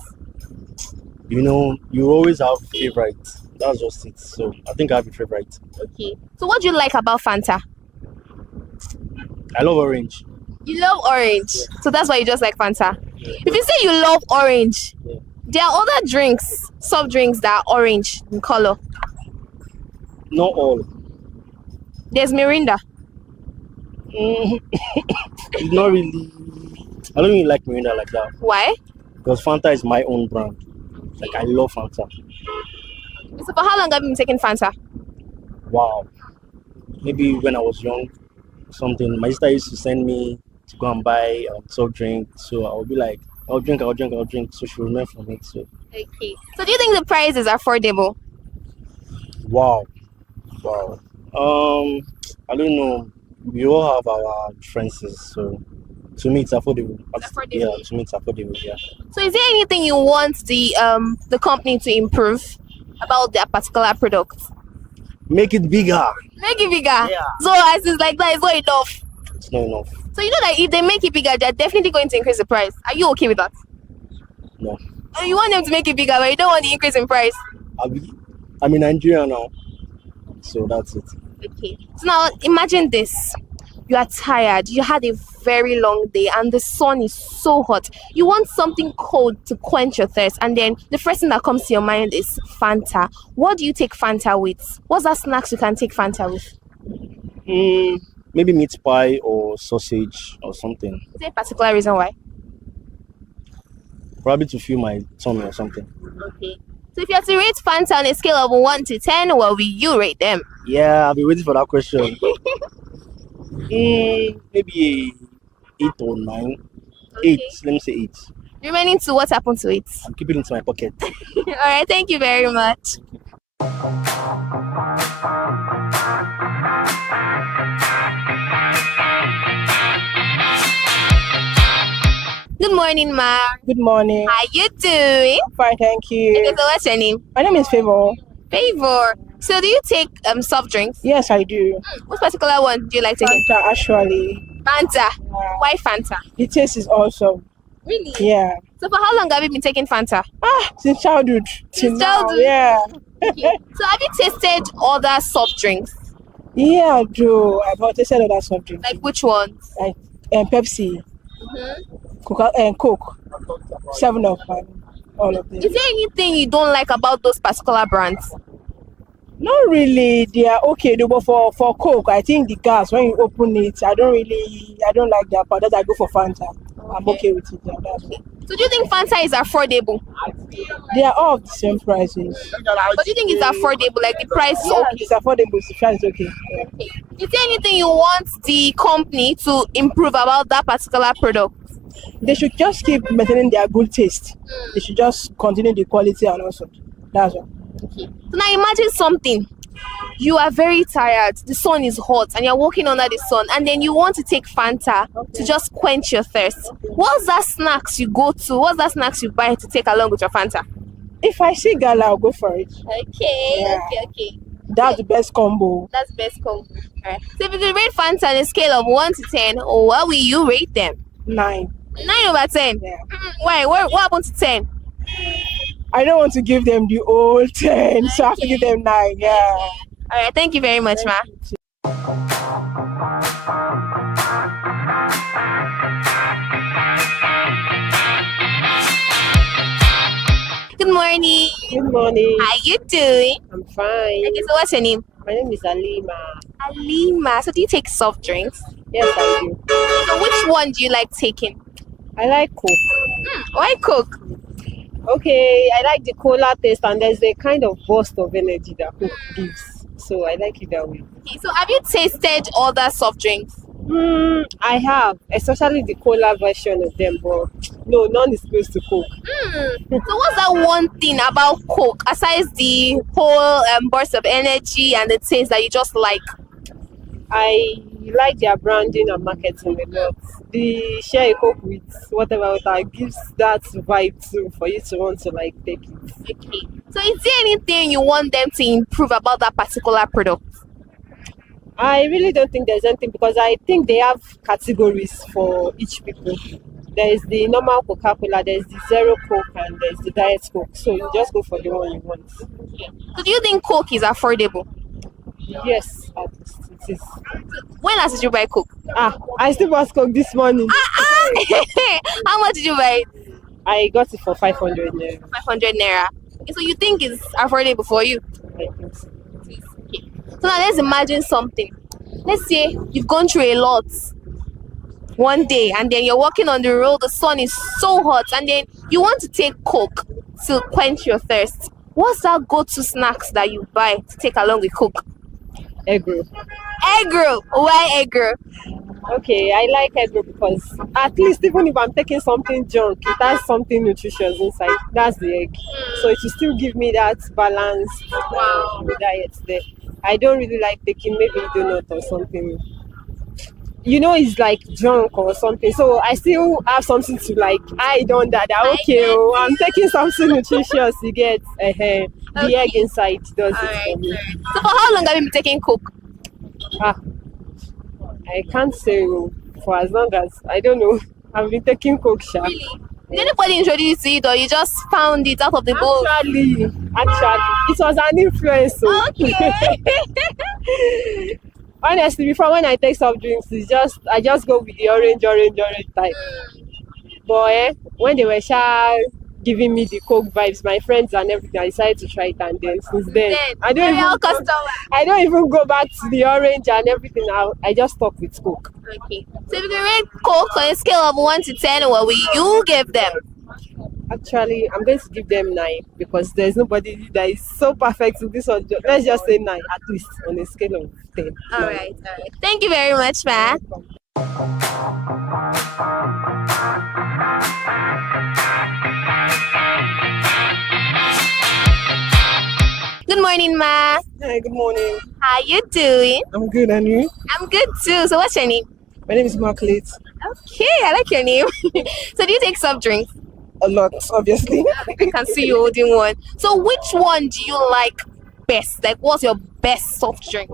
You know, you always have favorites. That's just it. So I think I have a favorite. Okay. So what do you like about Fanta? I love orange. You love orange. So that's why you just like Fanta. If you say you love orange, there are other drinks, soft drinks that are orange in color. Not all. There's Mirinda. It's not really. I don't really like Mirinda like that. Why? Because Fanta is my own brand. Like, I love Fanta. So for how long have you been taking Fanta? Wow. Maybe when I was young, something. My sister used to send me to go and buy soft drink. So I would be like, I'll drink. So she would learn from it. So. Okay. So do you think the price is affordable? Wow. I don't know. We all have our differences. So to me, it's affordable. Yeah, to me, it's affordable. Yeah. So is there anything you want the company to improve about their particular product? Make it bigger. Make it bigger. Yeah. So as it's like that, it's not enough. It's not enough. So you know that if they make it bigger, they're definitely going to increase the price. Are you okay with that? No. You want them to make it bigger, but you don't want the increase in price. I'm in Nigeria now. So that's it. Okay. So now imagine this. You are tired. You had a very long day and the sun is so hot. You want something cold to quench your thirst, and then the first thing that comes to your mind is Fanta. What do you take Fanta with? What's that snacks you can take Fanta with? Maybe meat pie or sausage or something. Is there a particular reason why? Probably to fill my tummy or something. Okay. So if you have to rate Fanta on a scale of 1 to 10, what will you rate them? Yeah, I've been waiting for that question. Maybe 8 or 9. Okay. 8. Let me say 8. Remaining to what happened to it? I'm keeping it into my pocket. All right, thank you very much. Good morning, ma. Good morning. How you doing? Fine, thank you. Okay, so what's your name? My name is Favor. Favor. So do you take soft drinks? Yes, I do. What particular one do you like to take? Fanta, actually. Fanta. Yeah. Why Fanta? The taste is awesome. Really? Yeah. So for how long have you been taking Fanta? Since childhood. Since childhood? Yeah. Okay. So have you tasted other soft drinks? Yeah, I do. I've tasted other soft drinks. Like which ones? Like Pepsi, Mm-hmm. and Coke, 7-Up, and all of them. Is there anything you don't like about those particular brands? Not really. They are okay though, but for Coke, I think the gas, when you open it, I don't like that part. That I go for Fanta. I'm okay with it. Yeah, that's it. So do you think Fanta is affordable? They are all of the same prices. But do you think it's affordable? Like the price is okay? It's affordable. The price is okay. Yeah. Is there anything you want the company to improve about that particular product? They should just keep maintaining their good taste. They should just continue the quality and also. That's all. Okay. So now imagine something. You are very tired, the sun is hot, and you're walking under the sun, and then you want to take Fanta to just quench your thirst. What's that snacks you go to? What's that snacks you buy to take along with your Fanta? If I see gala, I'll go for it. Okay, Yeah. okay. That's the best combo. That's best combo. Alright. So if you could rate Fanta on a scale of 1 to 10, what will you rate them? 9. 9 over 10? Yeah. Why? What happened to 10? I don't want to give them the old 10, so I have to give them 9. Yeah. All right, thank you very much, ma. Good morning. Good morning. How you doing? I'm fine. Okay, so what's your name? My name is Alima. Alima. So do you take soft drinks? Yes, I do. So which one do you like taking? I like Coke. Why Coke? Okay, I like the cola taste, and there's a kind of burst of energy that Coke gives. So I like it that way. Okay, so have you tasted other soft drinks? I have, especially the cola version of them, but no, none is close to Coke. So what's that one thing about Coke, aside the whole burst of energy and the taste that you just like? I like their branding and marketing a lot. The share a Coke with whatever gives that vibe too for you to want to like take it. Okay. So is there anything you want them to improve about that particular product? I really don't think there's anything, because I think they have categories for each people. There is the normal Coca-Cola, there's the Zero Coke, and there's the Diet Coke. So you just go for the one you want. Okay. So do you think Coke is affordable? Yes, it is. When last did you buy Coke? I still bought Coke this morning. How much did you buy it? I got it for 500 naira. 500 naira. Okay, so you think it's affordable for you? I think so. Okay. So now let's imagine something. Let's say you've gone through a lot one day, and then you're walking on the road, the sun is so hot, and then you want to take Coke to quench your thirst. What's that go-to snacks that you buy to take along with Coke? Egg roll. Egg roll. Why egg roll? Okay, I like egg roll because at least even if I'm taking something junk, it has something nutritious inside. That's the egg. So it will still give me that balance diet there. I don't really like taking maybe donut or something. You know, it's like junk or something. So I still have something to like hide on that. Okay, I'm taking something nutritious. You get the egg inside does it for me. So for how long have you been taking Coke? I can't say for as long as, I don't know. I've been taking Coke, Really? Did anybody introduce you to it, or you just found it out of the bowl? Actually, it was an influence. Okay. Honestly, before when I take soft drinks, I just go with the orange type. But when they were giving me the Coke vibes, my friends and everything, I decided to try it, and then since then I don't even go back to the orange and everything. I just stuck with Coke. Okay. So if you can rate Coke on a scale of 1 to 10, what will you give them? Actually, I'm going to give them 9 because there's nobody that is so perfect to this one. Let's just say 9 at least on a scale of 10. All right. Thank you very much, ma. Good morning, ma. Hi, good morning. How you doing? I'm good, and you? I'm good too. So what's your name? My name is Margaret. Okay, I like your name. So do you take soft drinks? A lot, obviously. I can see you holding one. So which one do you like best? Like, what's your best soft drink?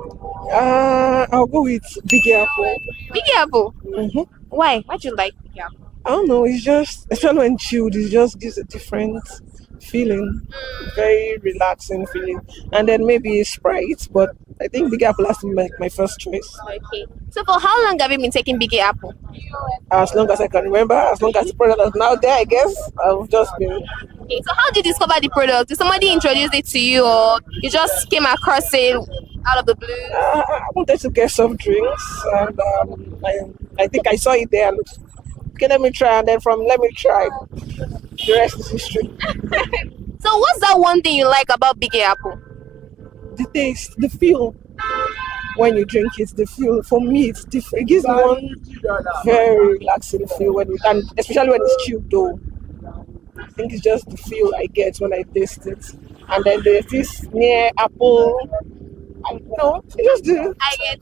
I'll go with Big Apple. Big Apple? Mm-hmm. Why? Why do you like Big Apple? I don't know, it's just, especially when chilled, it just gives a different feeling. Very relaxing feeling. And then maybe Sprite, but I think Big Apple has to be my first choice. Okay. So for how long have you been taking Big Apple? As long as I can remember, as long as the product is now there, I guess, I've just been. Okay, so how did you discover the product? Did somebody introduce it to you, or you just came across it out of the blue? I wanted to get some drinks, and I think I saw it there. And, okay, let me try, and then let me try, the rest is history. So what's that one thing you like about Big Apple? The taste, the feel. When you drink it, the feel, for me, it's different. It gives me one very relaxing feel, and especially when it's chilled though. I think it's just the feel I get when I taste it. And then there's this near apple. I don't know, you just do. I get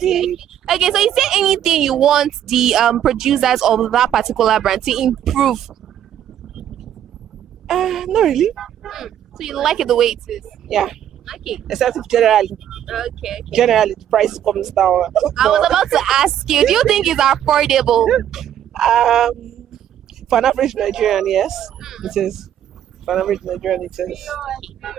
it. Okay, so is there anything you want the producers of that particular brand to improve? Not really. So you like it the way it is? Yeah. Okay. Except if generally. Okay. Generally, the price comes down. I was about to ask you, do you think it's affordable? For an average Nigerian, yes, it is. For an average Nigerian, it is.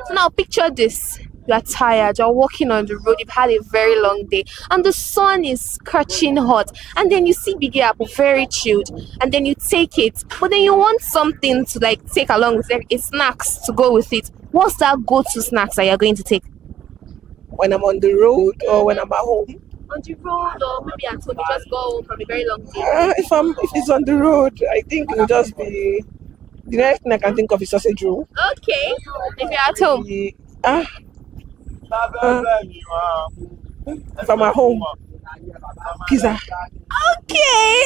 So now picture this. You are tired, you're walking on the road, you've had a very long day, and the sun is scorching hot, and then you see Biggie Apple very chilled, and then you take it, but then you want something to like take along with it, snacks to go with it. What's that go-to snacks that you're going to take? When I'm on the road or when I'm at home. On the road or maybe at home, you just go home from a very long day. If it's on the road, I think it will just be the next thing I can think of is sausage roll. Okay. If you're at home. If I'm at home, pizza. Okay.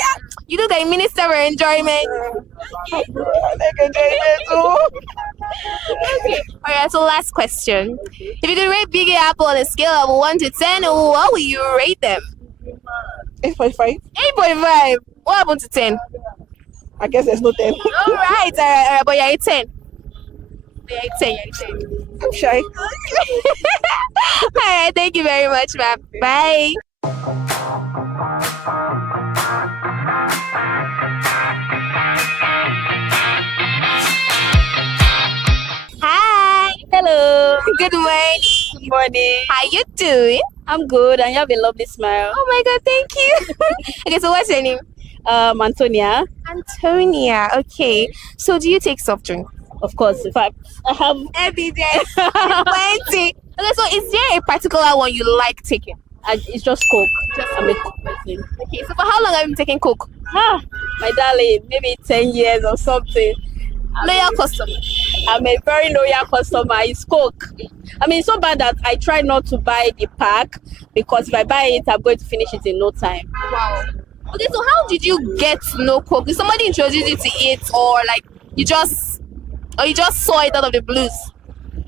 You look like a minister for enjoyment. I like enjoyment too. Okay. Alright, so last question. If you could rate Biggie Apple on a scale of 1 to 10, what will you rate them? 8.5. 8.5. What happened to 10? I guess there's no 10. Alright, but you're a 10. You're a 10. I'm shy. Alright, thank you very much, ma'am. Bye. Hi. Hello. Good morning. Good morning. How you doing? I'm good, and you have a lovely smile. Oh my God, thank you. Okay, so what's your name? Antonia. Antonia. Okay. So do you take soft drink? Of course. In fact, I have evidence. Plenty. Okay, so is there a particular one you like taking? It's just Coke. I'm a Coke person. Okay, so for how long have you been taking Coke? My darling, maybe 10 years or something. Loyal customer. I'm a very loyal customer. It's Coke. I mean, it's so bad that I try not to buy the pack because if I buy it, I'm going to finish it in no time. Wow. Okay, so how did you get to know Coke? Did somebody introduce you to it, or like you just saw it out of the blues?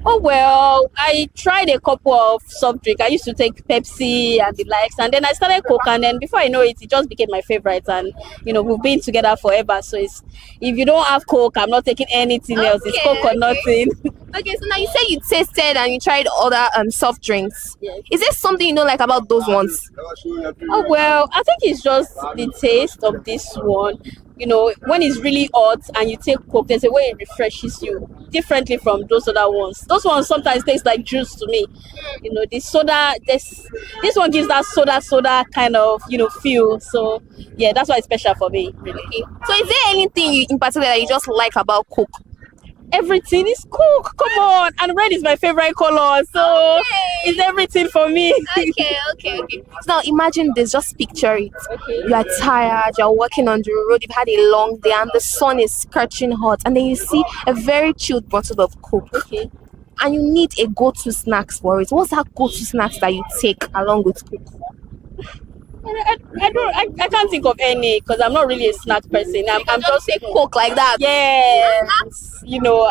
Oh well, I tried a couple of soft drinks. I used to take Pepsi and the likes, and then I started Coke, and then before I know it, it just became my favorite. And we've been together forever. So if you don't have Coke, I'm not taking anything else. It's Coke or nothing. Okay, so now you say you tasted and you tried other soft drinks. Yes. Is there something you don't like about those ones? Oh well, I think it's just the taste of this one. When it's really hot and you take Coke, there's a way it refreshes you differently from those other ones. Those ones sometimes taste like juice to me. The soda, this one gives that soda kind of, feel. So yeah, that's why it's special for me, really. So is there anything in particular that you just like about Coke? Everything is Coke, come on. And red is my favorite color, so it's everything for me. Okay. So now imagine this, just picture it. Okay. You are tired, you're walking on the road, you've had a long day and the sun is scorching hot, and then you see a very chilled bottle of Coke. Okay. And you need a go-to snacks for it. What's that go-to snacks that you take along with Coke? I can't think of any because I'm not really a snack person. I'm just take Coke like that. Yeah.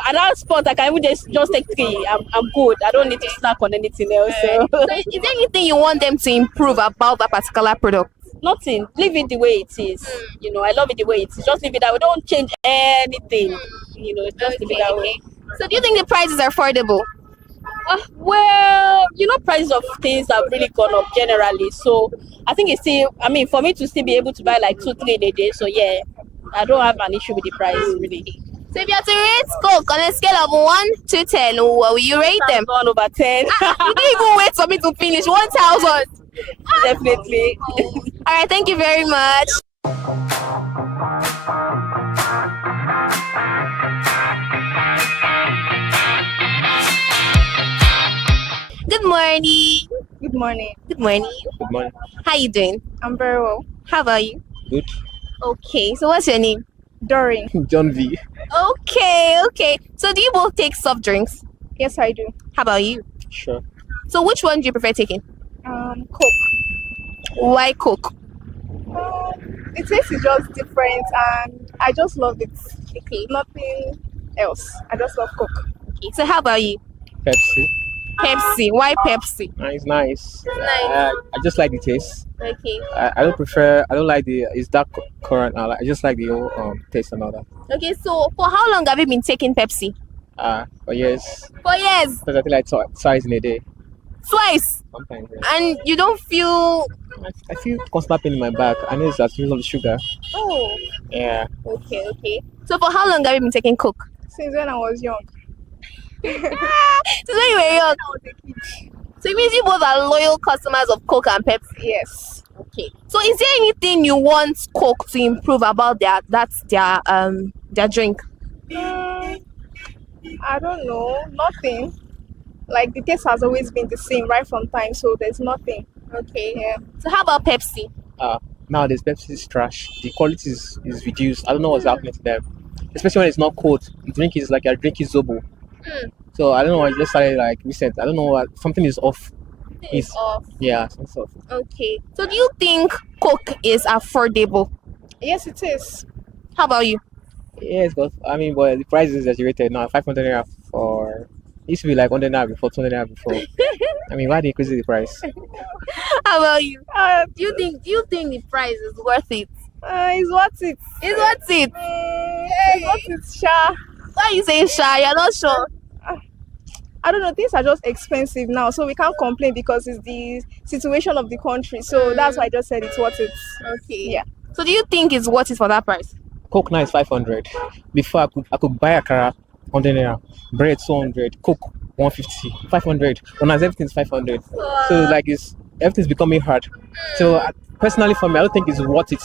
At that spot I can even just take 3. I'm good. I don't need to snack on anything else. So is there anything you want them to improve about that particular product? Nothing. Leave it the way it is. I love it the way it is. Just leave it that way. Don't change anything. Just leave it that way. So do you think the prices are affordable? Well, prices of things have really gone up generally. So I think it's still, for me to still be able to buy like 2-3 in a day. So yeah, I don't have an issue with the price really. So if you have to rate Coke on a scale of 1 to 10, what will you rate them? 1 over 10. You didn't even wait for me to finish. 1,000. Definitely. All right, thank you very much. Good morning. Good morning. Good morning. Good morning. How you doing? I'm very well. How about you? Good. Okay, so what's your name? Doreen. John V. Okay. So do you both take soft drinks? Yes, I do. How about you? Sure. So which one do you prefer taking? Coke. Why Coke? The taste is just different and I just love it. Okay. Nothing else. I just love Coke. Okay, so how about you? Pepsi. Pepsi. Why Pepsi? It's nice. Nice. I just like the taste. Okay. I don't like it's dark current. I just like the whole taste and all that. Okay, so for how long have you been taking Pepsi? For years. For years? Because I think like twice in a day. Twice? Sometimes. Yeah. And you don't feel... I feel constant pain in my back. I know it's as a result of the sugar. Oh. Yeah. Okay. So for how long have you been taking Coke? Since when I was young. Since when you were young. So it means you both are loyal customers of Coke and Pepsi. Yes. Okay. So is there anything you want Coke to improve about their drink? I don't know. Nothing. Like the taste has always been the same right from time, so there's nothing. Okay. Yeah. So how about Pepsi? Nowadays Pepsi is trash. The quality is reduced. I don't know what's happening to them. Especially when it's not cold. The drink is like you're drinking Zobo. So I don't know, I just started like recent. I don't know what something is off. It's off. Yeah, something's off. Okay. So do you think Coke is affordable? Yes, it is. How about you? Yes, but I mean, but the price is exaggerated now. 500 naira for it used to be like 100 naira before, 200 naira before. I mean, why they increase the price? How about you? Do you think the price is worth it? It's worth it. It's worth it. It's worth it, Sha. Why are you saying shy? You're not sure. I don't know, things are just expensive now, so we can't complain because it's the situation of the country. So that's why I just said it's worth it. Okay. Yeah. So do you think it's worth it for that price? Coke now is 500. Before I could buy a car 100 naira, bread 200, Coke 150, 500. When as everything's 500, so like everything's becoming hard. So personally for me, I don't think it's worth it.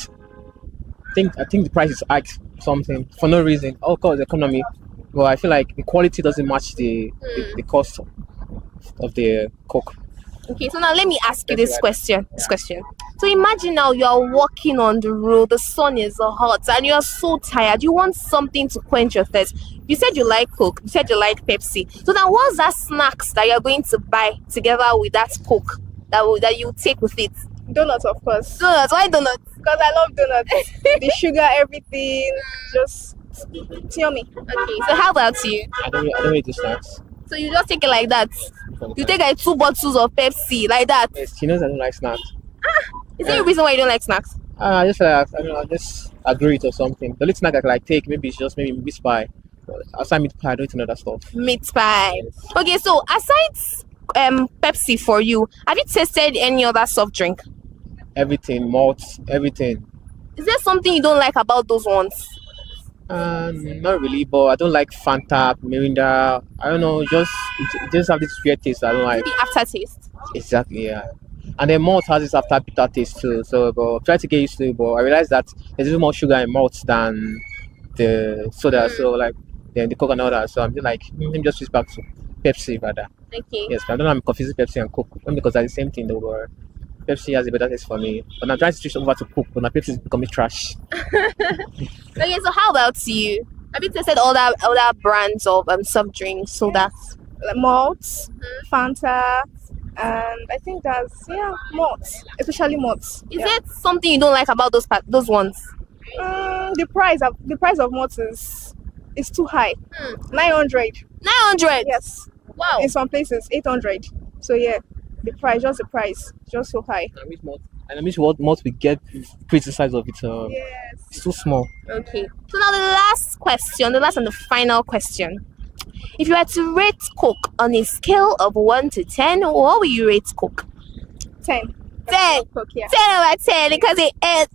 I think the price is hiked something for no reason. Of course, the economy. Well, I feel like the quality doesn't match the cost of the Coke. Okay, so now let me ask you this question. So imagine now you are walking on the road, the sun is hot, and you are so tired. You want something to quench your thirst. You said you like Coke. You said you like Pepsi. So now, what's that snacks that you're going to buy together with that Coke that you take with it? Donuts, of course. Donuts. Why donuts? Because I love donuts. The sugar, everything, just it's yummy. Okay. So how about you? I don't eat the snacks. So you just take it like that? You take like 2 bottles of Pepsi like that? Yes, she knows I don't like snacks. Is there a reason why you don't like snacks? I just I don't know, I just agree it or something. The only snack I can like take maybe it's just maybe meat pie. Outside meat pie, I don't eat another stuff. Meat pie. Okay, so aside Pepsi for you, have you tasted any other soft drink? Everything, malts, everything. Is there something you don't like about those ones? Not really, but I don't like Fanta, Mirinda. I don't know, it just have this weird taste I don't like. The aftertaste. Exactly, yeah. And then malt has this after bitter taste too. So, but try to get used to it. But I realized that there's even more sugar in malt than the soda. So like, then the Coke and all that. So I'm just like, let me just switch back to Pepsi rather. Okay. Yes, I don't know. I'm confusing Pepsi and Coke because they're the same thing though. But Pepsi has a better taste for me. But I'm trying to switch over to Coke, but my Pepsi is becoming trash. Okay, so how about you? Have you tasted all that brands of soft drinks, sodas? Like malts, Fanta, and I think that's malts, especially malts. Is there something you don't like about those ones? The price of malts is too high. 900. 900. Yes. Wow. In some places 800. So yeah, the price, just so high. And I miss what malt we get criticized of it. It's too small. Okay. So now the last and the final question. If you had to rate Coke on a scale of 1 to 10, what will you rate Coke? 10. 10. Coke, yeah. 10 over 10 because it ate.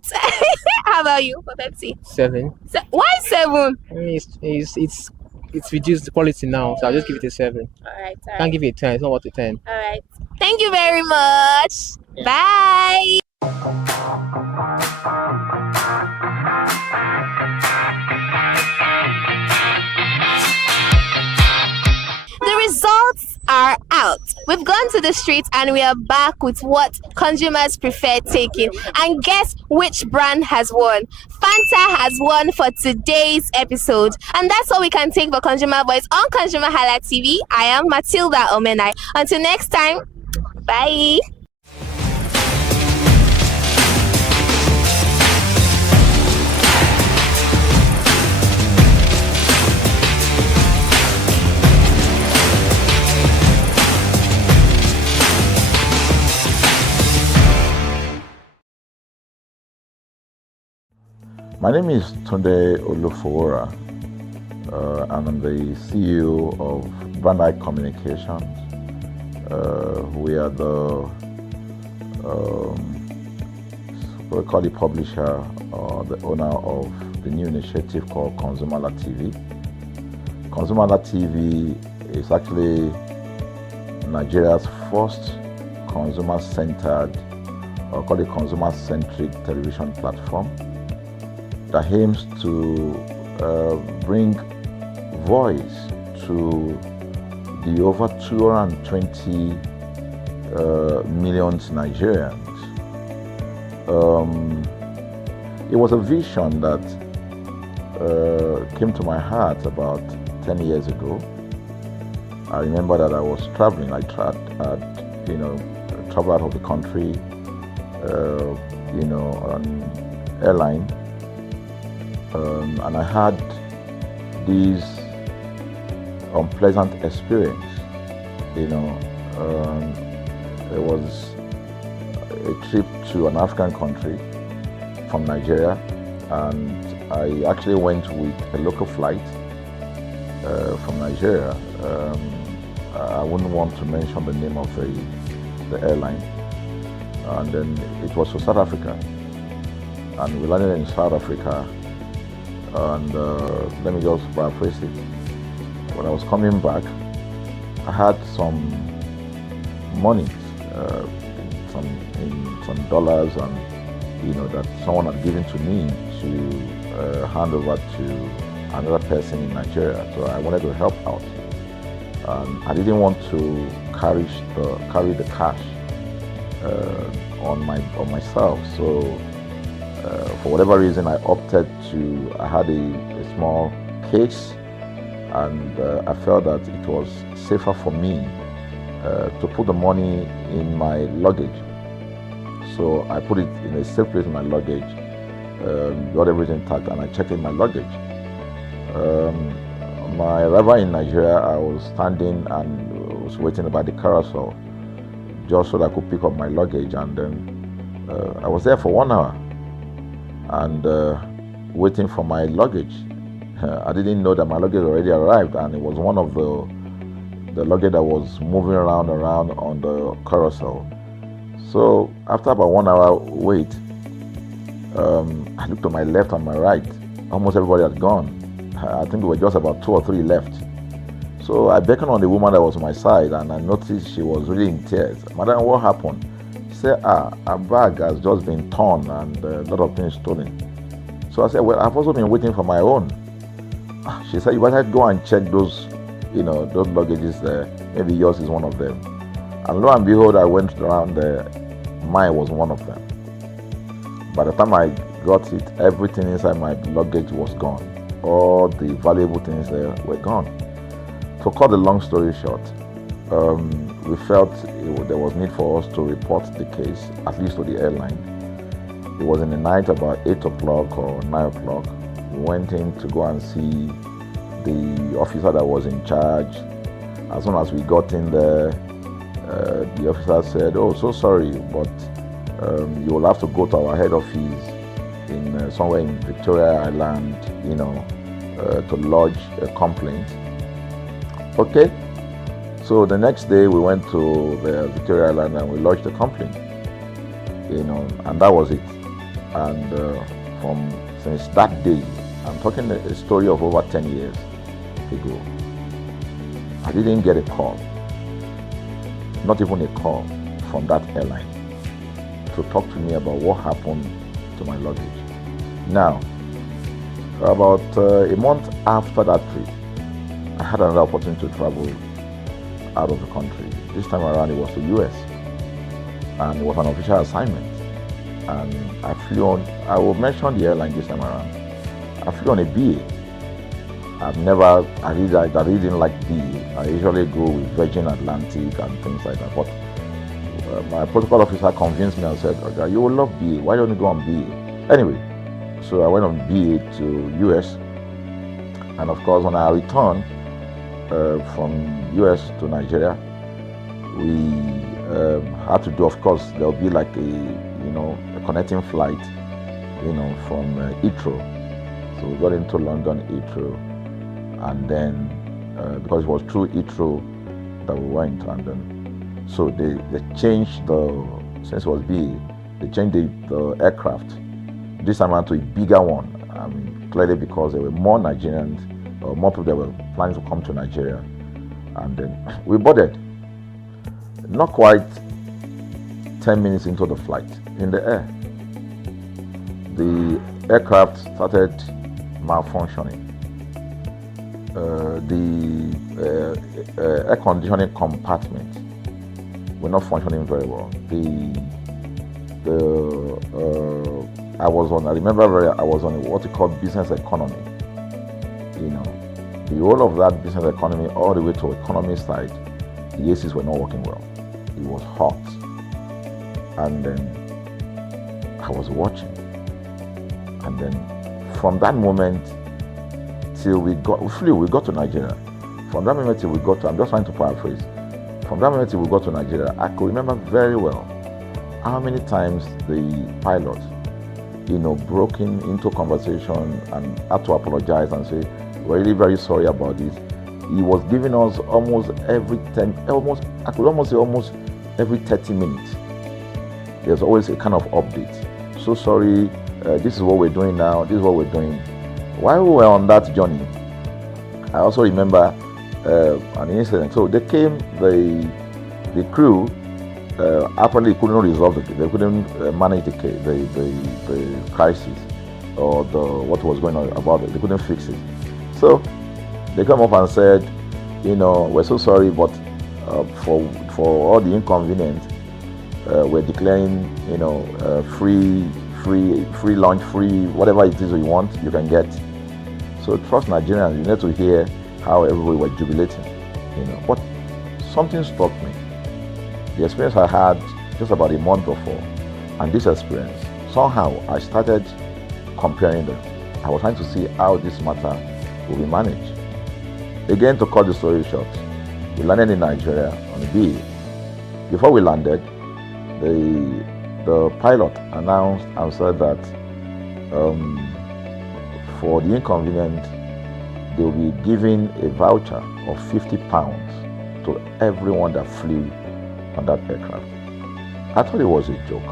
How about you for Pepsi? 7. Why 7? I mean, it's reduced the quality now, so I'll just give it a 7. Alright. Can't give it a 10. It's not worth a 10. Alright. Thank you very much. Yeah. Bye. The results are out. We've gone to the streets and we are back with what consumers prefer taking. And guess which brand has won? Fanta has won for today's episode. And that's all we can take for Consumer Voice on ConsumerHallaTV. I am Matilda Omenai. Until next time, bye. My name is Tunde Olufowora, and I'm the CEO of Brand Communications. We are we call the publisher or the owner of the new initiative called ConsumerHallaTV. ConsumerHallaTV is actually Nigeria's first consumer-centered, or call it consumer-centric television platform that aims to bring voice to the over 220 million Nigerians. It was a vision that came to my heart about 10 years ago. I remember that I was traveling. I traveled out of the country, on airline, and I had this unpleasant experience. It was a trip to an African country from Nigeria, and I actually went with a local flight from Nigeria. I wouldn't want to mention the name of the airline, and then it was to South Africa, and we landed in South Africa, and let me just paraphrase it. When I was coming back, I had some money, some dollars, and that someone had given to me to hand over to another person in Nigeria. So I wanted to help out. I didn't want to carry the cash on myself. So for whatever reason, I opted to. I had a small case, and I felt that it was safer for me to put the money in my luggage. So I put it in a safe place in my luggage, got everything intact, and I checked in my luggage. My arrival in Nigeria, I was standing and was waiting about the carousel just so that I could pick up my luggage, and then I was there for 1 hour and waiting for my luggage. I didn't know that my luggage already arrived, and it was one of the luggage that was moving around on the carousel. So after about 1 hour wait, I looked to my left and my right. Almost everybody had gone. I think there were just about 2 or 3 left. So I beckoned on the woman that was on my side, and I noticed she was really in tears. "Madam, what happened?" She said, "Our bag has just been torn and a lot of things stolen." So I said, "Well, I've also been waiting for my own." She said, "You better go and check those luggages there. Maybe yours is one of them." And lo and behold, I went around there. Mine was one of them. By the time I got it, everything inside my luggage was gone. All the valuable things there were gone. To cut the long story short, we felt there was need for us to report the case, at least to the airline. It was in the night, about 8 o'clock or 9 o'clock. We went in to go and see the officer that was in charge. As soon as we got in there, the officer said, "Oh, so sorry, but you will have to go to our head office in somewhere in Victoria Island, to lodge a complaint." Okay. So the next day we went to the Victoria Island and we lodged a complaint, and that was it. And since that day, I'm talking a story of over 10 years ago, I didn't get a call, not even a call from that airline to talk to me about what happened to my luggage. Now, about a month after that trip, I had another opportunity to travel out of the country. This time around it was to US, and it was an official assignment. And I flew on, I will mention the airline this time around. I flew on a BA. I really didn't like BA. I usually go with Virgin Atlantic and things like that. But my protocol officer convinced me and said, "Okay, you will love BA. Why don't you go on BA?" Anyway, so I went on BA to US. And of course, when I returned from US to Nigeria, we had to do, of course, there'll be like a connecting flight, from Heathrow. So we got into London Heathrow, and then because it was through Heathrow that we went, and then so they changed since it was BA, they changed the aircraft this time around to a bigger one. Clearly because there were more Nigerians more people that were planning to come to Nigeria. And then we boarded. Not quite 10 minutes into the flight, in the air, the aircraft started malfunctioning. The air conditioning compartment were not functioning very well. I was on what you call business economy. You know, the whole of that business economy all the way to economy side, the ACs were not working well. It was hot. And then I was watching. And then from that moment till we got to Nigeria. From that moment till we got to, I'm just trying to paraphrase. From that moment till we got to Nigeria, I could remember very well how many times the pilot, broke into conversation and had to apologize and say, we're really very sorry about this. He was giving us almost every 30 minutes. There's always a kind of update. So sorry, this is what we're doing now, this is what we're doing. While we were on that journey, I also remember an incident. So they came, the crew apparently couldn't resolve they couldn't manage the crisis or what was going on about it. They couldn't fix it. So they come up and said, we're so sorry, but for all the inconvenience, we're declaring, free lunch, free whatever it is you want, you can get. So trust Nigerians, you need to hear how everybody were jubilating, But something struck me. The experience I had just about a month before, and this experience, somehow I started comparing them. I was trying to see how this matter will be managed. Again, to cut the story short, we landed in Nigeria on a BA. Before we landed, the pilot announced and said that for the inconvenience, they will be giving a voucher of £50 to everyone that flew on that aircraft. I thought it was a joke.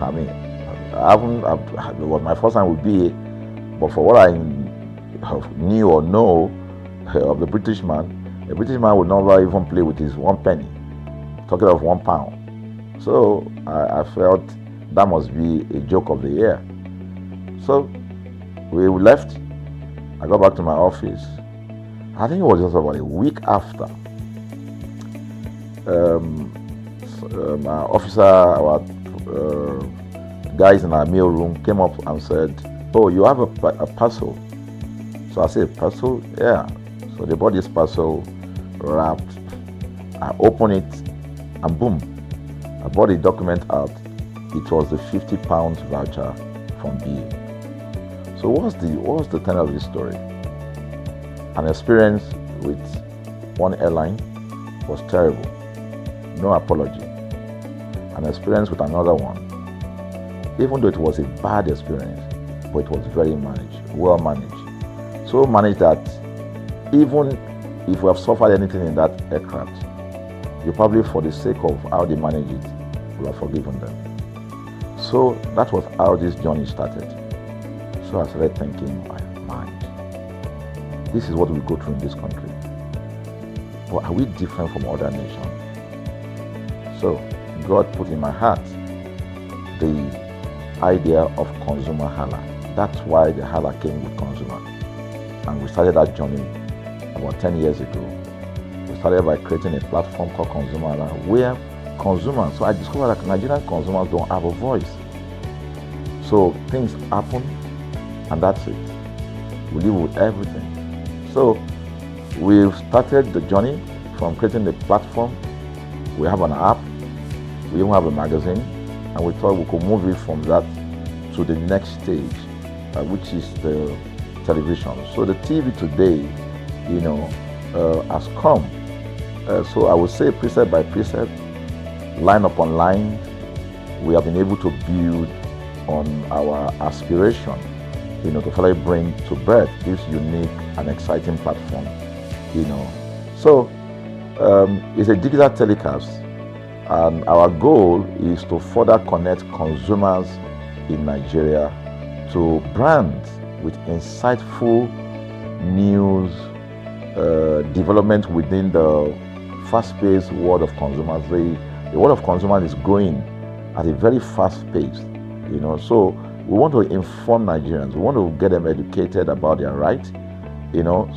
I mean, it was my first time with BA, but for what I knew or know of the British man would never even play with his 1 penny, talking of £1. So I felt that must be a joke of the year. So we left. I got back to my office. I think it was just about a week after. My officer, our guys in our mail room came up and said, "Oh, you have a parcel." So I said, "Parcel? Yeah." So they bought this parcel wrapped. I opened it and boom, I bought the document out. It was the £50 voucher from BA. So what's the tenor of this story? An experience with one airline was terrible. No apology. An experience with another one, even though it was a bad experience, but it was very well managed. So managed that even if we have suffered anything in that aircraft, you probably, for the sake of how they manage it, will have forgiven them. So that was how this journey started. So I started thinking, my mind, this is what we go through in this country. But are we different from other nations? So God put in my heart the idea of ConsumerHalla. That's why the Hala came with consumer. And we started that journey about 10 years ago. We started by creating a platform called ConsumerHalla, where consumers, so I discovered that Nigerian consumers don't have a voice. So things happen, and that's it. We live with everything. So we've started the journey from creating the platform. We have an app, we even have a magazine, and we thought we could move it from that to the next stage, which is the television. So the TV today, has come. So I would say precept by precept, line upon line, we have been able to build on our aspiration, to finally bring to birth this unique and exciting platform, So it's a digital telecast, and our goal is to further connect consumers in Nigeria to brands with insightful news, development within the fast-paced world of consumers. The world of consumers is growing at a very fast pace, So we want to inform Nigerians. We want to get them educated about their rights,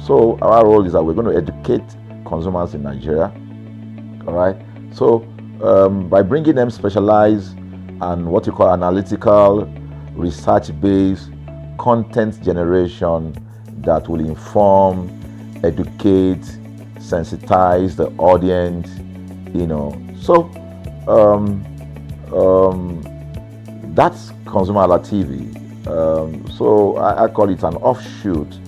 So our role is that we're going to educate consumers in Nigeria, all right? So by bringing them specialized and what you call analytical, research-based content generation that will inform, educate, sensitize the audience, So that's ConsumerHalla TV. So I call it an offshoot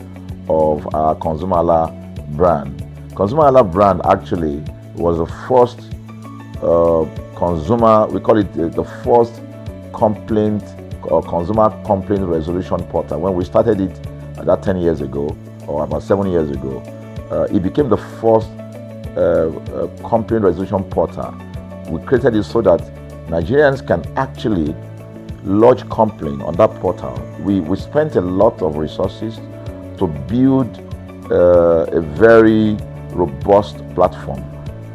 of our ConsumerHalla brand. ConsumerHalla brand actually was the first we call it the first complaint or consumer complaint resolution portal. When we started it about 10 years ago or about 7 years ago, it became the first complaint resolution portal. We created it so that Nigerians can actually lodge complaint on that portal. We spent a lot of resources to build a very robust platform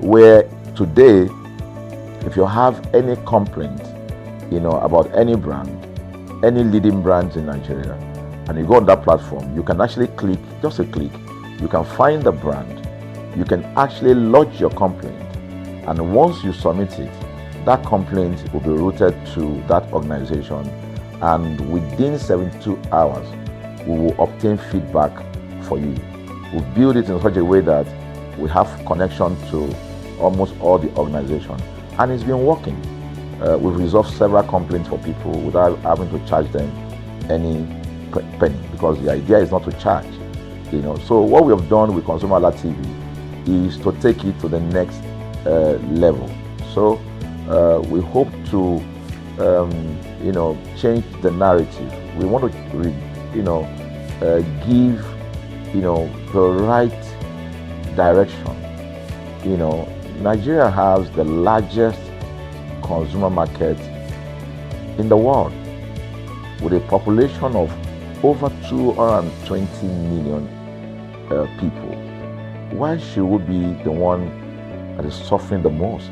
where today, if you have any complaint, about any brand, any leading brands in Nigeria, and you go on that platform, you can actually click, just a click, you can find the brand, you can actually lodge your complaint, and once you submit it, that complaint will be routed to that organization, and within 72 hours, we will obtain feedback for you. We build it in such a way that we have connection to almost all the organizations, and it's been working. We've resolved several complaints for people without having to charge them any penny, because the idea is not to charge. So what we have done with ConsumerHalla TV is to take it to the next level. So we hope to change the narrative. We want to give the right direction. Nigeria has the largest consumer market in the world, with a population of over 220 million people. Why should we be the one that is suffering the most?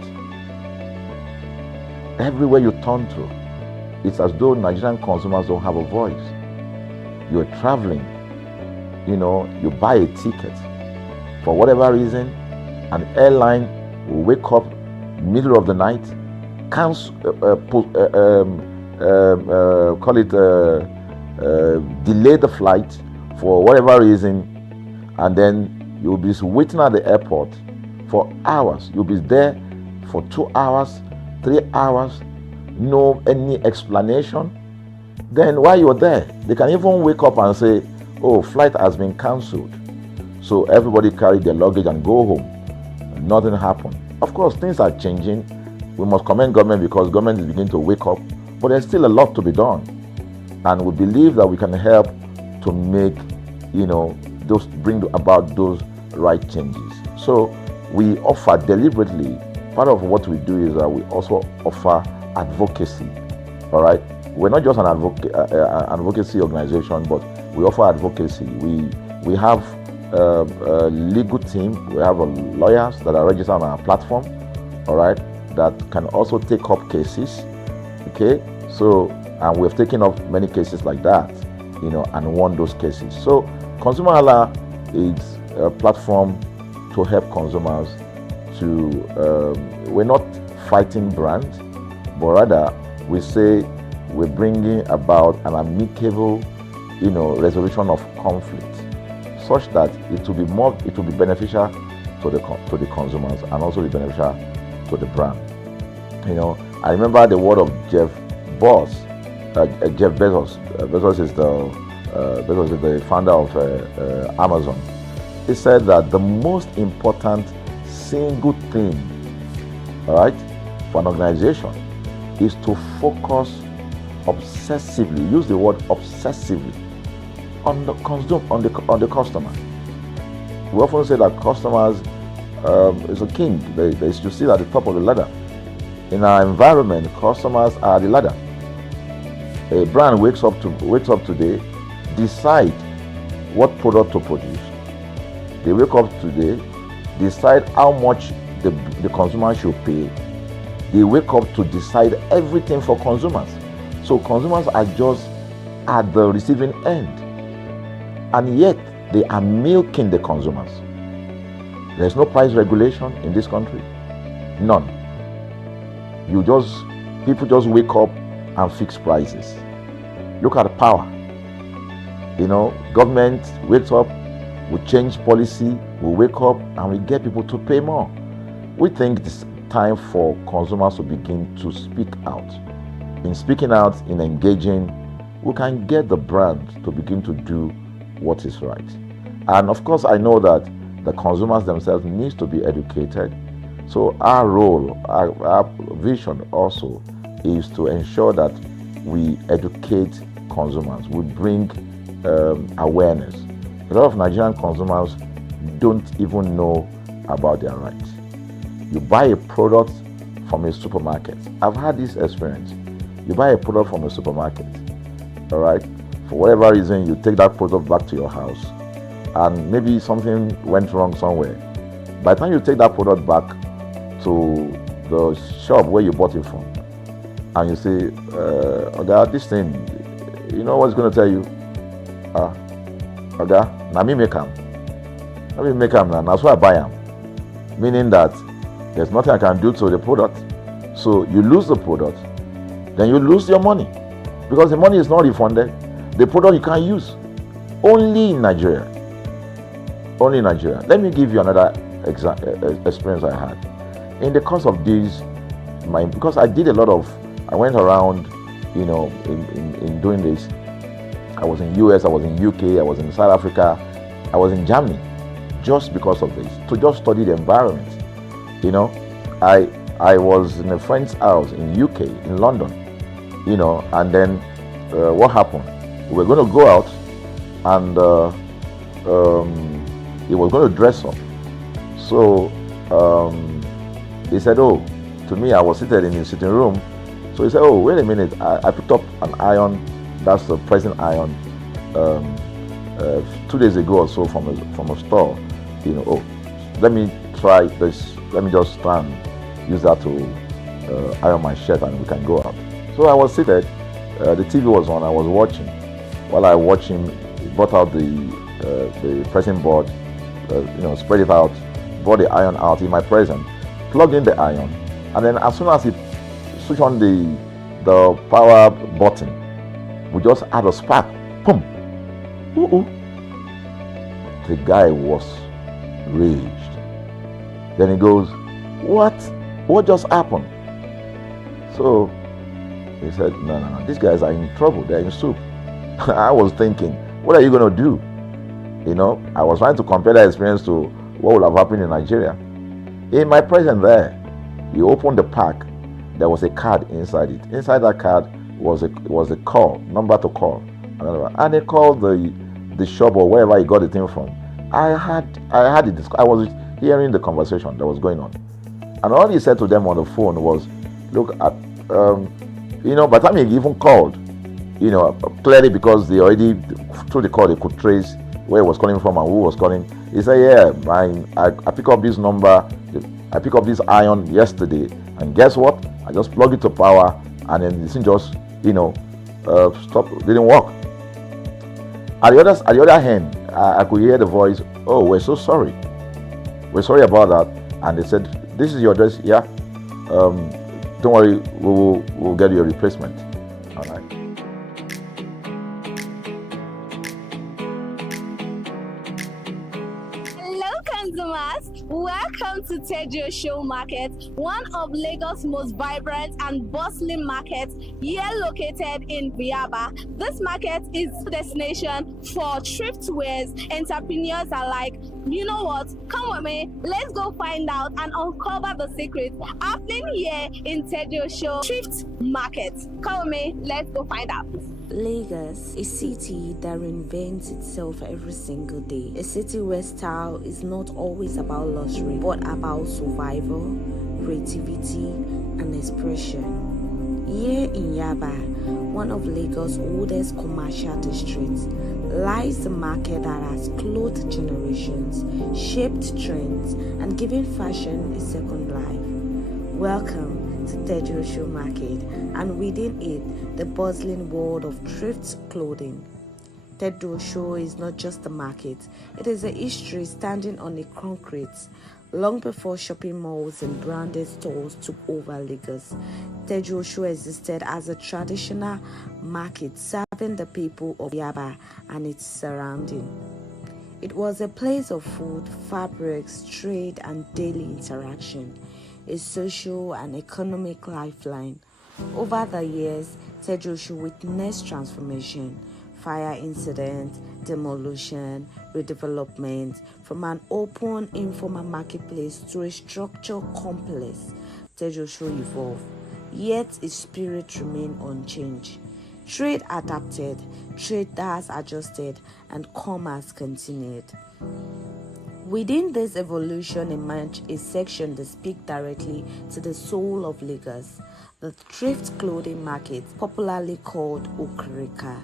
Everywhere you turn to, it's as though Nigerian consumers don't have a voice. You're traveling, you buy a ticket. For whatever reason, an airline will wake up middle of the night, delay the flight for whatever reason, and then you'll be waiting at the airport for hours. You'll be there for 2 hours, 3 hours, no any explanation. Then while you're there, they can even wake up and say, oh, flight has been cancelled. So everybody carry their luggage and go home. Nothing happened. Of course, things are changing. We must commend government because government is beginning to wake up, but there's still a lot to be done. And we believe that we can help to make, bring about those right changes. So we offer deliberately, part of what we do is that we also offer advocacy, all right? We're not just an advocacy organization, but we offer advocacy. We have a legal team, we have lawyers that are registered on our platform, all right, that can also take up cases, okay? So, and we've taken up many cases like that, and won those cases. So, ConsumerHalla is a platform to help consumers we're not fighting brands, but rather we say we're bringing about an amicable, resolution of conflict, such that it will be beneficial to the consumers and also be beneficial to the brand. I remember the word of Jeff Bezos. Bezos is the founder of Amazon. He said that the most important single thing, all right, for an organization is to focus obsessively, use the word obsessively, on the customer. We often say that customers is a king. They should sit at the top of the ladder. In our environment, customers are the ladder. A brand wakes up today, decide what product to produce. They wake up today, decide how much the consumer should pay. They wake up to decide everything for consumers. So consumers are just at the receiving end. And yet, they are milking the consumers. There's no price regulation in this country. None. People just wake up and fix prices. Look at the power. Government wakes up, we change policy, we wake up and we get people to pay more. We think it's time for consumers to begin to speak out. In speaking out, in engaging, we can get the brand to begin to do what is right. And of course, I know that the consumers themselves need to be educated. So our role, our vision also is to ensure that we educate consumers, we bring awareness. A lot of Nigerian consumers don't even know about their rights. You buy a product from a supermarket. I've had this experience. You buy a product from a supermarket, all right? For whatever reason, you take that product back to your house, and maybe something went wrong somewhere. By the time you take that product back to the shop where you bought it from, and you say, "Oga, this thing," you know what's going to tell you? "Oga, na me make am. Na me make am now. That's why I buy am." Meaning that there's nothing I can do to the product. So you lose the product, then you lose your money, because the money is not refunded. The product you can't use. Only in Nigeria. Only in Nigeria. Let me give you another experience I had. In the course of this, because I went around, in doing this. I was in US, I was in UK, I was in South Africa, I was in Germany, just because of this, to just study the environment. I was in a friend's house in UK, in London, and then what happened? We were going to go out, and he was going to dress up. So he said, "Oh," to me, I was seated in his sitting room. So he said, "Oh, wait a minute, I picked up an iron, that's the pressing iron, 2 days ago or so from a store. Oh, let me try this, let me just try and use that to iron my shirt and we can go out." So I was seated, the TV was on, I was watching. While I watched him, he brought out the pressing board, spread it out, brought the iron out in my presence, plugged in the iron, and then as soon as he switched on the power button, we just had a spark. Boom! Ooh. The guy was raged. Then he goes, What just happened?" So he said, No, these guys are in trouble, they're in soup. I was thinking, what are you going to do? I was trying to compare that experience to what would have happened in Nigeria. In my presence there, he opened the pack. There was a card inside it. Inside that card was a call, number to call. And he called the shop or wherever he got the thing from. I was hearing the conversation that was going on. And all he said to them on the phone was, "Look, by the time he even called, clearly because they already, through the call, they could trace where he was calling from and who was calling. He said, "Yeah, I picked up this number, I picked up this iron yesterday, and guess what? I just plugged it to power, and then this thing just, stopped, didn't work." At the other hand, I could hear the voice, "Oh, we're so sorry. We're sorry about that." And they said, "This is your address, yeah. Don't worry, we'll get you a replacement." All right. Hello, consumers. Welcome to Tejo Show Market, one of Lagos' most vibrant and bustling markets, here located in Biaba. This market is a destination for thriftwears, entrepreneurs alike. You know what? Come with me. Let's go find out and uncover the secrets happening here in Tejo Show Thrift Market. Come with me. Let's go find out. Lagos, a city that reinvents itself every single day. A city where style is not always about luxury, but about survival, creativity, and expression. Here in Yaba, one of Lagos' oldest commercial districts, lies the market that has clothed generations, shaped trends, and given fashion a second life. Welcome to Tejosho Market, and within it, the bustling world of thrift clothing. Tejosho is not just a market, it is a history standing on a concrete. Long before shopping malls and branded stores took over Lagos, Tejosho existed as a traditional market serving the people of Yaba and its surrounding. It was a place of food, fabrics, trade, and daily interaction, a social and economic lifeline. Over the years, Tejosho witnessed transformation, fire incident, demolition, redevelopment, from an open informal marketplace to a structured complex. Tejosho evolved, yet its spirit remained unchanged. Trade adapted, traders adjusted, and commerce continued. Within this evolution emerged a section that speaks directly to the soul of Lagos, the thrift clothing market, popularly called Okrika.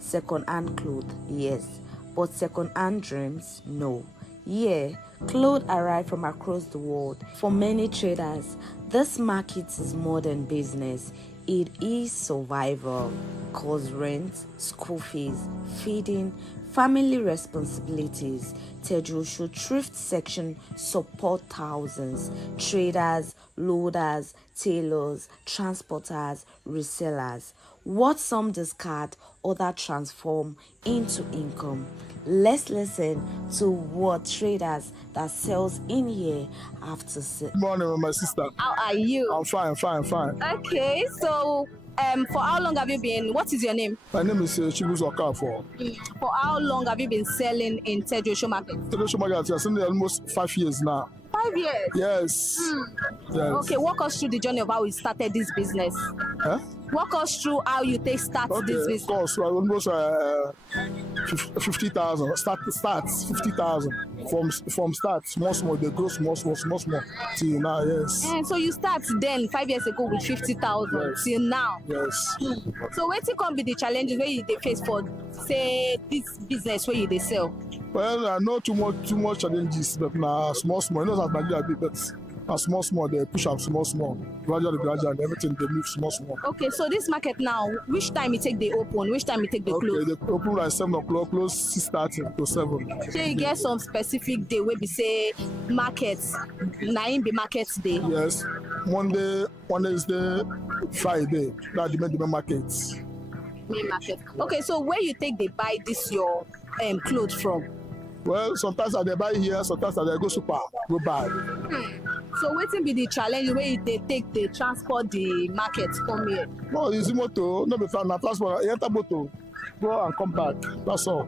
Second-hand clothes, yes, but second-hand dreams, no. Yeah, clothes arrive from across the world. For many traders, this market is more than business. It is survival, cause rent, school fees, feeding, family responsibilities. Tejosho thrift section support thousands, traders, loaders, tailors, transporters, resellers. What some discard, others transform into income. Let's listen to what traders that sells in here have to say. Good morning, my sister. How are you? I'm fine. Okay, so for how long have you been? What is your name? My name is Chibuzo Okafor. For how long have you been selling in Tejosho Market? Tejosho Market, I'm selling almost 5 years now. 5 years? Yes. Yes. Okay, walk us through the journey of how you started this business. Huh? Walk us through how you start this business. Of course, almost 50,000. Starts 50,000 from start. Small. They grow small till now. Yes. And so you start then 5 years ago with 50,000 till now. Yes. So what can be the challenges where you face for say this business where you sell? Well, I know too much challenges, but now small. You know that Nigeria big, but now small. They push up small. Gradually, everything they move small. Okay, so this market now, which time you take the open, which time you take the close? Okay, they open at 7 o'clock, close 6:30 to 7. So you get some specific day where we say markets, 9 be market day. Yes, Monday, Wednesday, Friday. That's the main markets. Main market. Okay, so where you take they buy this your clothes from? Well, sometimes I they buy here, sometimes I they go super, go buy. So what will be the challenge where they take the transport the market come here? No, it's motor, no be found transport, enter motor, go and come back. That's all.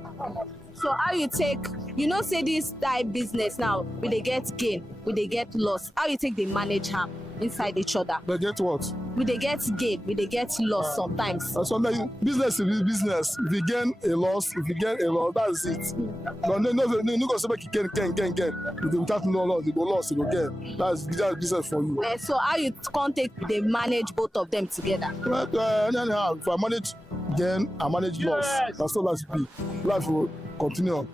So how you take, say this type business now, will they get gain, will they get loss? How you take they manage them inside each other? They get what? Will they get gain, will they get loss sometimes? Sometimes business is business. If you gain a loss, that's it. But no go say make you gain. If you without no loss, you go loss, you go gain. That's business for you. So how you can't take they manage both of them together? Well, anyhow, if I manage gain, I manage loss. That's all life be. Life will continue.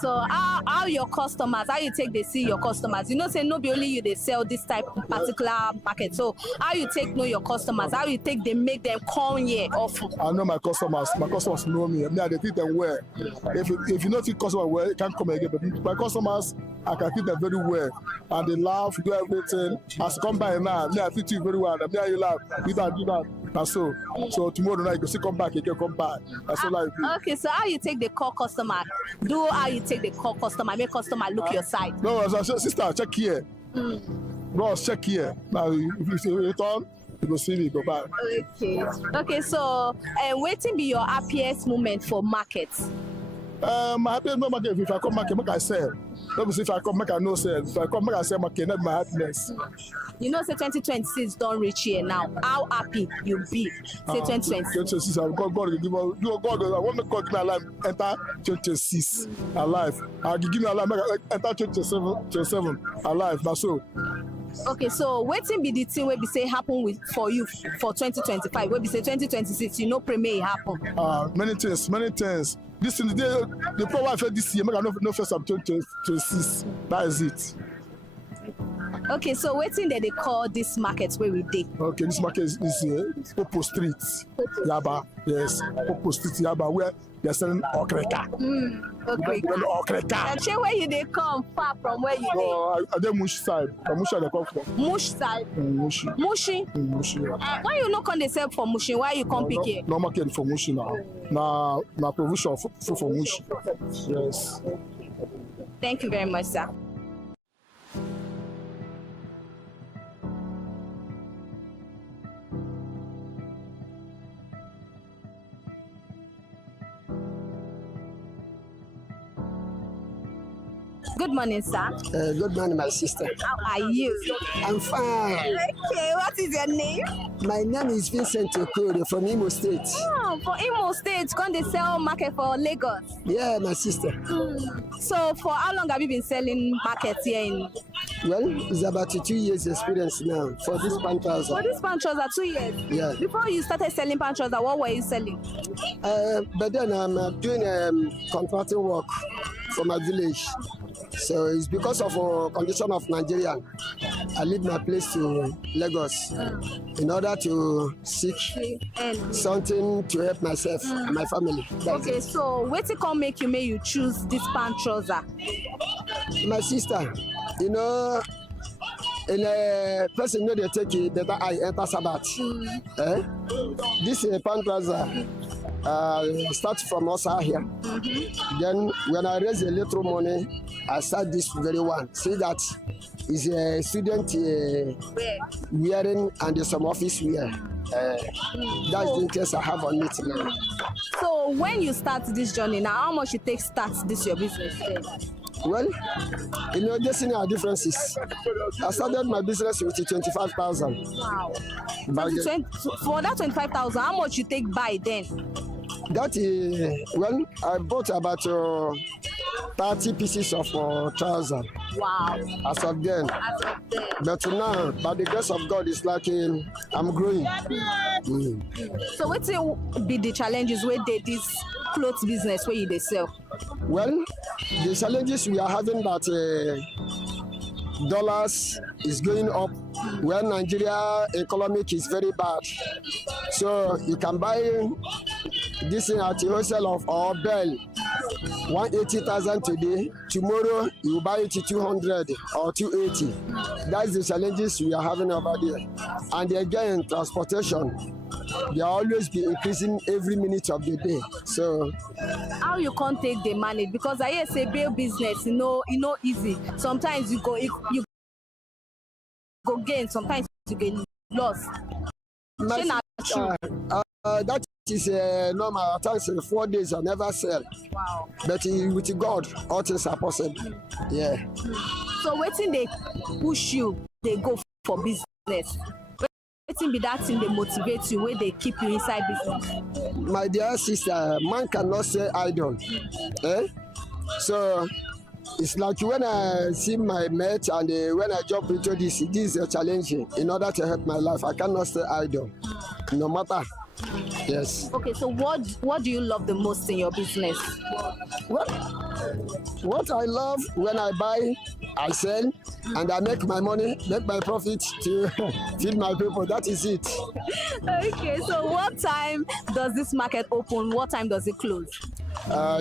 So how your customers, how you take they see your customers? Say no be only you they sell this type of particular market. So how you take know your customers? How you take they make them come here often? I know my customers. My customers know me. I treat them well. If you not treat customer well, you can't come again. But my customers, I can treat them very well. And they laugh, do everything. As come by now, I treat you very well. And you laugh, do that. That's so. So tomorrow night you can still come back, you can come back. That's all life. Okay, so how you take the call customer? How you take the call customer, make customer look your side? No, as I said, sister, check here. Bros, check here. Now if you see return, you go see me, go back. Okay, so waiting be your happiest moment for markets? My happiest moment if I come market, make I sell. Don't see if I come make I no sell. If I come make I sell market, not my happiness. Say 2026 don't reach here now. How happy you be? Say 2026. God will give us. God, I want to God give me alive. Enter 2026 alive. I give me alive. Enter 2027 alive. Now so. Okay, so wetin be the thing wey be say happen with for you for 2025? Wey be say 2026 you know premier happen? Many things. This is the problem I felt this year. Make I no first of 2026. That is it. Okay, so wetin they call this market where we dey? Okay, this market is Popo Street, Yaba. Yes, Popo Street, Yaba, where they're selling okreka. Okreka. Where you dey come far from where you dey? Oh, I dey Mush side. From Mush they come from. Mush side? Mushi. Mushi? Mushi, yeah. Why you no come dey sell for Mushi? Why you come pick here? No market for Mushi now. Na provision for Mushi. Yes. Thank you very much, sir. Good morning, sir. Good morning, my sister. How are you? I'm fine. Okay, what is your name? My name is Vincent Okoro from Imo State. Oh, for Imo State, come they sell market for Lagos? Yeah, my sister. So, for how long have you been selling markets here in? Well, it's about 2 years experience now for this pant trouser. For this pant trouser, 2 years? Yeah. Before you started selling pant trouser, what were you selling? But then I'm doing contracting work for my village. So it's because of a condition of Nigeria. I leave my place to Lagos in order to seek something to help myself and my family. Okay, so what's it come make you choose this pant trouser? My sister, you know, in a person know they take it better I enter Sabbath. This pant trouser start from us here. Then when I raise a little money, I start this very one. See that is a student wearing and some office wear. That's the interest I have on it now. So when you start this journey now, how much it takes start this your business? Well, you know, this is our differences. I started my business with 25,000. Wow. For that 25,000, how much you take buy then? That is, well, I bought about 30 pieces of trouser. Wow. As of then. But now, by the grace of God, it's like I'm growing. So what will be the challenges where they this clothes business where they sell? Well, the challenges we are having that dollars is going up when Nigeria economic is very bad. So you can buy this thing at the wholesale of our bell 180,000 today. Tomorrow you buy it to 200 or 280. That's the challenges we are having over there. And again, transportation. They always be increasing every minute of the day. So how you can't take the money? Because I hear say bail business, you know easy. Sometimes you go gain, sometimes you get lost. That is normal. At times 4 days I never sell. Wow. But with God, all things are possible. Yeah. So waiting they push you, they go for business. Waiting be that thing they motivate you, where they keep you inside business. My dear sister, man cannot stay idle. So it's like when I see my mate and when I jump into this is a challenge in order to help my life. I cannot stay idle, no matter. Yes. Okay, so what do you love the most in your business? What I love when I buy, I sell, and I make my money, make my profit to feed my people. That is it. Okay, so what time does this market open? What time does it close?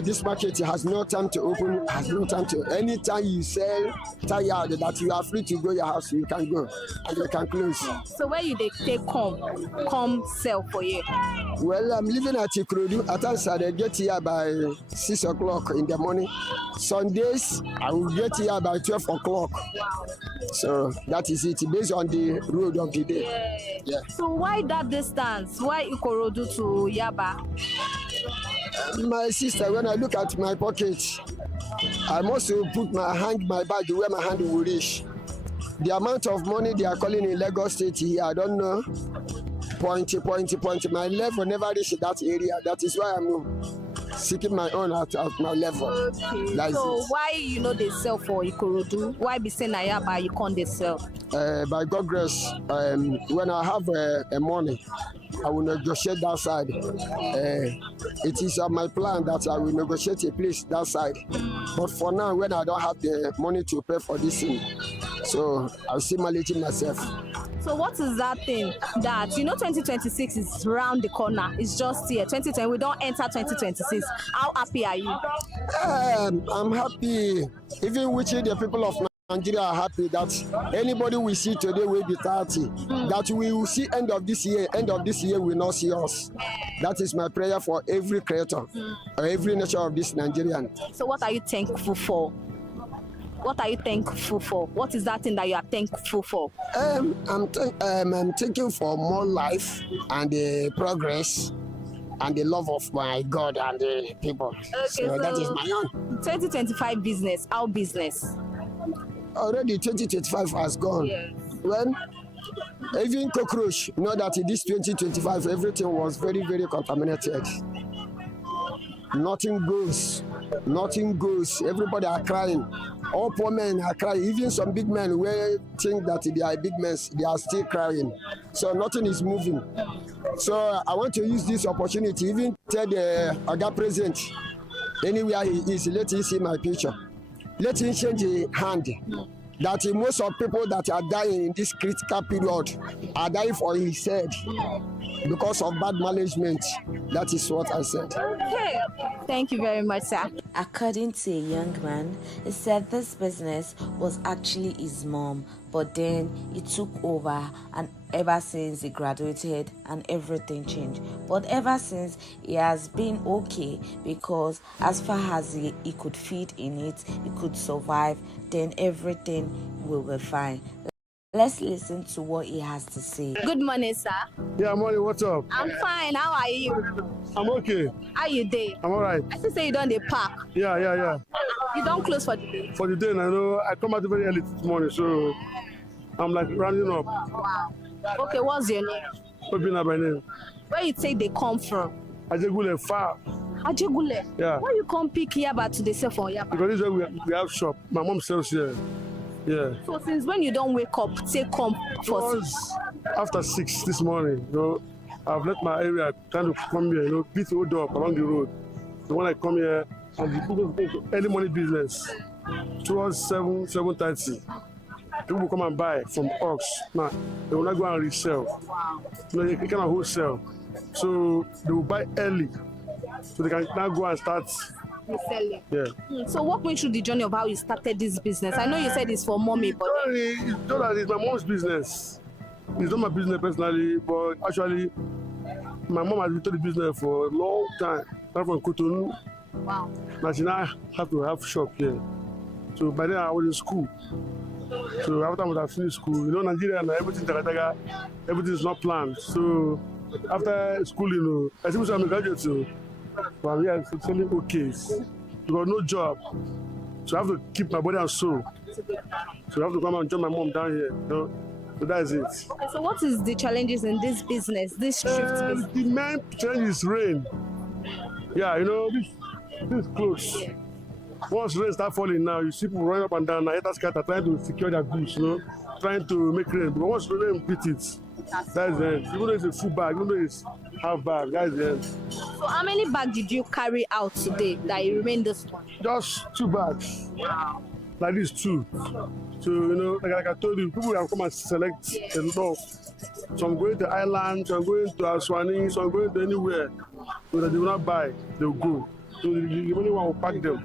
This market has no time to open, has no time to. Anytime you sell tired that you are free to go your house, you can go and you can close. So where you they come sell for you? Well, I'm living at Ikorodu. At times I get here by 6 o'clock in the morning. Sundays I will get here by 12 o'clock. So that is it, based on the road of the day. Yeah. So why that distance? Why Ikorodu to Yaba? My sister, when I look at my pocket, I must put hang my bag where my hand will reach. The amount of money they are calling in Lagos State here, I don't know. Point. My level never reach that area. That is why I'm seeking my own at my level. Okay. That's So it. why you know they sell for Ikorodu? Why be saying Ayaba you can't they sell? By God grace, when I have money, I will negotiate that side. It is my plan that I will negotiate a place that side. But for now, when I don't have the money to pay for this thing, so I'm still managing myself. So what is that thing that 2026 is round the corner? It's just here. 2020 we don't enter 2026. How happy are you? I'm happy. Even wishing the people of Nigeria are happy that anybody we see today will be 30. That we will see end of this year. End of this year will not see us. That is my prayer for every creator, or every nation of this Nigerian. So what are you thankful for? What are you thankful for? What is that thing that you are thankful for? I'm thankful for more life and progress and the love of my God and the people. Okay, so that is my own. 2025 business, our business. Already 2025 has gone. Yes. When even cockroach know that in this 2025 everything was very, very contaminated. Nothing goes. Nothing goes. Everybody are crying. All poor men are crying. Even some big men who think that they are big men, they are still crying. So nothing is moving. So I want to use this opportunity, even tell the Oga President, anywhere he is, let him see my picture. Let him change the hand. That most of people that are dying in this critical period are dying for his head because of bad management. That is what I said. Okay. Thank you very much, sir. According to a young man, he said this business was actually his mom, but then he took over, and ever since he graduated and everything changed. But ever since, he has been okay, because as far as he could feed in it, he could survive, then everything will be fine. Let's listen to what he has to say. Good morning, sir. Yeah, morning, what's up? I'm fine. How are you? I'm okay. How you day? I'm alright. I still say you don't dey park. Yeah. You don't close for the day. For the day, I know I come out very early this morning, so I'm like rounding up. Wow. Okay, what's your name? Obina by name. Where you say they come from? Ajegule far. Ajegule? Yeah. Why you come pick Yaba to the sell for Yaba? Because this is where we have shop. My mom sells here. Yeah. So since when you don't wake up, say come for Because after 6 this morning, I've left my area trying to come here, beat the old dog along the road. So when I come here, I'm the early morning business. Towards 7:30. People will come and buy from Ox. Now, they will not go and resell. You kind of wholesale. So they will buy early. So they can now go and start selling. Yeah. So walk me through the journey of how you started this business. I know you said it's for mommy, but it's my mom's business. It's not my business personally, but actually my mom has been to the business for a long time. Not from Cotonou. Wow. Now she now have to have shop here. So by then I was in school. So after I finished school, Nigeria and everything is not planned. So after school, I think I'm a graduate, so but I'm here selling OKs. Because no job. So I have to keep my body and soul. So I have to come and join my mom down here. So that's it. Okay, so what is the challenges in this business, this shift business? The main challenge is rain. Yeah, this close. Yeah. Once rain start falling now, you see people running up and down, haters are trying to secure their goods, trying to make rain. But once rain beat it, that's the end. Even though it's a full bag, even though it's half bag, that's the end. So how many bags did you carry out today that you remain this one? Just 2 bags. Wow. Like this 2. So, like I told you, people will come and select and stuff. So I'm going to islands, I'm going to Aswani, so I'm going to anywhere. So that they will not buy, they will go. So the only one will pack them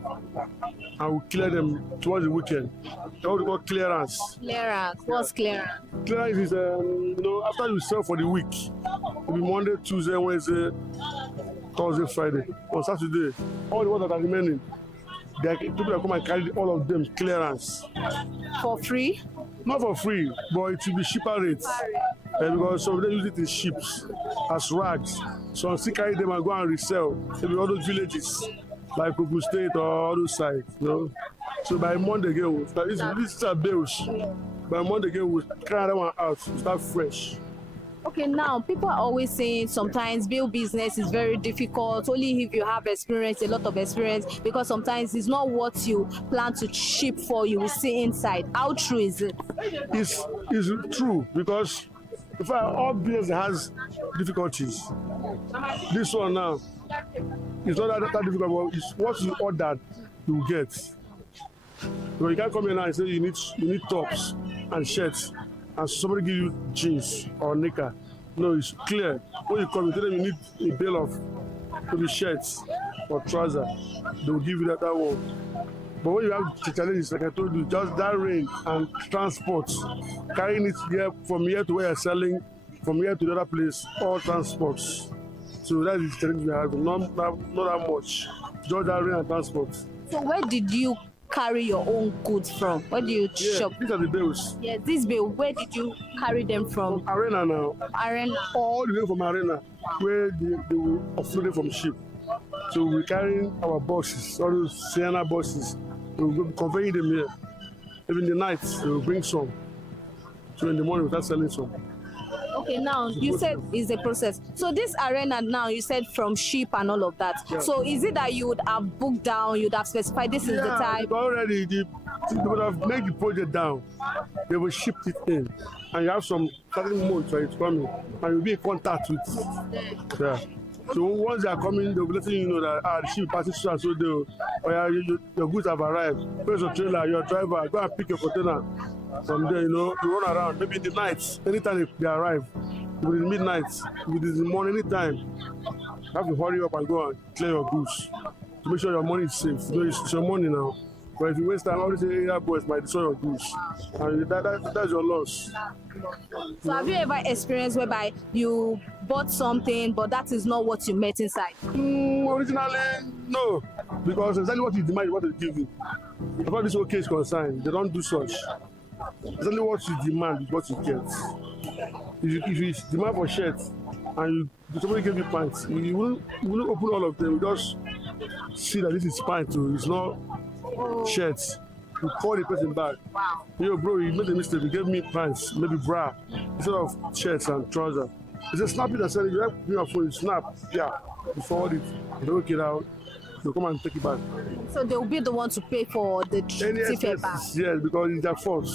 and will clear them towards the weekend. That's what we call clearance. Clearance? What's clearance? Clearance is, after you sell for the week, it'll be Monday, Tuesday, Wednesday, Thursday, Friday. On Saturday, all the ones that are remaining, people will come and carry all of them clearance. For free? Not for free, but it will be cheaper rates. Because some of them use it in ships as rags. So still carry them and go and resell in all those villages like Ogun State or all those sites. So by Monday again, this is a bills. By Monday again, we'll carry that one out, start fresh. Okay, now people are always saying sometimes build business is very difficult, only if you have experience, a lot of experience, because sometimes it's not what you plan to ship for, you will see inside. How true is it? It's true because in fact all business has difficulties. This one now it's not that difficult, but it's what you ordered you will get. So you can't come here now and say you need tops and shirts and somebody give you jeans or knicker. No, it's clear. When you come, you tell them you need a bale of maybe shirts or trousers. They will give you that one. But when you have the challenges, like I told you, just that range and transport, carrying it here from here to where you're selling, from here to the other place, all transports. So that is the challenge we have. Not that much. Just that range and transport. So where did you carry your own goods from? Where do you shop? These are the bales. Yeah, this bill, where did you carry them from? Arena now. Arena. All the way from Arena, where they will offload it from ship. So we're carrying our boxes, all those Sienna boxes. We'll be conveying them here. Even in the night, they will bring some. So in the morning, we'll start selling some. Okay, now you said it's a process. So this arena now, you said from ship and all of that. Yeah. So is it that you would have booked down, you'd have specified this is the time? Already, they would have made the project down. They will ship it in. And you have some certain months where it's coming. And you'll be in contact with. Yeah. So once they are coming, they'll be letting you know that the ship passes through and so your goods have arrived. Press your trailer, your driver, go and pick your container. From there, you run around. Maybe in the night, anytime they arrive, within midnight, within the morning, anytime, you have to hurry up and go and clear your goods to make sure your money is safe. It's your money now. But if you waste time, all these area boys might destroy your goods. And that's your loss. So have you ever experienced whereby you bought something, but that is not what you met inside? Originally, no. Because exactly what you demand is what they give you. As far as this whole case is concerned, they don't do such. Exactly what you demand is what you get. If you demand for shirts and somebody give you pants, you won't open all of them. You just see that this is pants, so it's not shirts. You call the person back. Wow. Yo, bro, you made a mistake. You gave me pants, maybe bra, instead of shirts and trousers. He said, snap it and send it. You have your phone, you snap. Yeah. You forward it. You don't get out. You come and take it back. So they'll be the one to pay for the ticket back? Yes, because it's their fault.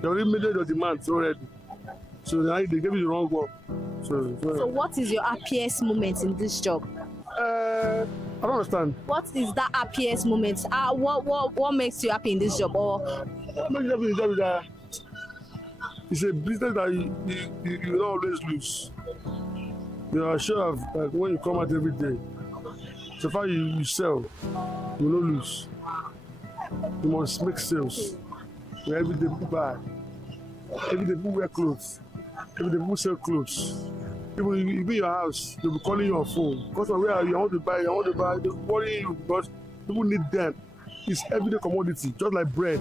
They already made your demands already. So now they gave you the wrong one. So what is your happiest moment in this job? I don't understand. What is that happiest moment? What makes you happy in this job? Or what makes you happy in this job is that it's a business that you don't always lose. You are sure of like when you come out every day. So far you sell, you will not lose. You must make sales. Every day people buy. Every day people wear clothes. Every day people sell clothes. People in your house, they'll be calling you on phone. Because of where are you? I want to buy, they'll be calling you because people need them. It's everyday commodity, just like bread.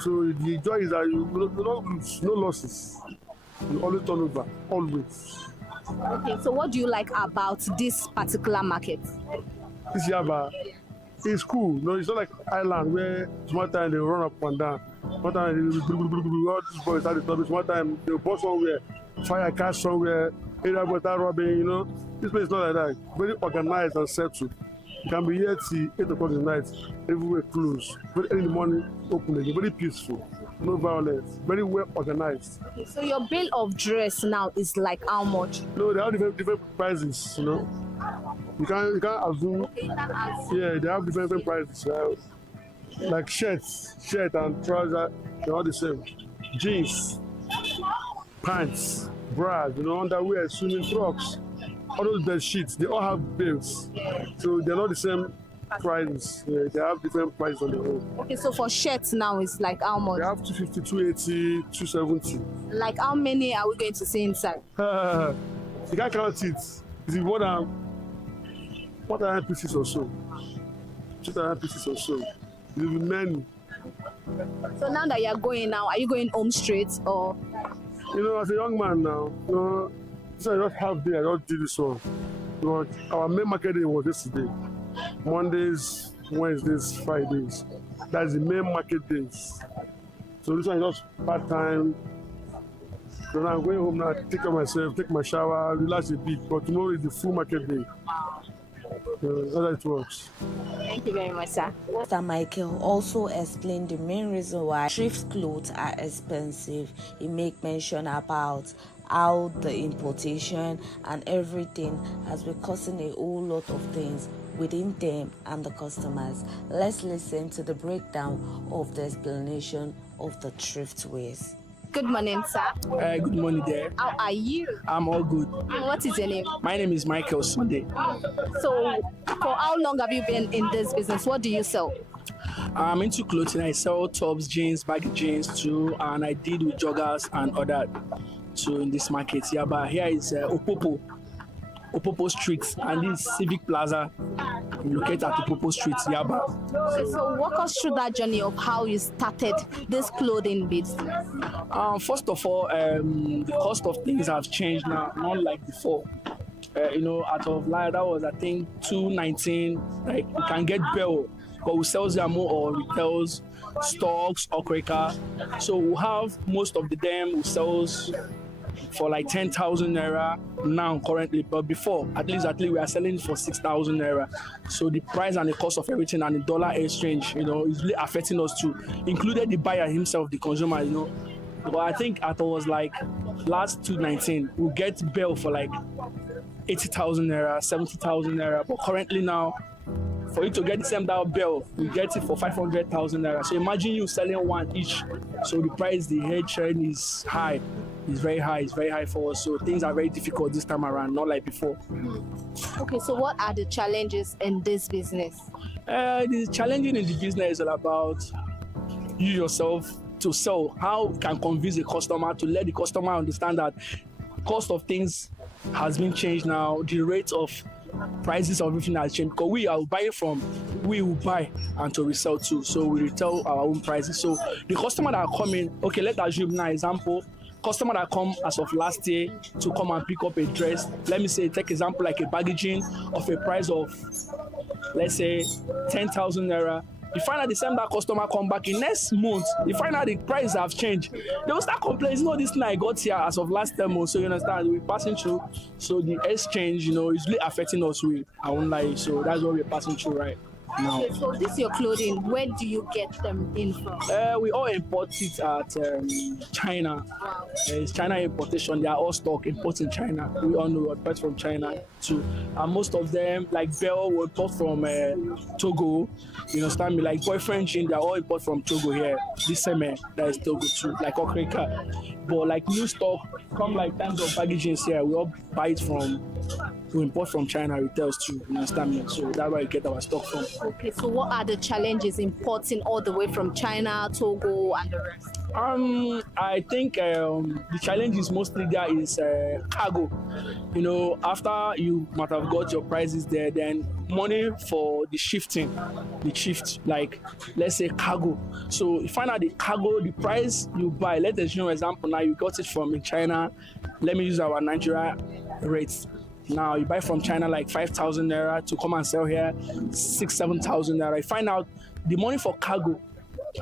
So the joy is that you will not lose, no losses. You always turn over, always. Okay, so what do you like about this particular market? This Yaba, it's cool. No, it's not like island where sometimes they run up and down. Sometimes all these boys at the top. Sometimes they bust somewhere, fire catch somewhere, area boys start robbing, This place is not like that. Very organized and settled. You can be here till 8 o'clock in the night, everywhere closed. Very early in the morning, open again. Very peaceful. No violence. Very well organized. Okay, so your bill of dress now is like how much? No, they have different prices, You can't assume. Okay, you can't assume. Yeah, they have different prices. Like shirt and trouser, they're all the same. Jeans, pants, bras, underwear, swimming trunks, all those bed sheets, they all have bills. So they're not the same prices. Yeah, they have different prices on their own. Okay, so for shirts now it's like how much? They have 250, 280, 270. Like how many are we going to see inside? You can't count it. It's more than 1,000 pieces or so. 2,000 pieces or so. There will be many. So now that you're going now, are you going home straight or? As a young man now, so I just have day, I just did this one. But our main market day was yesterday. Mondays, Wednesdays, Fridays. That's the main market days. So this one is just part-time So now I'm going home now to take care of myself, take my shower, relax a bit. But tomorrow is the full market day. That's how it works. Thank you very much, sir. Mr. Michael also explained the main reason why thrift clothes are expensive. He make mention about how the importation and everything has been causing a whole lot of things within them and the customers. Let's listen to the breakdown of the explanation of the thrift wares. Good morning, sir. Good morning there. How are you? I'm all good. What is your name? My name is Michael Sunday. So, for how long have you been in this business? What do you sell? I'm into clothing. I sell tops, jeans, baggy jeans too, and I deal with joggers and other too in this market. Yeah, but here is Opopo Street, and this Civic Plaza located at Opopo Street, Yaba. Okay, so walk us through that journey of how you started this clothing business. First of all, the cost of things have changed now, not like before. Out of line that was I think $2.19. Like you can get Bell, but we sell them more or retails, stocks, or cracker. So we have most of the them we sells for like 10,000 naira now currently, but before at least we are selling for 6,000 naira. So the price and the cost of everything and the dollar exchange, is really affecting us too, included the buyer himself, the consumer, But I think it was like last 219, we'll get Bell for like 80,000 naira, 70,000 naira, but currently now, for you to get the same Bell, you get it for 500,000 naira. So imagine you selling one each. So the price, the head trend is high. It's very high for us. So things are very difficult this time around, not like before. Okay, so what are the challenges in this business? The challenging in the business is all about you yourself to sell. How can convince the customer to let the customer understand that cost of things has been changed now, the rate of prices of everything has changed, because we will buy and to resell too. So we retail our own prices. So the customer that are coming, okay, let's assume now example, customer that come as of last year to come and pick up a dress, let me say, take example like a baggy jean of a price of, let's say, 10,000 naira. You find out the same that customer come back in next month, you find out the price have changed. They will start complaining, this thing I got here as of last month, so you understand, we're passing through. So the exchange, is really affecting us with our own life. So that's what we're passing through right now. Okay, so this your clothing, where do you get them in from? We all import it at China. Wow. It's China importation. They are all stock imports in China. We all know we import from China too. And most of them, like Bell, we import from Togo. You understand me? Like boyfriend jean, they are all import from Togo here. This summer, that is Togo too. Like Okrika. But like new stock, come like tons of baggy jeans here. We all buy it we import from China retails too. You understand me? So that's where we get our stock from. Okay, so what are the challenges importing all the way from China, Togo, and the rest? I think the challenge is mostly there is cargo. After you might have got your prices there, then money for the shift, like let's say cargo. So you find out the cargo, the price you buy. Let's assume example now you got it from China. Let me use our Nigeria rates. Now you buy from China like 5,000 naira to come and sell here 6,000, 7,000 naira. You find out the money for cargo.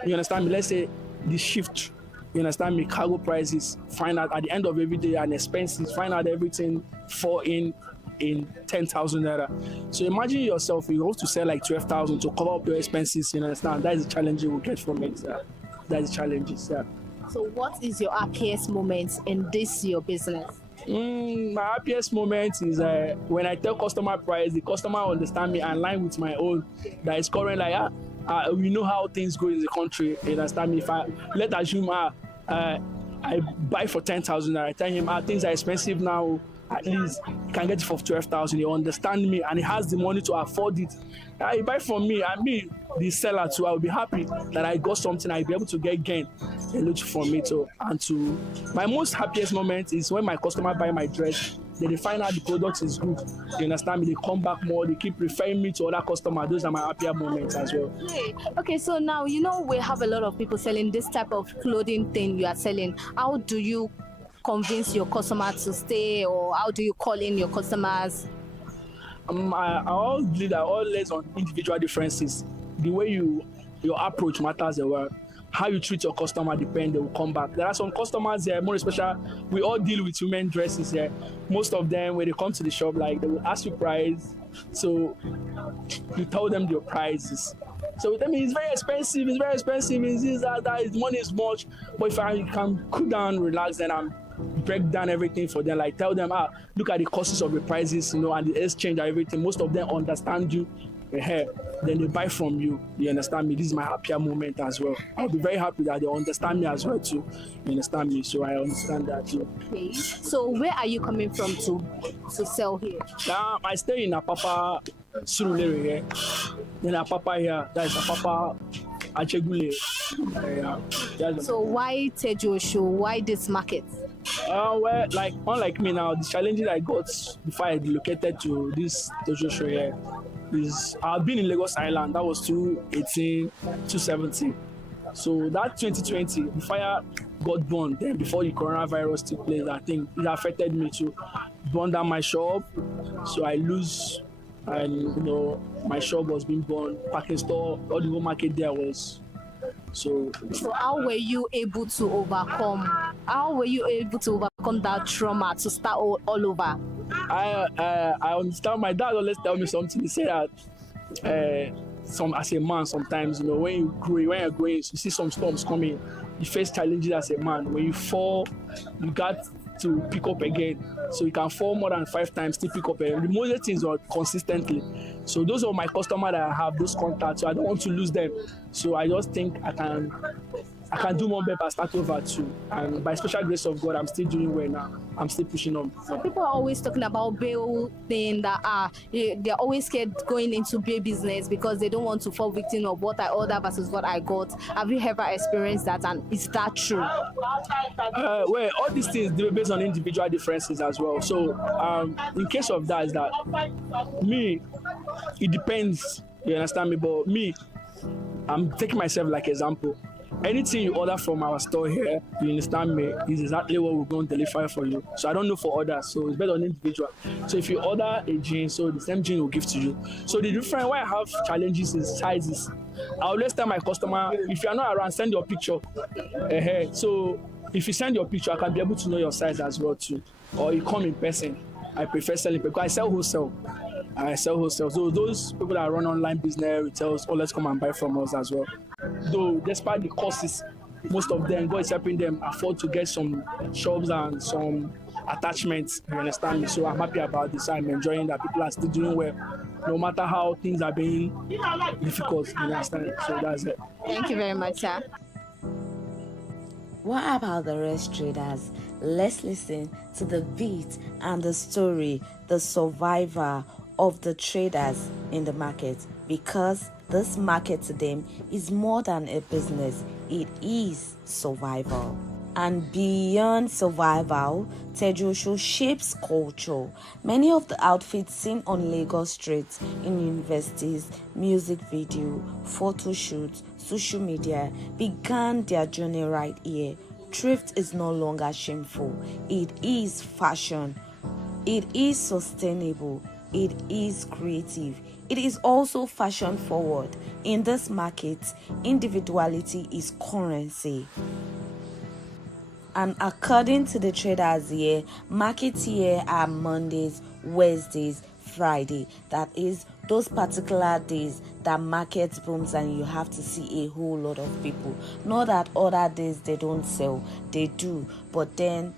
You understand me? Let's say the shift. You understand me? Cargo prices. Find out at the end of every day and expenses. Find out everything fall in 10,000 naira. So imagine yourself, you have to sell like 12,000 to cover up your expenses. You understand? That is the challenge you will get from it. That is the challenges. So what is your happiest moment in this your business? My happiest moment is when I tell customer price, the customer understand me and line with my own. That is current like we know how things go in the country. You understand me? If let's assume I buy for 10,000, I tell him things are expensive now. At least you can get it for 12,000. You understand me, and he has the money to afford it. He buy from me, and me, the seller too. I will be happy that I got something. I'll be able to get gain a little from me too. And to my most happiest moment is when my customer buy my dress. Then they find out the product is good. You understand me? They come back more. They keep referring me to other customers. Those are my happier moments as well. Okay, so now we have a lot of people selling this type of clothing thing you are selling. How do you convince your customer to stay, or how do you call in your customers? I always believe that all lays on individual differences. The way your approach matters a lot. how you treat your customer depends, they will come back. There are some customers here, more especially, we all deal with women dresses here. Most of them, when they come to the shop, like they will ask you price. So you tell them your prices. So tell me it's very expensive, it's this, that, money is much. But if I can cool down, relax, then I'm break down everything for them, like tell them, look at the costs of the prices, and the exchange and everything. Most of them understand you. Then they buy from you. You understand me? This is my happier moment as well. I'll be very happy that they understand me as well too. You understand me? So I understand that too. Okay. So where are you coming from to sell here? I stay in Apapa Surulere here. In Apapa here, that is Apapa Achegule. So why Tejosho? Why this market? Well, like unlike me now, the challenges I got before I relocated to this Tejosho here is I've been in Lagos Island. That was 2018, 2017. So that 2020, the fire got burned. Then before the coronavirus took place, I think it affected me to burn down my shop. So I lose, and my shop was being burned. Parking store, all the whole market there was. So how were you able to overcome? How were you able to overcome that trauma to start all over? I understand. My dad always tell me something. He said that as a man, sometimes when you're growing, you see some storms coming. You face challenges as a man. When you fall, you got to pick up again. So you can fall more than 5 times, still pick up again. The most things are consistently. So those are my customers that I have, those contacts. So I don't want to lose them. So I just think I can do more better, start over too. And by special grace of God, I'm still doing well now. I'm still pushing on. So people are always talking about bail thing that they're always scared going into bail business because they don't want to fall victim of what I order versus what I got. Have you ever experienced that, and is that true? Well, all these things they're based on individual differences as well. So in case of that, is that me, it depends. You understand me? But me, I'm taking myself like example. Anything you order from our store here, you understand me, is exactly what we're going to deliver for you. So I don't know for others, so it's based on individual. So if you order a jeans, so the same jeans will give to you. So the different why I have challenges is sizes. I always tell my customer, if you're not around, send your picture. So if you send your picture, I can be able to know your size as well too. Or you come in person. I prefer selling because I sell wholesale. So those people that run online business, retails, always come and buy from us as well. Though despite the costs, most of them, God is helping them afford to get some shops and some attachments. You understand me? So I'm happy about this. I'm enjoying that people are still doing well, no matter how things are being difficult. You understand? So that's it. Thank you very much, sir. What about the rest traders? Let's listen to the beat and the story, the survivor of the traders in the market, because this market to them is more than a business, it is survival. And beyond survival, Tejosho shapes culture. Many of the outfits seen on Lagos streets, in universities, music video, photo shoots, social media began their journey right here. Thrift is no longer shameful. It is fashion. It is sustainable. It is creative. It is also fashion forward. In this market, individuality is currency. And according to the traders here, markets here are Mondays, Wednesdays, Friday. That is those particular days that market booms and you have to see a whole lot of people. Not that other days they don't sell, they do, but then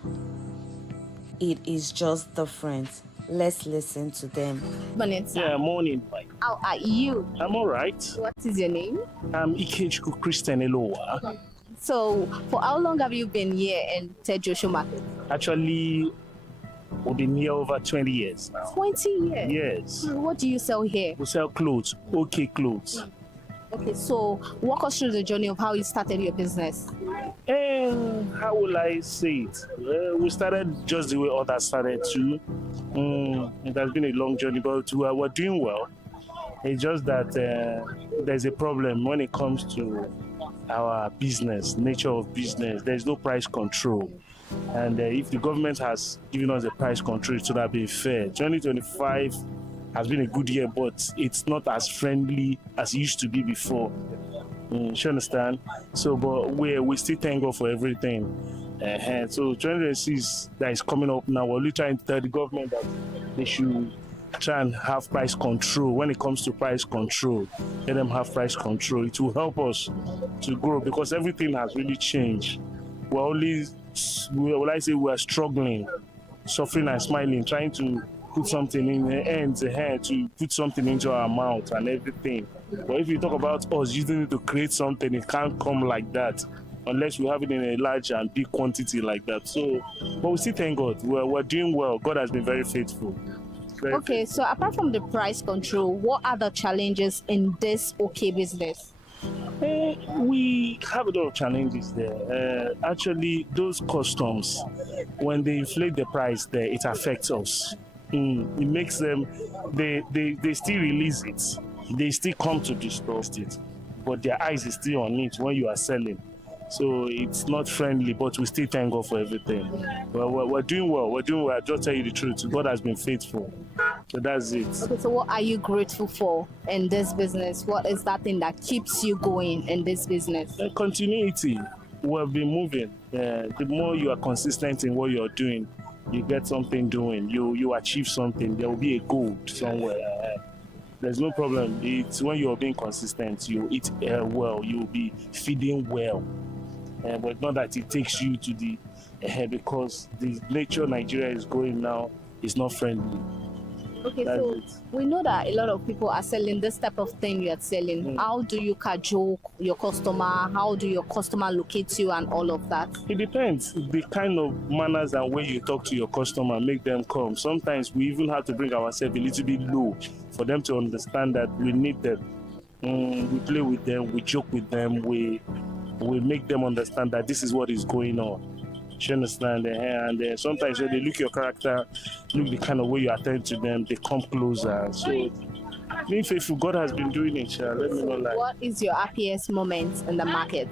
it is just different. Let's listen to them. Morning, sir. Yeah, morning. How are you? I'm all right. What is your name? I'm Ikechukwu Christian Elowa. So, for how long have you been here in Tejosho Market? Actually, we've been here over 20 years now. 20 years? Yes. What do you sell here? We sell clothes, okay clothes. Okay, so walk us through the journey of how you started your business. How will I say it? We started just the way others started too. It has been a long journey, but we're doing well. It's just that there's a problem when it comes to our business, nature of business. There's no price control. And if the government has given us a price control, it should have been fair. 2025 has been a good year, but it's not as friendly as it used to be before. You understand? So, but we still thank God for everything. So 2026 that is coming up now, we're really trying to tell the government that they should try and have price control. When it comes to price control, let them have price control. It will help us to grow because everything has really changed. We're only, will I say, we're struggling, suffering and smiling, trying to put something in the ends ahead, to put something into our mouth and everything. But if you talk about us using it to create something, it can't come like that unless we have it in a large and big quantity like that. So, but we still thank God. We're doing well. God has been very faithful. Okay, so apart from the price control, what are the challenges in this okay business? We have a lot of challenges there. Actually, those customs, when they inflate the price there, it affects us. It makes them, they still release it. They still come to the store, but their eyes is still on it when you are selling. So it's not friendly, but we still thank God for everything. We're doing well. We're doing well. I'll just tell you the truth. God has been faithful. So that's it. Okay, so what are you grateful for in this business? What is that thing that keeps you going in this business? Continuity. We've been moving. The more you are consistent in what you're doing, you get something doing. You achieve something. There will be a goal somewhere. There's no problem. It's when you're being consistent, you eat well, you'll be feeding well. But not that it takes you to the because the nature Nigeria is going now is not friendly. Okay, so we know that a lot of people are selling this type of thing you are selling. How do you cajole your customer? How do your customer locate you and all of that? It depends. The kind of manners and way you talk to your customer make them come. Sometimes we even have to bring ourselves a little bit low for them to understand that we need them. We play with them, we joke with them, we make them understand that this is what is going on. You understand? And sometimes when they look your character, look the kind of way you attend to them, they come closer. So being faithful, God has been doing it. Let me know. What is your happiest moment in the market?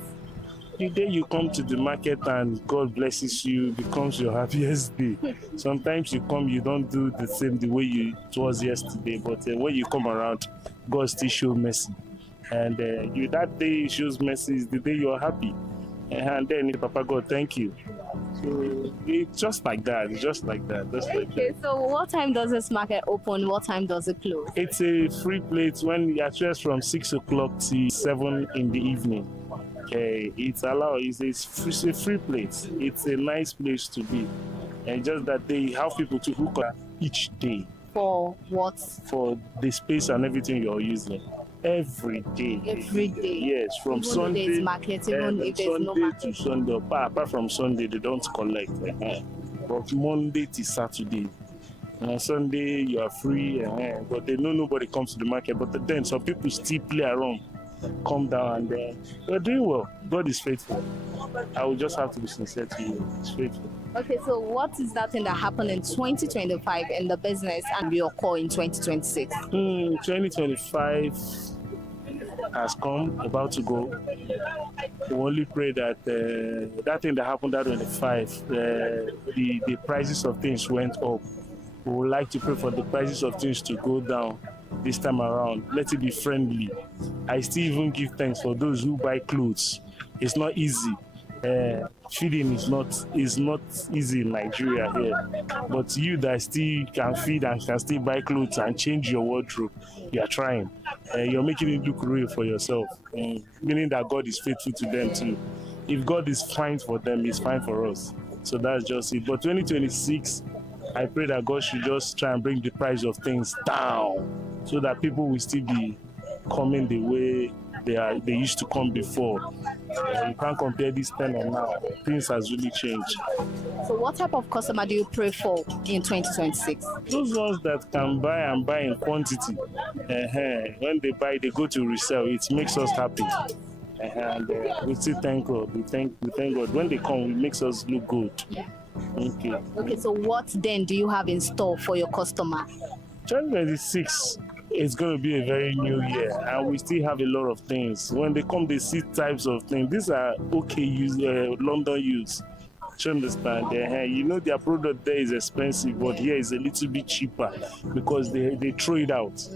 The day you come to the market and God blesses you becomes your happiest day. Sometimes you come, you don't do the same the way it was yesterday, but when you come around, God still shows mercy. And that day shows mercy is the day you're happy. And then Papa God, thank you. So it's just like that. Okay, so what time does this market open? What time does it close? It's a free place when you access from 6 o'clock to 7 in the evening. Okay, it's allowed. It's a free place. It's a nice place to be. And just that they have people to hook up each day. For what? For the space and everything you're using. Every day. Every day? Yes, from even Sunday. If there's market, even if there's no market. To Sunday. Apart from Sunday, they don't collect. But Monday to Saturday. Sunday, you are free. But they know nobody comes to the market. But then some people still play around. Come down and we're doing well. God is faithful. I will just have to be sincere to you. He's faithful. Okay, so what is that thing that happened in 2025 in the business and your core in 2026? 2025 has come, about to go. We only pray that that thing that happened at 2025, the prices of things went up. We would like to pray for the prices of things to go down this time around. Let it be friendly. I still even give thanks for those who buy clothes. It's not easy. Feeding is not easy in Nigeria here, but you that still can feed and can still buy clothes and change your wardrobe, you are trying. You're making it look real for yourself, meaning that God is faithful to them too. If God is fine for them, He's fine for us. So that's just it. But 2026, I pray that God should just try and bring the price of things down so that people will still be coming the way they used to come before. You can't compare this time and now. Things has really changed. So what type of customer do you pray for in 2026? Those ones that can buy and buy in quantity. When they buy, they go to resell. It makes us happy. And we still thank God. We thank God. When they come, it makes us look good. Okay, so what then do you have in store for your customer? 2026 is going to be a very new year, and we still have a lot of things. When they come, they see types of things. These are okay use, London use. You understand? You know their product there is expensive, but here is a little bit cheaper because they throw it out.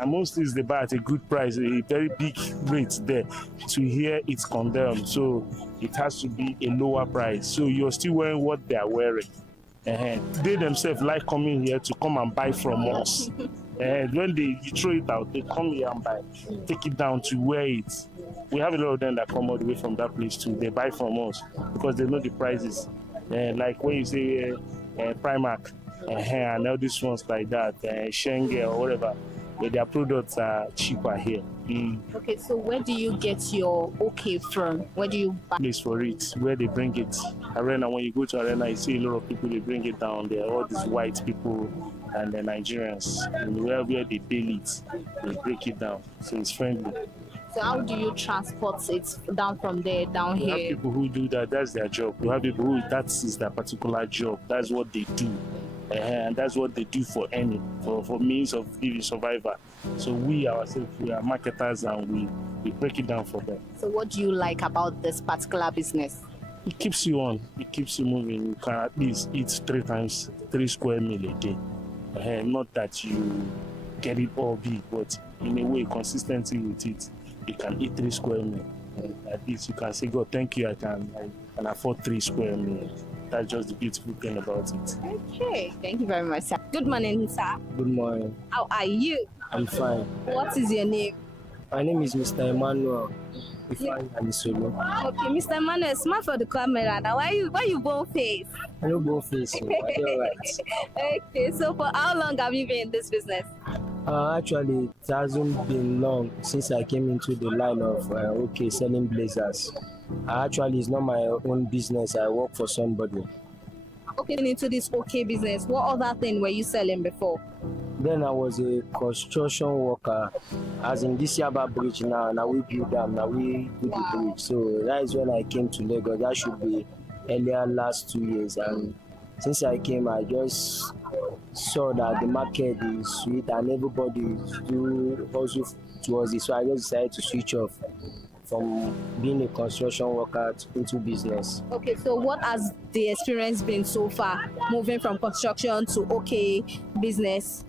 And most things they buy at a good price, a very big rate there. To hear it's condemned, so it has to be a lower price. So you're still wearing what they are wearing. They themselves like coming here to come and buy from us. And when you throw it out, they come here and buy, take it down to where it's. We have a lot of them that come all the way from that place too. They buy from us because they know the prices. Like when you say Primark and all these ones like that, Schengen or whatever, their products are cheaper here. Okay, so where do you get your okay from? Where do you buy? Place for it, where they bring it. Arena, when you go to Arena, you see a lot of people, they bring it down there. All these white people and the Nigerians, and where they bail it, they break it down. So it's friendly. So how do you transport it down from there, down You here? have people who do that, that's their job. You have people who, that is their particular job. That's what they do. And that's what they do for means of living survivor. So we ourselves, we are marketers and we break it down for them. So what do you like about this particular business? It keeps you on, it keeps you moving. You can at least eat 3 square meal a day. Not that you get it all big, but in a way, consistency with it, you can eat 3 square meal. At least you can say, God, thank you, I can afford 3 square meals. That's just the beautiful thing about it. Okay, thank you very much, sir. Good morning, sir. Good morning. How are you? I'm fine. What is your name? My name is Mr. Emmanuel. Okay, Mr. Emmanuel, smile for the camera. Now, why you bone face? I don't bone face. So all right. Okay, so for how long have you been in this business? Actually, it hasn't been long since I came into the line of selling blazers. Actually, it's not my own business. I work for somebody. Okay, into this business, what other thing were you selling before? Then I was a construction worker. As in this Yaba bridge now we build them, now we build the bridge. So that is when I came to Lagos. That should be earlier last 2 years. And since I came, I just saw that the market is sweet and everybody do also towards it. So I just decided to switch off from being a construction worker into business. Okay, so what has the experience been so far, moving from construction to business?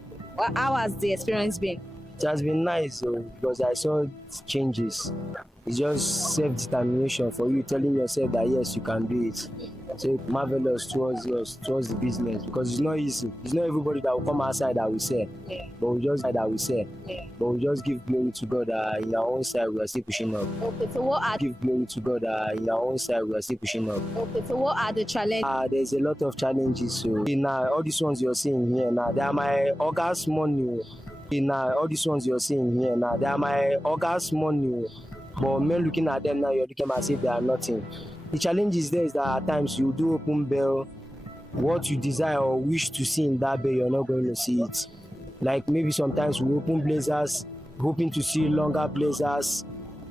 How has the experience been? It has been nice because I saw changes. It's just self-determination for you telling yourself that yes, you can do it. So it's marvelous towards the business because it's not easy. It's not everybody that will come outside that will sell. But we just give glory to God that in our own side we are still pushing up. Okay, so what are give glory to God that in our own side we are still pushing up. Okay, so what are the challenges? There's a lot of challenges. So now all these ones you're seeing here now, they are my August money. Now all these ones you're seeing here now, they are my August money. But men looking at them now, you're looking as if they are nothing. The challenge is there is that at times you do open bell, what you desire or wish to see in that bell, you're not going to see it. Like maybe sometimes we open blazers, hoping to see longer blazers,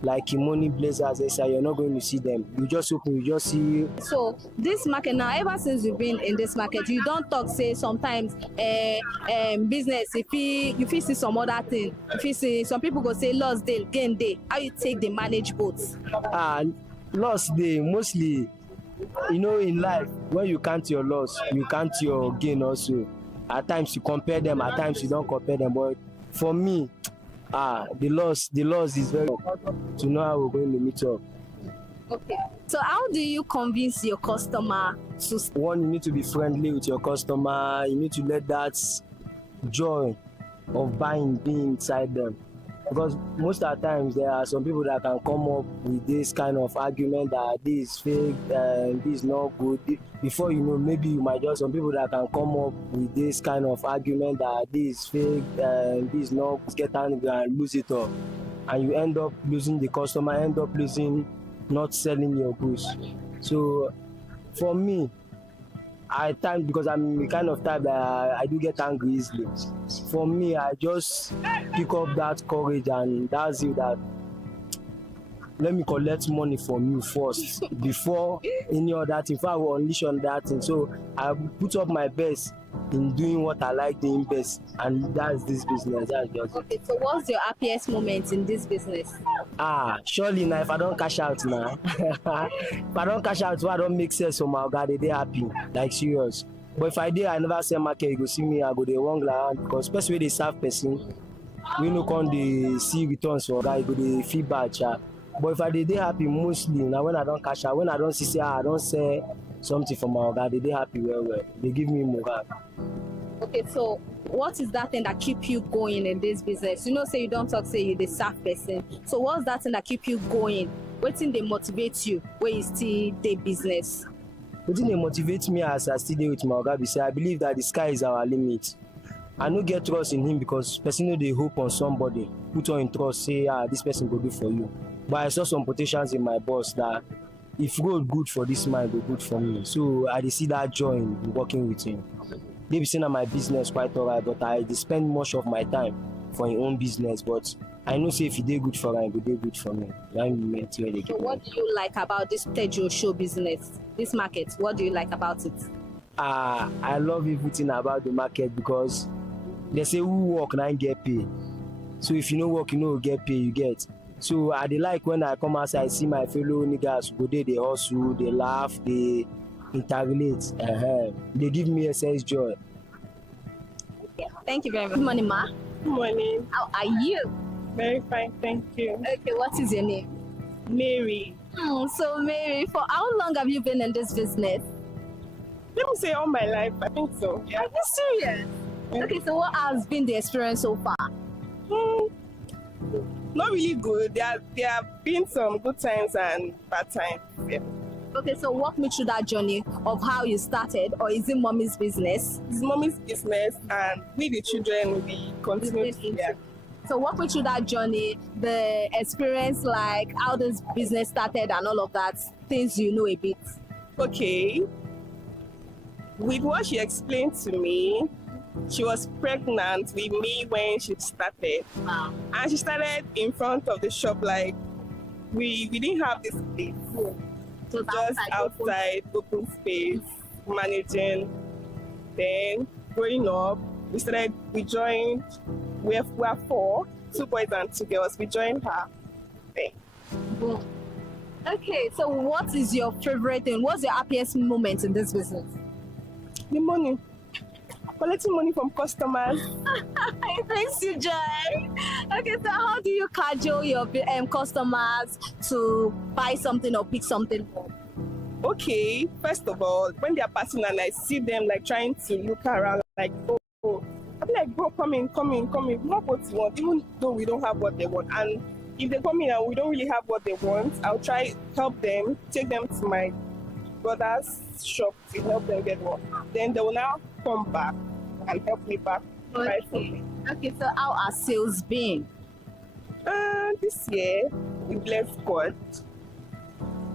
like kimono blazers, they say you're not going to see them. You just open, you just see. So this market now, ever since you've been in this market, you don't talk say sometimes business. If you see some other thing, if you see some people go say loss day, gain day. How you take the manage both? Loss day mostly. In life, when you count your loss, you count your gain also. At times you compare them, at times you don't compare them. But for me, the loss is very to know how we're going to meet up. Okay. So how do you convince your customer to? One, you need to be friendly with your customer. You need to let that joy of buying be inside them. Because most of the times there are some people that can come up with this kind of argument that this is fake, this is not good. Before you know, maybe you might just some people that can come up with this kind of argument that this is fake, this is not, get angry and lose it up. And you end up losing the customer, end up not selling your goods. So for me, because I'm the kind of type that I do get angry easily. For me, I just pick up that courage and that's it, that let me collect money from you first before any other thing. If I will unleash on that thing, so I put up my best in doing what I like doing best, and that's this business. That's just okay. So what's your happiest moment in this business? Surely now if I don't cash out now, if I don't cash out, so I don't make sense for my God, they happy, like serious. But if I did, I never sell market, you go see me, I go the wrong land because especially they serve person. we no come dey see returns for oga, you go dey feel bad sha. But if I dey happy mostly na when I don cash out, when I don see say I don sell something for my oga, they dey happy well well. They give me morale. Okay, so what is that thing that keep you going in this business? You know, say you don't talk, say you the staff person. So what's that thing that keep you going? Wetin dey motivate you when you still dey business? Wetin dey motivate me as I still dey with my oga be say I believe that the sky is our limit. I no get trust in him because person no dey hope on somebody, put on in trust, say this person go do for you. But I saw some potentials in my boss that if road good for this man, go good for me. So I dey see that joy in working with him. They be saying that my business quite alright, but I dey spend much of my time for him own business. But I know say if he dey good for him, he go dey good for me. So what do you like about this Tejo show business, this market? What do you like about it? I love everything about the market because they say who work na get pay. So if you no work, you no get pay, you get. So I dey like when I come outside, see my fellow niggas go dey, they hustle, they laugh, they interrelate. They give me excess joy. Thank you very much. Good morning, ma. Good morning. How are you? Very fine, thank you. Okay, what is your name? Mary. So Mary, for how long have you been in this business? Let me say all my life, I think so. Yeah. Are you serious? Yeah. Okay, so what has been the experience so far? Not really good. There have been some good times and bad times. Yeah. Okay, so walk me through that journey of how you started, or is it mommy's business? It's mommy's business, and we the children we continue. Yeah. So walk me through that journey, the experience, like how this business started and all of that, things you know a bit. Okay. With what she explained to me, she was pregnant with me when she started. Wow. And she started in front of the shop, like we didn't have this place. Yeah. So just outside open space, managing. Then growing up, we joined, we were 4, 2 boys and 2 girls. We joined her. Then. Okay, so what is your favorite thing? What's your happiest moment in this business? The money. Collecting money from customers. It brings you joy. Okay, so how do you cajole your customers to buy something or pick something up? Okay, first of all, when they are passing and I see them like trying to look around, like, oh, I'm like, bro, come in. We have what you want, even though we don't have what they want. And if they come in and we don't really have what they want, I'll try help them, take them to my brother's shop to help them get one. Then they will now come back and help me back. Okay, so how are sales been? This year, we bless God.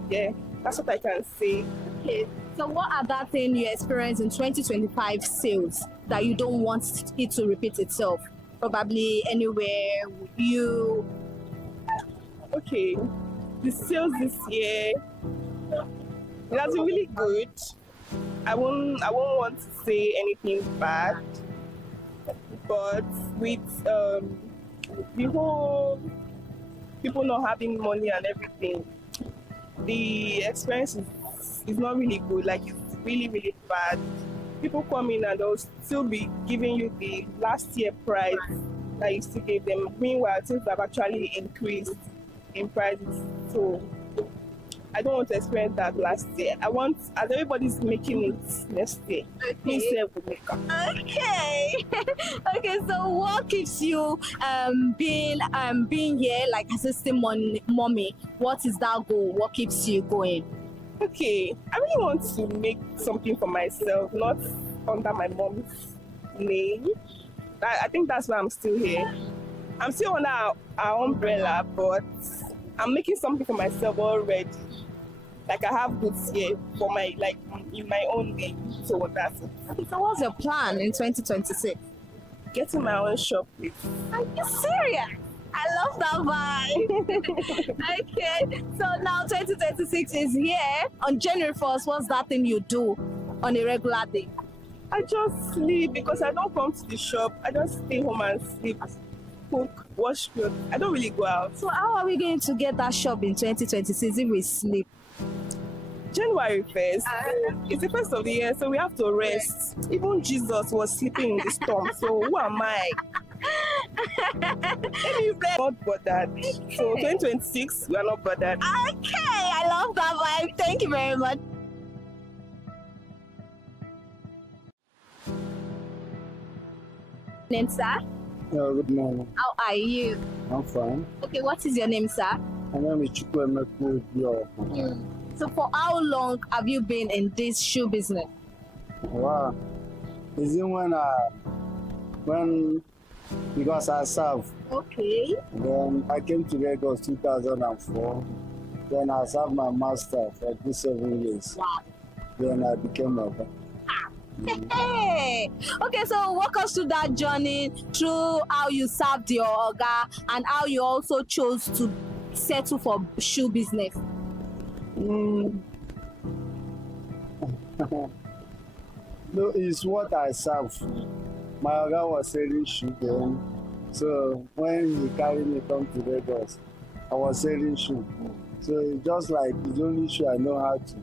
Yeah, that's what I can say. Okay, so what are that thing you experienced in 2025 sales that you don't want it to repeat itself? Probably anywhere you... Okay, the sales this year, it has been really good. I won't want to say anything bad, but with the whole people not having money and everything, the experience is not really good. Like, it's really, really bad. People come in and they'll still be giving you the last year price that you still gave them. Meanwhile, things have actually increased in prices. So I don't want to experience that last year. I want, as everybody's making it next year, please save the makeup. Okay. Okay, so what keeps you being here, like assisting mommy? What is that goal? What keeps you going? Okay, I really want to make something for myself, not under my mom's name. I think that's why I'm still here. I'm still under our umbrella, but I'm making something for myself already. Like, I have goods here for my, like, in my own name. So that's it. Okay, so what's your plan in 2026? Getting my own shop. Are you serious? I love that vibe. Okay, so now 2026 is here. On January 1st, what's that thing you do on a regular day? I just sleep because I don't come to the shop. I just stay home and sleep, cook, wash clothes. I don't really go out. So how are we going to get that shop in 2026 if we sleep? January 1st. It's the first of the year, so we have to rest. Even Jesus was sleeping in the storm, so who am I? Not bothered. So 2026, we are not bothered. Okay, I love that vibe. Thank you very much. Name, sir? Good morning. How are you? I'm fine. Okay, what is your name, sir? My name is Chukwemeko Bio. So for how long have you been in this shoe business? Wow. Is it when because I serve. Okay. Then I came to Lagos 2004. Then I served my master for 7 years. Wow. Then I became a Hey! Okay, so walk us through that journey, through how you served your oga and how you also chose to settle for shoe business. No, it's what I serve. My oga was selling shoe then. So when he carried me come to Lagos, I was selling shoe. So it's just like the only shoe I know how to.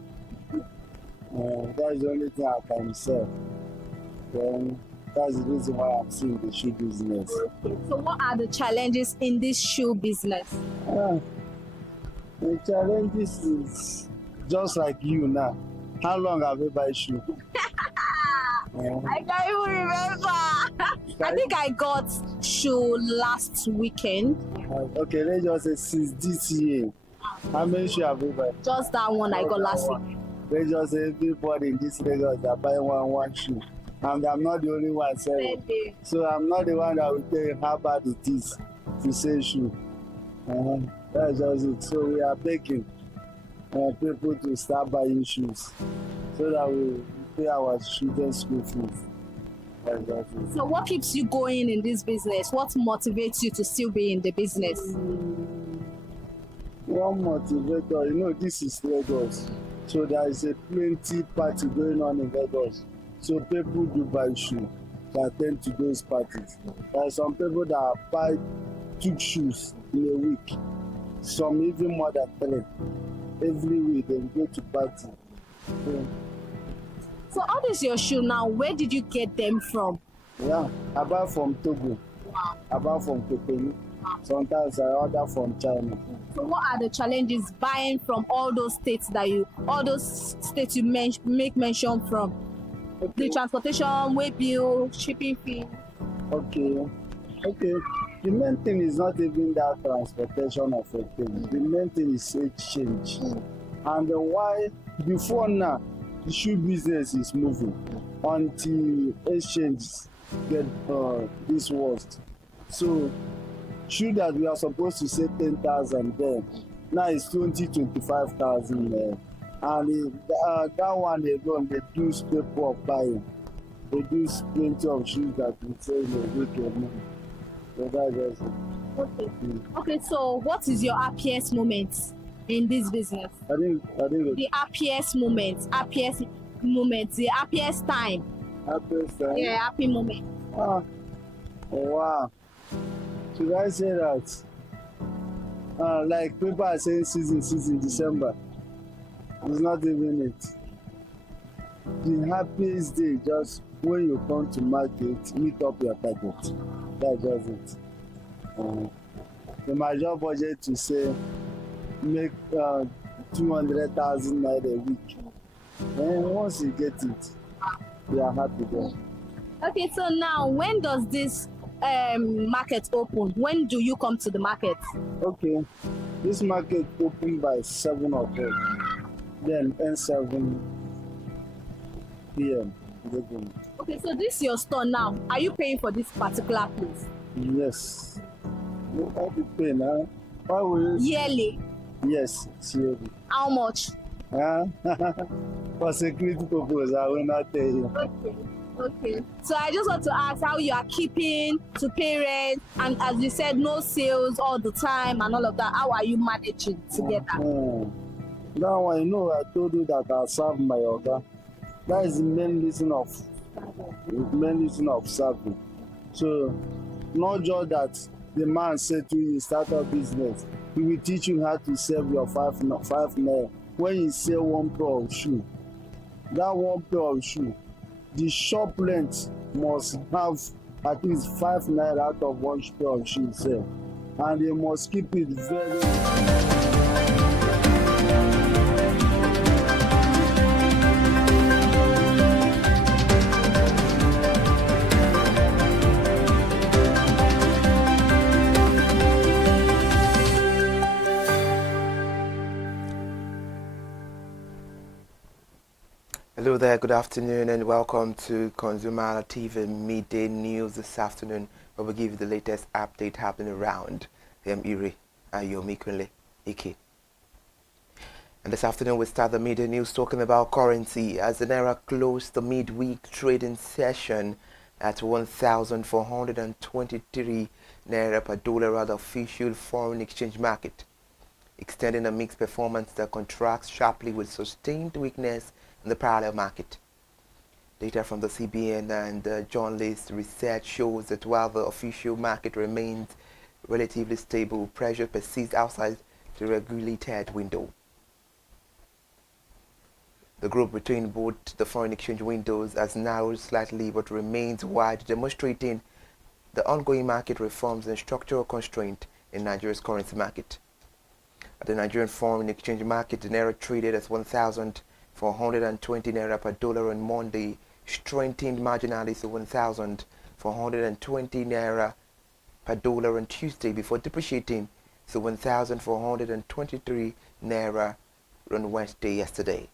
That's the only thing I can sell. Then that's the reason why I'm still in the shoe business. So what are the challenges in this shoe business? The challenges is just like you now. How long have you bought shoe? I can't even remember. I think I got shoe last weekend. Okay, let's just say since this year. How many shoe have you bought? Just that one I got last week. Let's just say everybody in this Lagos are buying one shoe. And I'm not the only one selling. So I'm not the one that will tell you how bad it is to sell shoe. That's just it. So we are begging people to start buying shoes so that we pay our children's school fees. So what keeps you going in this business? What motivates you to still be in the business? One motivator, this is Lagos. So there is a plenty party going on in Lagos. So people do buy shoes. They attend to those parties. There are some people that buy 2 shoes in a week. Some even more than 3. Every week they go to party. So how is your shoe now? Where did you get them from? Yeah, I buy from Togo. I buy from Cotonou. Sometimes I order from China. So what are the challenges buying from all those states you make mention from? Okay. The transportation, way bill, shipping fee. Okay. The main thing is not even that transportation of a thing. The main thing is exchange. And why before now the shoe business is moving until exchange get this worst. So shoe that we are supposed to say 10,000 there, now it's 25,000 there. And that one they don't reduce people of buying. Reduce plenty of shoes that we say in a weekend. So that's just Okay, so what is your happiest moment in this business? I think the happiest moment, the happiest time. Happiest time? Yeah, happy moment. Oh, wow. Should I say that? Like people are saying season, December. It's not even it. The happiest day just when you come to market, meet up your target. That's just it. The major budget to say make 200,000 naira a week. And once you get it, you are happy then. Okay, so now when does this market open? When do you come to the market? Okay, this market open by 7 o'clock, then end 7 p.m. Okay, so this is your store now. Are you paying for this particular place? Yes. You have to pay now. Why will you? Yearly? Yes, it's yearly. How much? For security purpose, I will not tell you. Okay. So I just want to ask how you are keeping to pay rent, and as you said, no sales all the time and all of that. How are you managing together? Now I know I told you that I serve my order. That is the main reason of serving. So not just that the man said to you start a business. He will teach you how to save your 5 naira. when you sell one pair of shoe, that one pair of shoe, the shop length must have at least 5 naira out of one pair of shoe sell, and they must keep it very. Hello there, good afternoon and welcome to ConsumerHallaTV midday news this afternoon, where we give you the latest update happening around Iri Ayomikunle Ike. And this afternoon we start the midday news talking about currency as the Naira closed the midweek trading session at 1,423 Naira per dollar at the official foreign exchange market, extending a mixed performance that contracts sharply with sustained weakness in the parallel market. Data from the CBN and journalist research shows that while the official market remains relatively stable, pressure persists outside the regulated window. The group between both the foreign exchange windows has narrowed slightly but remains wide, demonstrating the ongoing market reforms and structural constraint in Nigeria's currency market. At the Nigerian foreign exchange market, the Naira traded at 1,420 Naira per dollar on Monday, strengthened marginally to 1,420 Naira per dollar on Tuesday before depreciating to 1,423 Naira on Wednesday yesterday.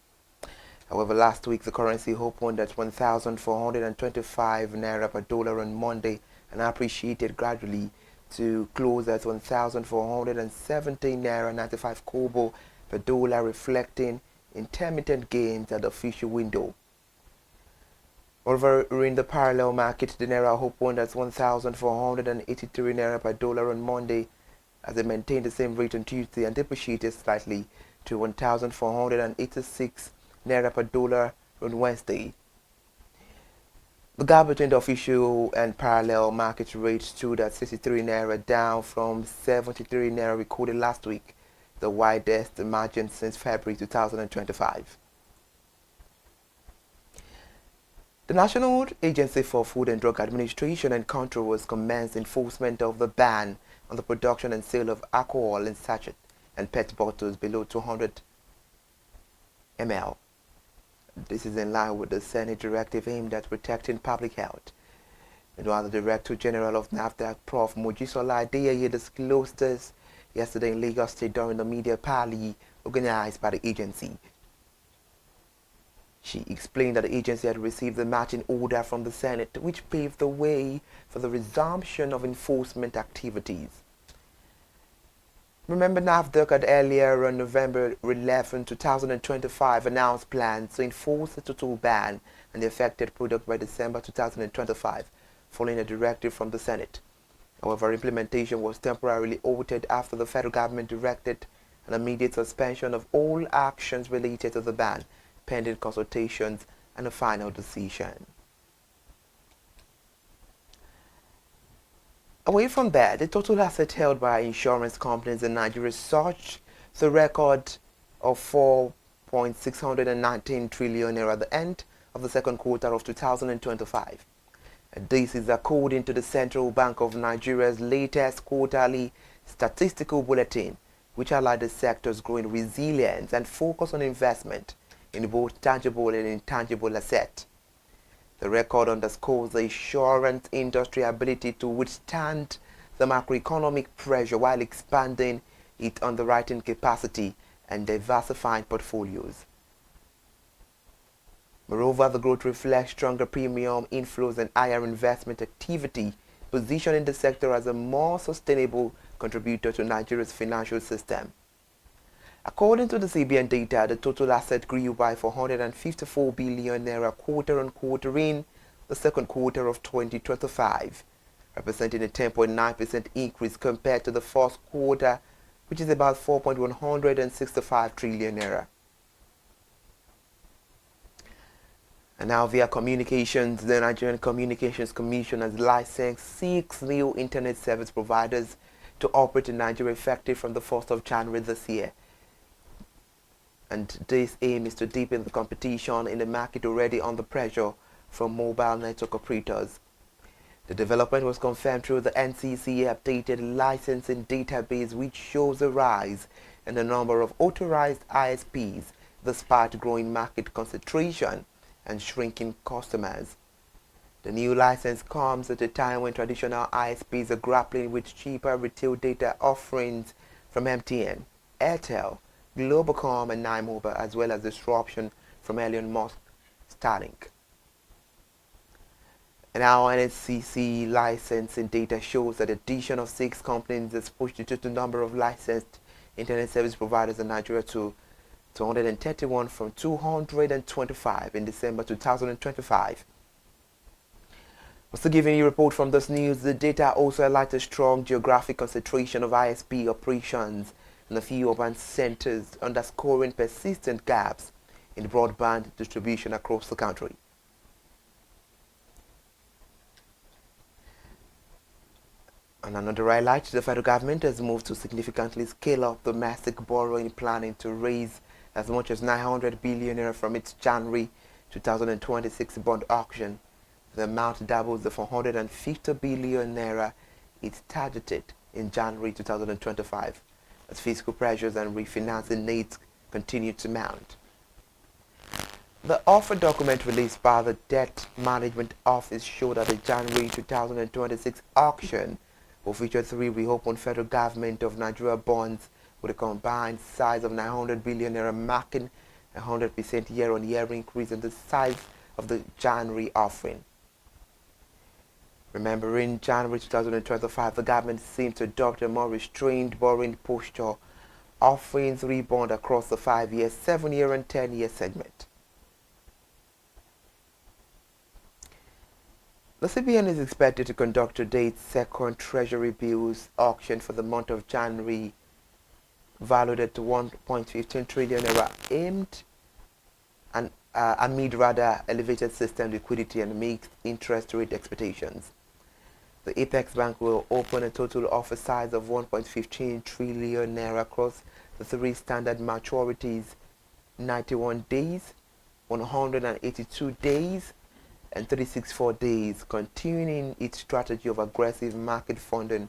However, last week the currency opened at 1,425 Naira per dollar on Monday and appreciated gradually to close at 1,470 Naira 95 kobo per dollar, reflecting intermittent gains at the official window. Over in the parallel market, the Naira opened at 1,483 Naira per dollar on Monday as it maintained the same rate on Tuesday and depreciated slightly to 1,486 Naira per dollar on Wednesday. The gap between the official and parallel market rates stood at 63 Naira, down from 73 Naira recorded last week, the widest margin since February 2025. The National Agency for Food and Drug Administration and Control has commenced enforcement of the ban on the production and sale of alcohol in sachet and PET bottles below 200 ml. This is in line with the Senate directive aimed at protecting public health. Meanwhile, the Director General of NAFDAC, Prof. Mojisola Adeyeye, disclosed this yesterday in Lagos State during the media parley organized by the agency. She explained that the agency had received a matching order from the Senate, which paved the way for the resumption of enforcement activities. Remember, NAFDAC had earlier on November 11, 2025 announced plans to enforce the total ban on the affected product by December 2025, following a directive from the Senate. However, implementation was temporarily halted after the federal government directed an immediate suspension of all actions related to the ban, pending consultations and a final decision. Away from that, the total asset held by insurance companies in Nigeria surged to a record of 4.619 trillion naira at the end of the second quarter of 2025. And this is according to the Central Bank of Nigeria's latest quarterly statistical bulletin, which highlighted the sector's growing resilience and focus on investment in both tangible and intangible assets. The record underscores the insurance industry's ability to withstand the macroeconomic pressure while expanding its underwriting capacity and diversifying portfolios. Moreover, the growth reflects stronger premium inflows and higher investment activity, positioning the sector as a more sustainable contributor to Nigeria's financial system. According to the CBN data, the total asset grew by 454 billion naira quarter-on-quarter in the second quarter of 2025, representing a 10.9% increase compared to the first quarter, which is about 4.165 trillion naira. And now via communications, the Nigerian Communications Commission has licensed 6 new internet service providers to operate in Nigeria effective from the 1st of January this year. And this aim is to deepen the competition in the market already under pressure from mobile network operators. The development was confirmed through the NCCA updated licensing database, which shows a rise in the number of authorized ISPs despite growing market concentration and shrinking customers. The new license comes at a time when traditional ISPs are grappling with cheaper retail data offerings from MTN, Airtel, Globacom and Nine Mobile, as well as disruption from Elon Musk's Starlink. And our NCC licensing data shows that the addition of 6 companies has pushed the total number of licensed internet service providers in Nigeria to 231 from 225 in December 2025. Also giving you a report from this news, the data also highlights a strong geographic concentration of ISP operations in a few urban centers, underscoring persistent gaps in broadband distribution across the country. And another highlight, the federal government has moved to significantly scale up domestic borrowing, planning to raise as much as 900 billion naira from its January 2026 bond auction. The amount doubles the 450 billion naira it targeted in January 2025 as fiscal pressures and refinancing needs continue to mount. The offer document released by the Debt Management Office showed that the January 2026 auction will feature 3 reopened federal government of Nigeria bonds with a combined size of 900 billion naira, marking a 100% year-on-year increase in the size of the January offering. Remember, in January 2025, the government seemed to adopt a more restrained borrowing posture, offering 3 bonds across the 5-year, 7-year and 10-year segment. The CBN is expected to conduct today's second Treasury bills auction for the month of January, valued at 1.15 trillion naira, aimed and amid rather elevated system liquidity and mixed interest rate expectations. The Apex Bank will open a total offer size of 1.15 trillion naira across the 3 standard maturities: 91 days, 182 days, and 364 days, continuing its strategy of aggressive market funding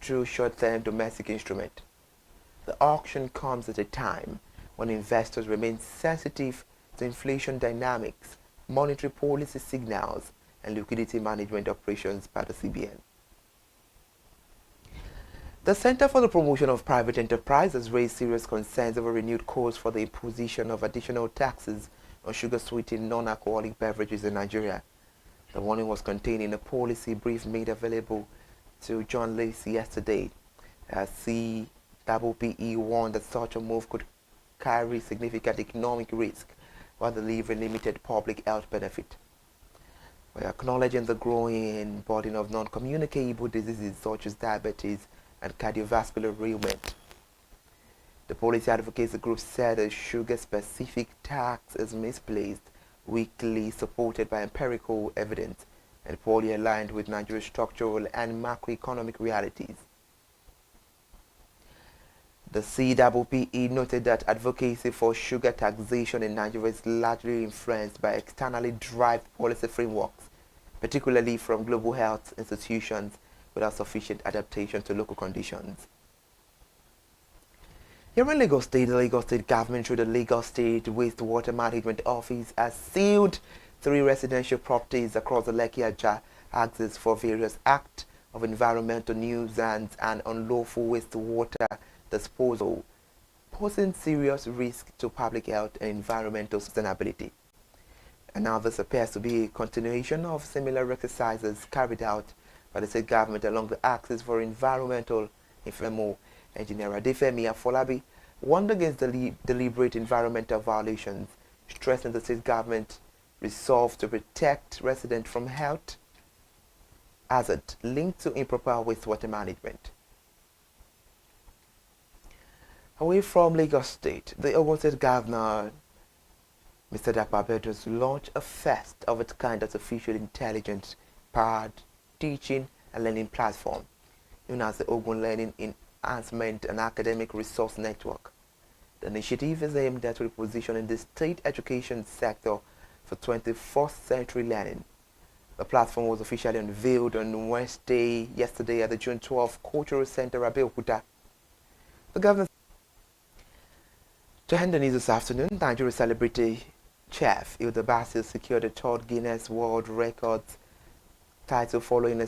through short-term domestic instrument. The auction comes at a time when investors remain sensitive to inflation dynamics, monetary policy signals, and liquidity management operations by the CBN. The Center for the Promotion of Private Enterprise has raised serious concerns over renewed calls for the imposition of additional taxes on sugar-sweetened non-alcoholic beverages in Nigeria. The warning was contained in a policy brief made available to journalists yesterday. CPPE warned that such a move could carry significant economic risk while delivering limited public health benefit. By acknowledging the growing burden of non-communicable diseases such as diabetes and cardiovascular ailment, the policy advocacy group said a sugar-specific tax is misplaced, weakly supported by empirical evidence, and poorly aligned with Nigeria's structural and macroeconomic realities. The CPPE noted that advocacy for sugar taxation in Nigeria is largely influenced by externally derived policy frameworks, particularly from global health institutions, without sufficient adaptation to local conditions. Here in Lagos State, the Lagos State government through the Lagos State Wastewater Management Office has sealed 3 residential properties across the Lekki-Ajah axis for various acts of environmental nuisance and unlawful wastewater disposal, posing serious risk to public health and environmental sustainability. And now this appears to be a continuation of similar exercises carried out by the state government along the axis for environmental FMO. Engineer Adefemi Afolabi warned against deliberate environmental violations, stressing the state government resolve to protect residents from health hazard linked to improper wastewater management. Away from Lagos State, the Ogun State Governor, Mr. Dapabedos, launched a first of its kind artificial intelligence-powered teaching and learning platform, known as the Ogun Learning Enhancement and Academic Resource Network. The initiative is aimed at repositioning the state education sector for 21st century learning. The platform was officially unveiled on Wednesday, yesterday, at the June 12th Cultural Center, Abeokuta. The governor. To end the news this afternoon, Nigeria celebrity chef Hilda Basil secured the third Guinness World Records title following a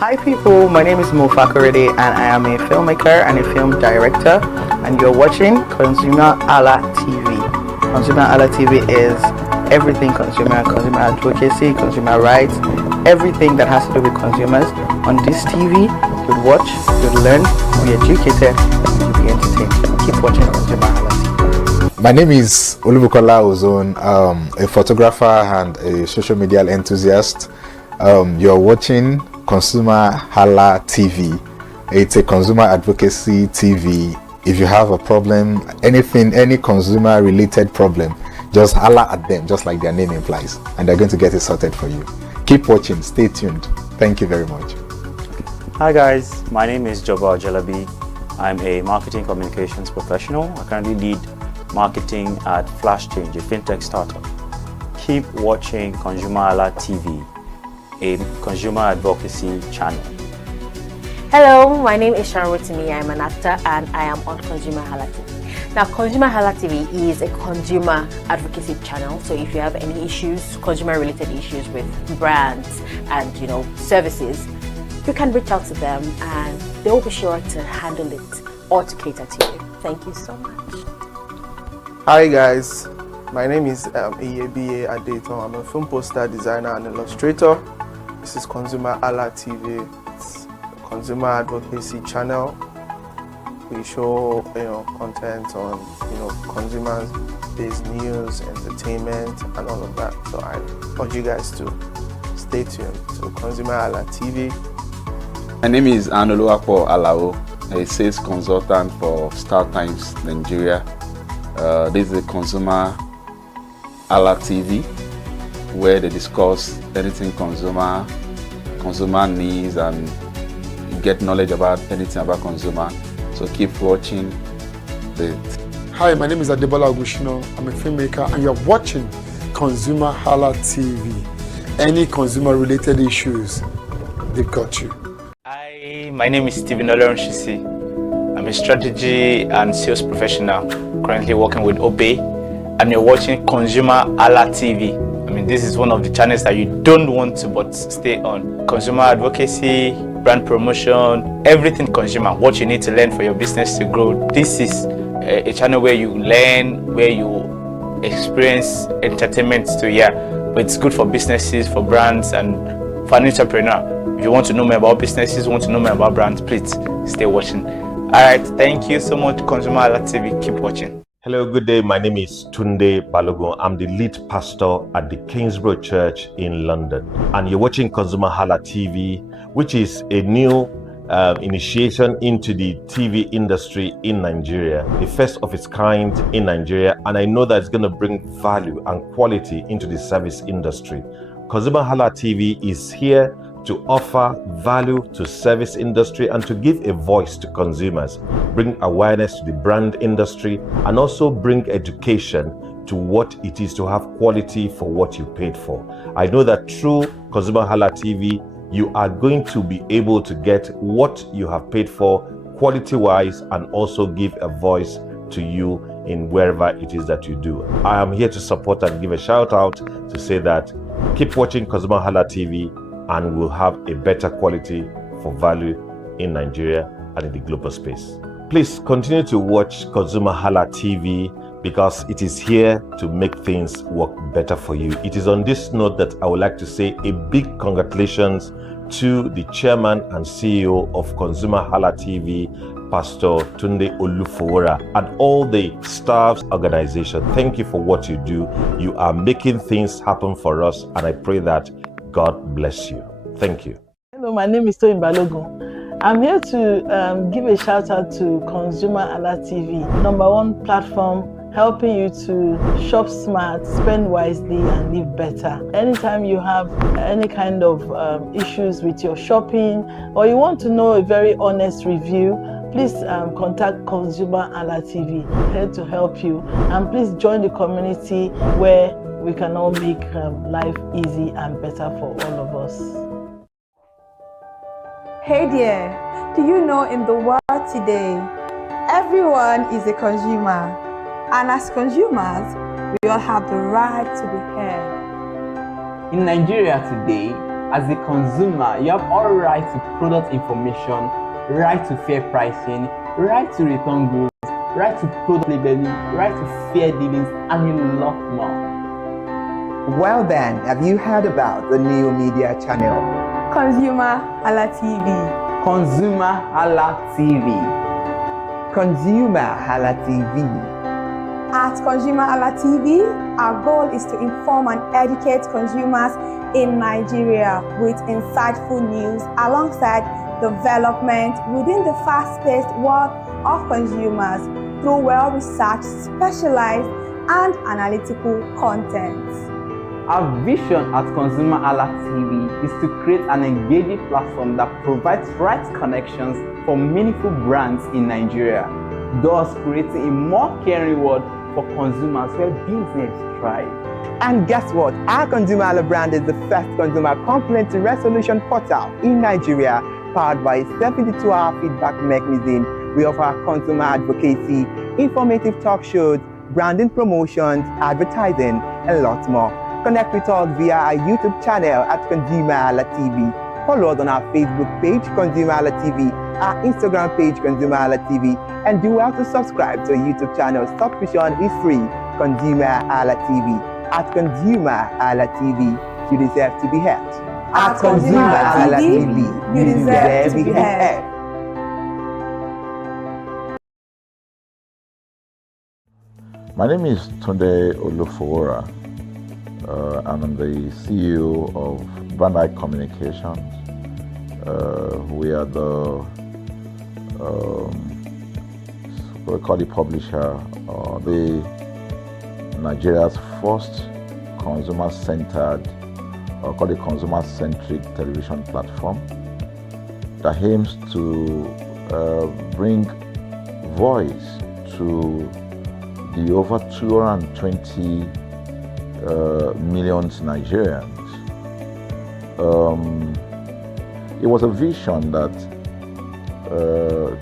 Hi people, my name is Mo Fakorede and I am a filmmaker and a film director, and you're watching ConsumerHalla TV. ConsumerHalla TV is everything consumer advocacy, consumer rights, everything that has to do with consumers. On this TV, you'll watch, you'll learn, you'll be educated, and you'll be entertained. Keep watching ConsumerHalla TV. My name is Olubukola Ozone, a photographer and a social media enthusiast. You're watching ConsumerHalla TV. It's a consumer advocacy TV. If you have a problem, anything, any consumer related problem, just holla at them, just like their name implies, and they're going to get it sorted for you. Keep watching, stay tuned. Thank you very much. Hi guys, my name is Joba Jalabi. I'm a marketing communications professional. I currently lead marketing at Flash Change, a fintech startup. Keep watching ConsumerHalla TV, a consumer advocacy channel. Hello, my name is Sharon Rotimi. I'm an actor and I am on ConsumerHalla TV. Now, ConsumerHalla TV is a consumer advocacy channel. So if you have any issues, consumer-related issues with brands and services, you can reach out to them and they will be sure to handle it or to cater to you. Thank you so much. Hi guys, my name is Iyebiye Adeton. I'm a film poster designer and illustrator. This is ConsumerHalla TV. It's a consumer advocacy channel. We show content on consumers-based news, entertainment, and all of that. So I urge you guys to stay tuned to ConsumerHalla TV. My name is Anoluwapo Alao, a sales consultant for Star Times Nigeria. This is a ConsumerHalla TV, where they discuss anything consumer needs and get knowledge about anything about consumer. So keep watching it. Hi, my name is Adebola Ogushino. I'm a filmmaker and you're watching ConsumerHalla TV. Any consumer related issues, they've got you. Hi, my name is Stephen Olorunshisi. I'm a strategy and sales professional currently working with Obey, and you're watching ConsumerHalla TV. I mean, this is one of the channels that you don't want to but stay on. Consumer advocacy, brand promotion, everything consumer, what you need to learn for your business to grow. This is a channel where you learn, where you experience entertainment too, yeah. But it's good for businesses, for brands, and for an entrepreneur. If you want to know more about businesses, want to know more about brands, please stay watching. Alright, thank you so much, ConsumerHalla TV. Keep watching. Hello, good day. My name is Tunde Balogun. I'm the lead pastor at the Kingsborough Church in London. And you're watching ConsumerHalla TV, which is a new initiation into the TV industry in Nigeria, the first of its kind in Nigeria. And I know that it's going to bring value and quality into the service industry. ConsumerHalla TV is here to offer value to service industry and to give a voice to consumers, bring awareness to the brand industry, and also bring education to what it is to have quality for what you paid for. I know that through ConsumerHalla TV, you are going to be able to get what you have paid for quality-wise and also give a voice to you in wherever it is that you do. I am here to support and give a shout out to say that keep watching ConsumerHalla TV and we'll have a better quality for value in Nigeria and in the global space. Please continue to watch ConsumerHalla TV because it is here to make things work better for you. It is on this note that I would like to say a big congratulations to the chairman and CEO of ConsumerHalla TV, Pastor Tunde Olufowora, and all the staff's organization. Thank you for what you do. You are making things happen for us, and I pray that God bless you. Thank you. Hello, my name is Toyin Balogun. I'm here to give a shout out to ConsumerHallaTV, #1 platform helping you to shop smart, spend wisely, and live better. Anytime you have any kind of issues with your shopping, or you want to know a very honest review, please contact ConsumerHallaTV. Here to help you, and please join the community where we can all make life easy and better for all of us. Hey there, do you know in the world today, everyone is a consumer, and as consumers, we all have the right to be heard. In Nigeria today, as a consumer, you have all right to product information, right to fair pricing, right to return goods, right to product labeling, right to fair dealings, and a lot more. Well then, have you heard about the new media channel? ConsumerHallaTV. ConsumerHallaTV. ConsumerHallaTV. At ConsumerHallaTV, our goal is to inform and educate consumers in Nigeria with insightful news alongside development within the fast-paced world of consumers through well-researched, specialized, and analytical content. Our vision at ConsumerHallaTV is to create an engaging platform that provides right connections for meaningful brands in Nigeria, thus creating a more caring world for consumers where business thrive. And guess what? Our ConsumerHalla brand is the first consumer complaint resolution portal in Nigeria, powered by a 72-hour feedback mechanism. We offer consumer advocacy, informative talk shows, branding promotions, advertising, and lots more. Connect with us via our YouTube channel at ConsumerHallaTV. Follow us on our Facebook page, ConsumerHallaTV, our Instagram page, ConsumerHallaTV, and do well to subscribe to our YouTube channel. Subscription is free. ConsumerHallaTV. At ConsumerHallaTV, you deserve to be heard. At ConsumerHallaTV, you deserve to be heard. My name is Tunde Olufowora. I'm the CEO of Brand Eye Communications. We are the what we call the publisher, the Nigeria's first consumer-centered, or called a consumer-centric television platform that aims to bring voice to the over 220 million Nigerians. It was a vision that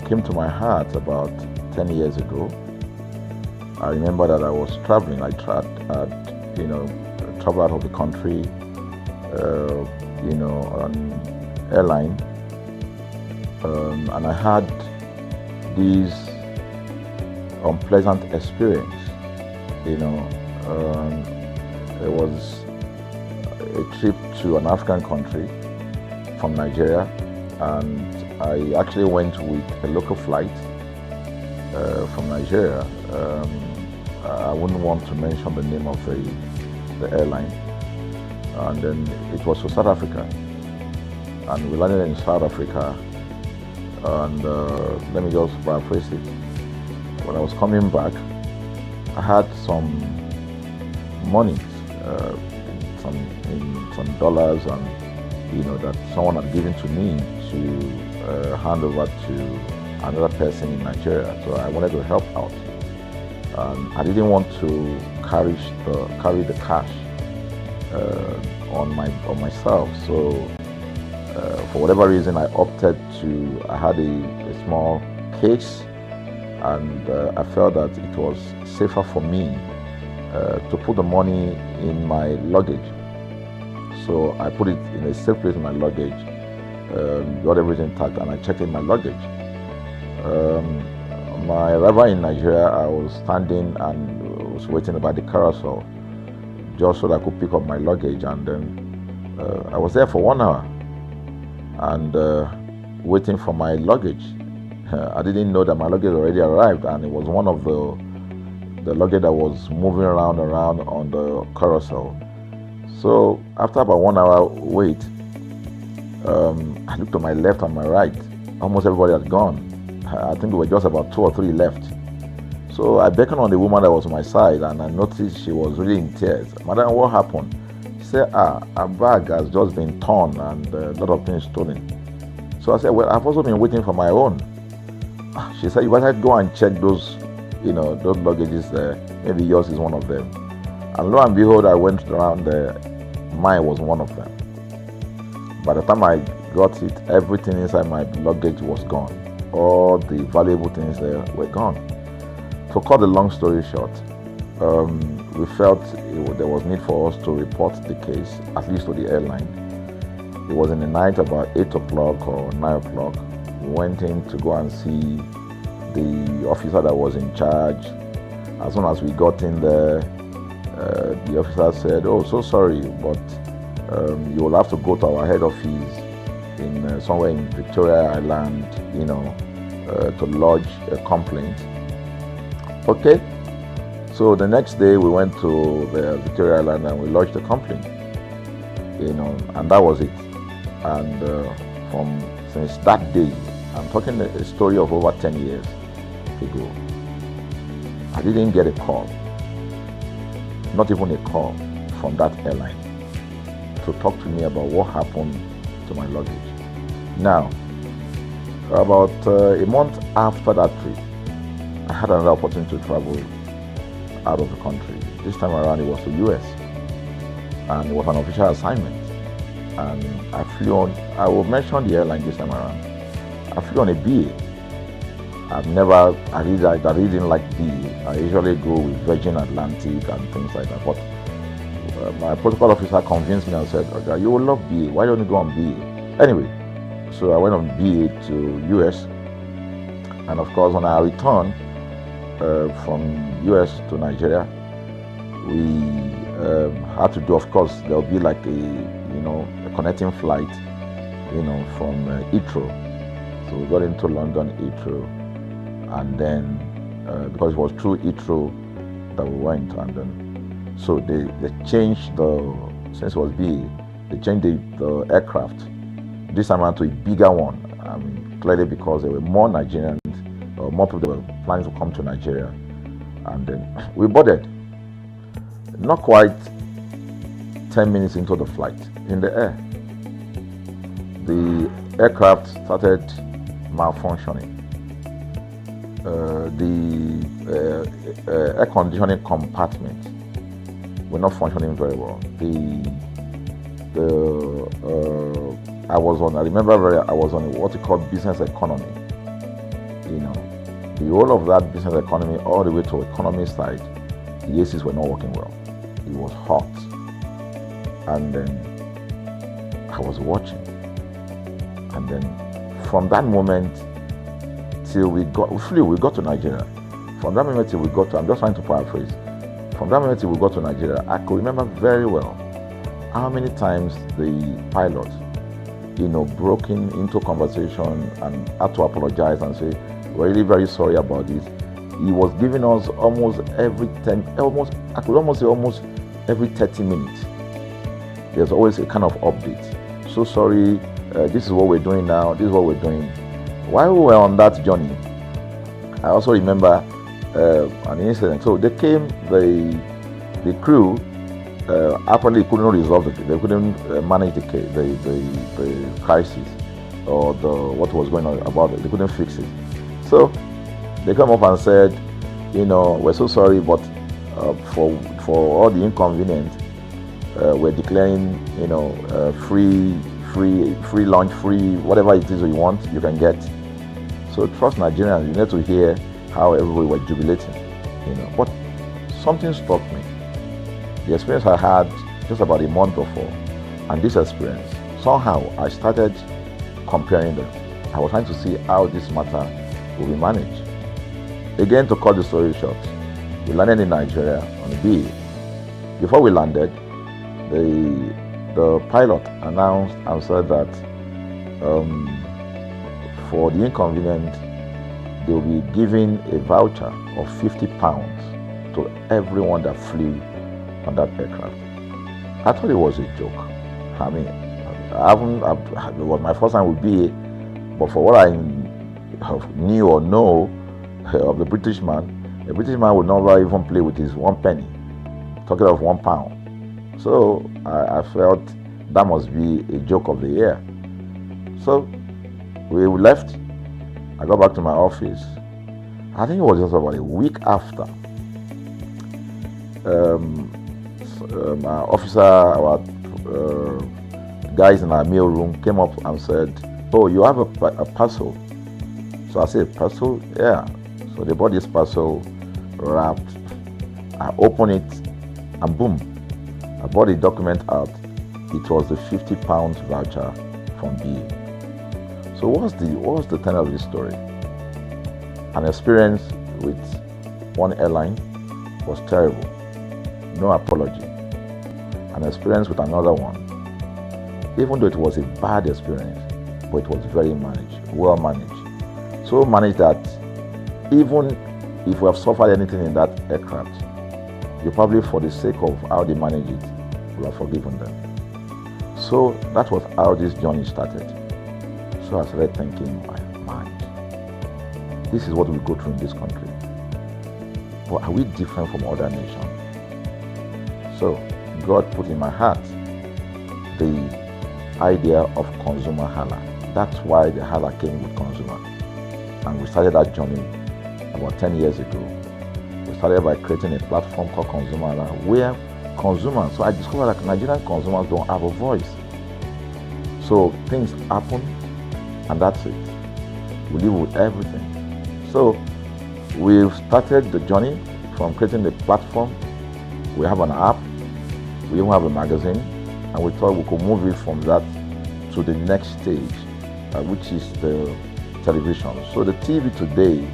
came to my heart about 10 years ago. I remember that I was traveling. I traveled out of the country, on airline, and I had this unpleasant experience. It was a trip to an African country from Nigeria, and I actually went with a local flight from Nigeria. I wouldn't want to mention the name of the airline. And then it was to South Africa. And we landed in South Africa. And let me just paraphrase it. When I was coming back, I had some money, some dollars, and that someone had given to me to hand over to another person in Nigeria. So I wanted to help out. I didn't want to carry the cash on myself. So for whatever reason, I had a small case, and I felt that it was safer for me to put the money in my luggage. So I put it in a safe place in my luggage, got everything intact, and I checked in my luggage. My arrival in Nigeria, I was standing and was waiting about the carousel just so that I could pick up my luggage, and then I was there for 1 hour and waiting for my luggage. I didn't know that my luggage already arrived, and it was one of the luggage that was moving around on the carousel. So after about 1 hour wait, I looked to my left and my right, almost everybody had gone. I think there were just about 2 or 3 left. So I beckoned on the woman that was on my side, and I noticed she was really in tears. Madam, what happened? She said, her bag has just been torn and a lot of things stolen. So I said, well, I've also been waiting for my own. She said, you better go and check those, those luggages there. Maybe yours is one of them. And lo and behold, I went around there. Mine was one of them. By the time I got it, everything inside my luggage was gone. All the valuable things there were gone. To cut the long story short, we felt there was need for us to report the case, at least to the airline. It was in the night, about 8 o'clock or 9 o'clock. We went in to go and see the officer that was in charge. As soon as we got in there, the officer said, oh, so sorry, but you will have to go to our head office in somewhere in Victoria Island, to lodge a complaint. Okay. So the next day we went to the Victoria Island and we lodged a complaint, and that was it. And since that day, I'm talking a story of over 10 years ago, I didn't get a call, not even a call from that airline to talk to me about what happened to my luggage. Now, about a month after that trip, I had another opportunity to travel out of the country. This time around it was to US, and it was an official assignment. And I flew on, I will mention the airline this time around. I flew on a BA. I really didn't like BA. I usually go with Virgin Atlantic and things like that. But my protocol officer convinced me and said, okay, you will love BA. Why don't you go on BA? Anyway, so I went on BA to US. And of course, on our return from US to Nigeria, we had to do, of course, there'll be like a connecting flight, from Heathrow. So we got into London Heathrow, and then because it was through Heathrow that we went, and then so they changed since it was BA, they changed the aircraft this time around to a bigger one. I mean, clearly because there were more Nigerians, more people that were planning to come to Nigeria, and then we boarded. Not quite 10 minutes into the flight, in the air, the aircraft started malfunctioning. The air conditioning compartment were not functioning very well. I was on what you call business economy. The whole of that business economy, all the way to economy side, the ACs were not working well. It was hot. And then I was watching. And then from that moment till we got to Nigeria. From that moment till we got to, I'm just trying to paraphrase. From that moment till we got to Nigeria, I could remember very well how many times the pilot, broke into conversation and had to apologize and say, we're really very sorry about this. He was giving us almost every 30 minutes. There's always a kind of update. So sorry, this is what we're doing now, this is what we're doing. While we were on that journey, I also remember an incident. So they came, the crew apparently couldn't resolve it. They couldn't manage the crisis or what was going on about it. They couldn't fix it. So they come up and said, we're so sorry, but for all the inconvenience, we're declaring, free lunch, free whatever it is you want, you can get. So trust Nigerians, you need to hear how everybody were jubilating, But something struck me. The experience I had just about a month before, and this experience, somehow I started comparing them. I was trying to see how this matter will be managed. Again, to cut the story short, we landed in Nigeria on BA. Before we landed, the pilot announced and said that for the inconvenience, they will be giving a voucher of £50 to everyone that flew on that aircraft. I thought it was a joke. I mean, it was my first time with BA, But for what I knew or know of the British man would never even play with his 1 penny, talking of £1. So I felt that must be a joke of the year. So we left. I got back to my office. I think it was just about a week after. Our officer, our guys in our mail room came up and said, "Oh, you have a parcel." So I said, "Parcel? Yeah." So they bought this parcel wrapped. I opened it and boom, I bought the document out. It was the £50 voucher from BA. So what's the tenor of this story? An experience with one airline was terrible. No apology. An experience with another one, even though it was a bad experience, but it was very well managed. So managed that even if we have suffered anything in that aircraft, you probably, for the sake of how they manage it, will have forgiven them. So that was how this journey started. So I started thinking, my mind, this is what we go through in this country. But are we different from other nations? So God put in my heart the idea of ConsumerHalla. That's why the Halla came with consumer. And we started that journey about 10 years ago. We started by creating a platform called ConsumerHalla, where consumers, so I discovered that Nigerian consumers don't have a voice. So things happen, and that's it. We live with everything. So we've started the journey from creating the platform. We have an app, we even have a magazine, and we thought we could move it from that to the next stage, which is the television. So the TV today,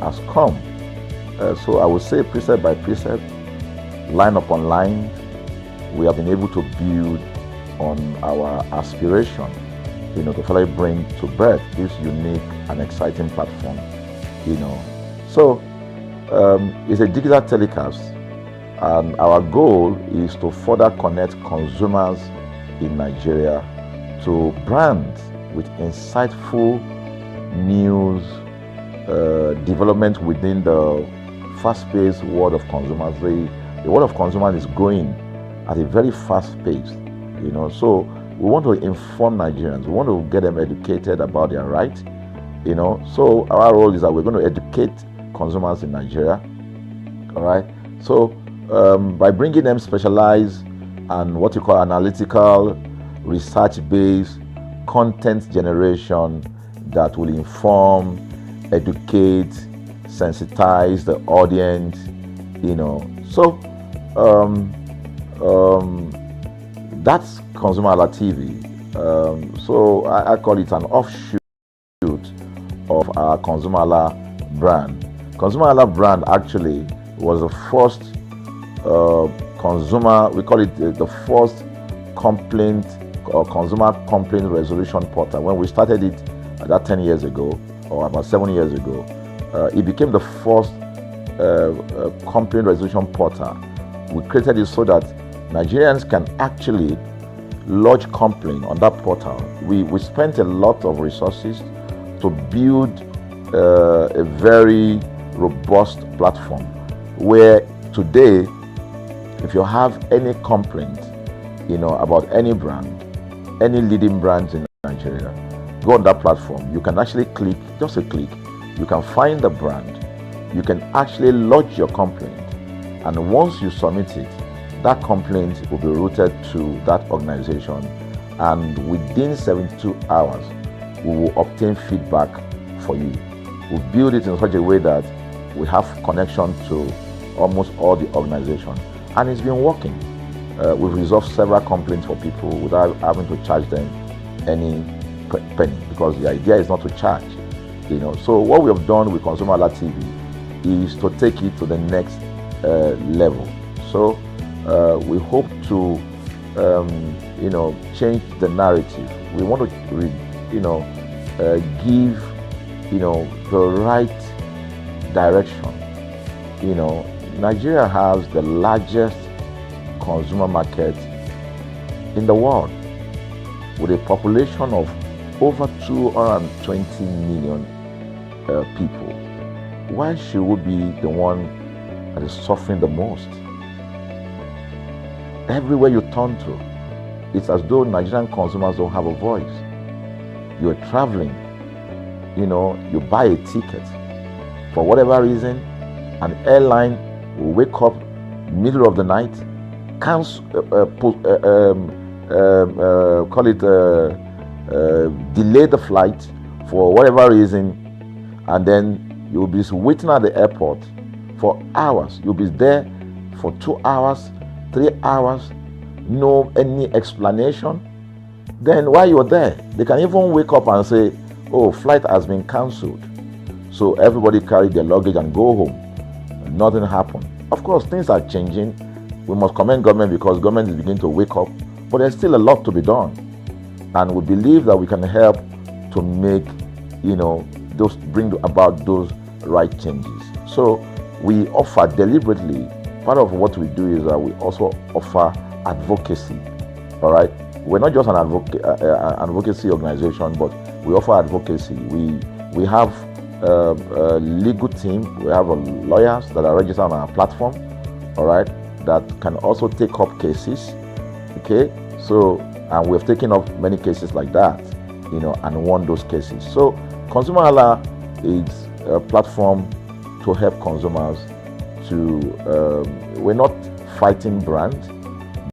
has come. So I would say precept by precept, line upon line, we have been able to build on our aspiration, to finally bring to birth this unique and exciting platform, So it's a digital telecast, and our goal is to further connect consumers in Nigeria to brands with insightful news, development within the fast-paced world of consumers. The world of consumers is growing at a very fast pace, So we want to inform Nigerians. We want to get them educated about their rights, So our role is that we're going to educate consumers in Nigeria, all right? So by bringing them specialized and what you call analytical, research-based content generation that will inform, educate, sensitize the audience, So that's ConsumerHalla TV. So I call it an offshoot of our ConsumerHalla brand. ConsumerHalla brand actually was the first we call it the first complaint or consumer complaint resolution portal. When we started it about 10 years ago, or about 7 years ago, it became the first complaint resolution portal. We created it so that Nigerians can actually lodge complaint on that portal. We spent a lot of resources to build a very robust platform where today, if you have any complaint, about any brand, any leading brands in Nigeria, go on that platform. You can actually click, just a click, you can find the brand, you can actually lodge your complaint, and once you submit it, that complaint will be routed to that organization, and within 72 hours, we will obtain feedback for you. We build it in such a way that we have connection to almost all the organizations, and it's been working. We've resolved several complaints for people without having to charge them any penny, because the idea is not to charge. So what we have done with ConsumerHalla TV is to take it to the next level. So we hope to change the narrative. We want to give the right direction. Nigeria has the largest consumer market in the world, with a population of over 220 million people. Why should we be the one that is suffering the most? Everywhere you turn to, it's as though Nigerian consumers don't have a voice. You're traveling, you buy a ticket. For whatever reason, an airline will wake up middle of the night, delay the flight for whatever reason, and then you'll be waiting at the airport for hours. You'll be there for 2 hours, 3 hours, no any explanation. Then while you're there, they can even wake up and say, oh, flight has been cancelled. So everybody carry their luggage and go home. Nothing happened. Of course, things are changing. We must commend government because government is beginning to wake up, but there's still a lot to be done. And we believe that we can help to make, bring about those right changes. So we offer deliberately, part of what we do is that we also offer advocacy, all right? We're not just an advocacy organization, but we offer advocacy. We have a legal team, we have lawyers that are registered on our platform, all right, that can also take up cases, okay? So, and we've taken up many cases like that, and won those cases. So, ConsumerHalla is a platform to help consumers to, we're not fighting brands,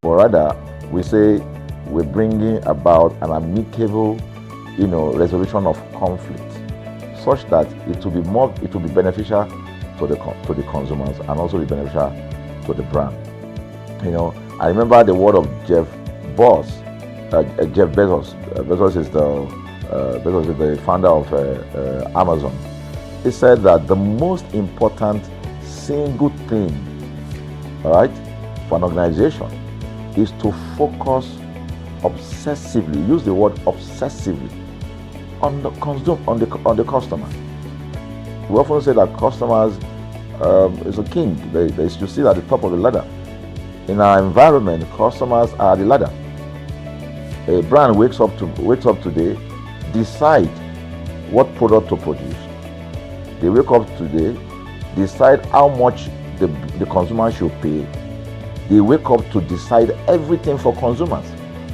but rather we say we're bringing about an amicable, resolution of conflict, such that it will be beneficial to the consumers and also be beneficial to the brand. I remember the word of Jeff Bezos. Bezos is the founder of Amazon. He said that the most important single thing, all right, for an organization is to focus obsessively, use the word obsessively, on the customer. We often say that customers is a king. They should sit at the top of the ladder. In our environment, customers are the ladder. A brand wakes up today, decide what product to produce. They wake up today, decide how much the consumer should pay. They wake up to decide everything for consumers.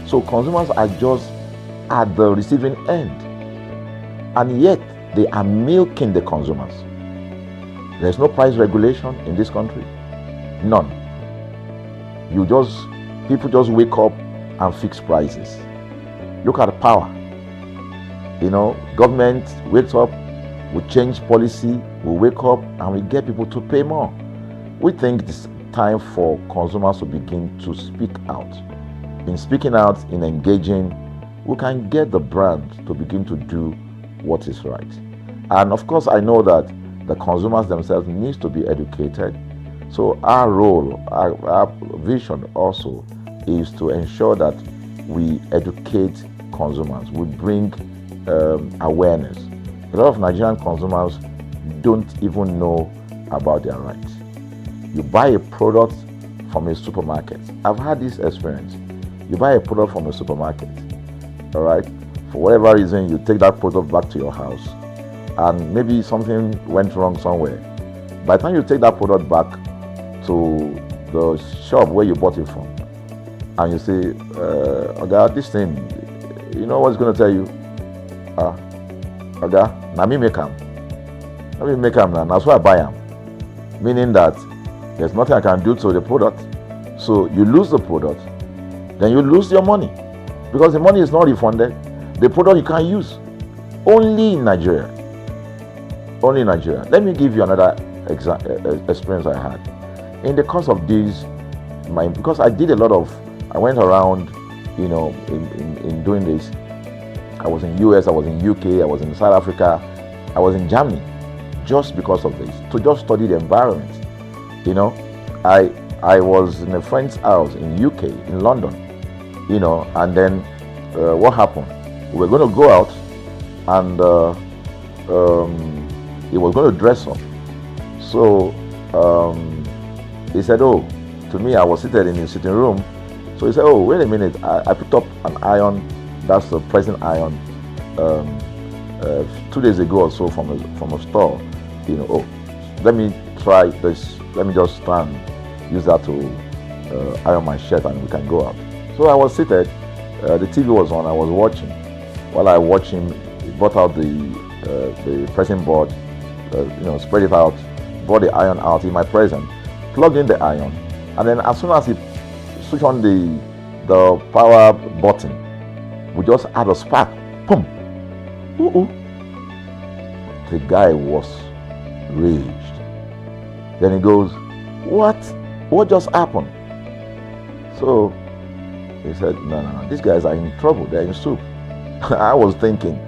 So consumers are just at the receiving end. And yet, they are milking the consumers. There's no price regulation in this country. None. People just wake up and fix prices. Look at the power. Government wakes up, we change policy, we wake up and we get people to pay more. We think it's time for consumers to begin to speak out. In speaking out, in engaging, we can get the brand to begin to do what is right. And of course, I know that the consumers themselves need to be educated. So our role, our vision also is to ensure that we educate consumers. We bring awareness. A lot of Nigerian consumers don't even know about their rights. You buy a product from a supermarket. I've had this experience. You buy a product from a supermarket, all right? For whatever reason, you take that product back to your house, and maybe something went wrong somewhere. By the time you take that product back to the shop where you bought it from, and you say, Oga, this thing, you know what's going to tell you? Oga, na me make am. Na me make am now. That's why I buy am. Meaning that there's nothing I can do to the product. So you lose the product, then you lose your money, because the money is not refunded. The product you can't use. Only in Nigeria. Only in Nigeria. Let me give you another experience I had. In the course of this, because I went around, in doing this. I was in US, I was in UK, I was in South Africa, I was in Germany, just because of this, to just study the environment. I was in a friend's house in UK, in London, and then what happened? We were going to go out, and he was going to dress up. So he said, oh, to me, I was seated in his sitting room. So he said, oh, wait a minute, I picked up an iron, that's the pressing iron, 2 days ago or so from a store. You know, oh, let me try this. Let me just stand, use that to iron my shirt, and we can go out. So I was seated. The TV was on. I was watching. While I watched him, he brought out the pressing board. Spread it out. Brought the iron out in my presence. Plugged in the iron, and then as soon as he switched on the power button, we just had a spark. Boom. The guy was raged. Then he goes, what just happened? So he said, no, these guys are in trouble, they're in soup. I was thinking,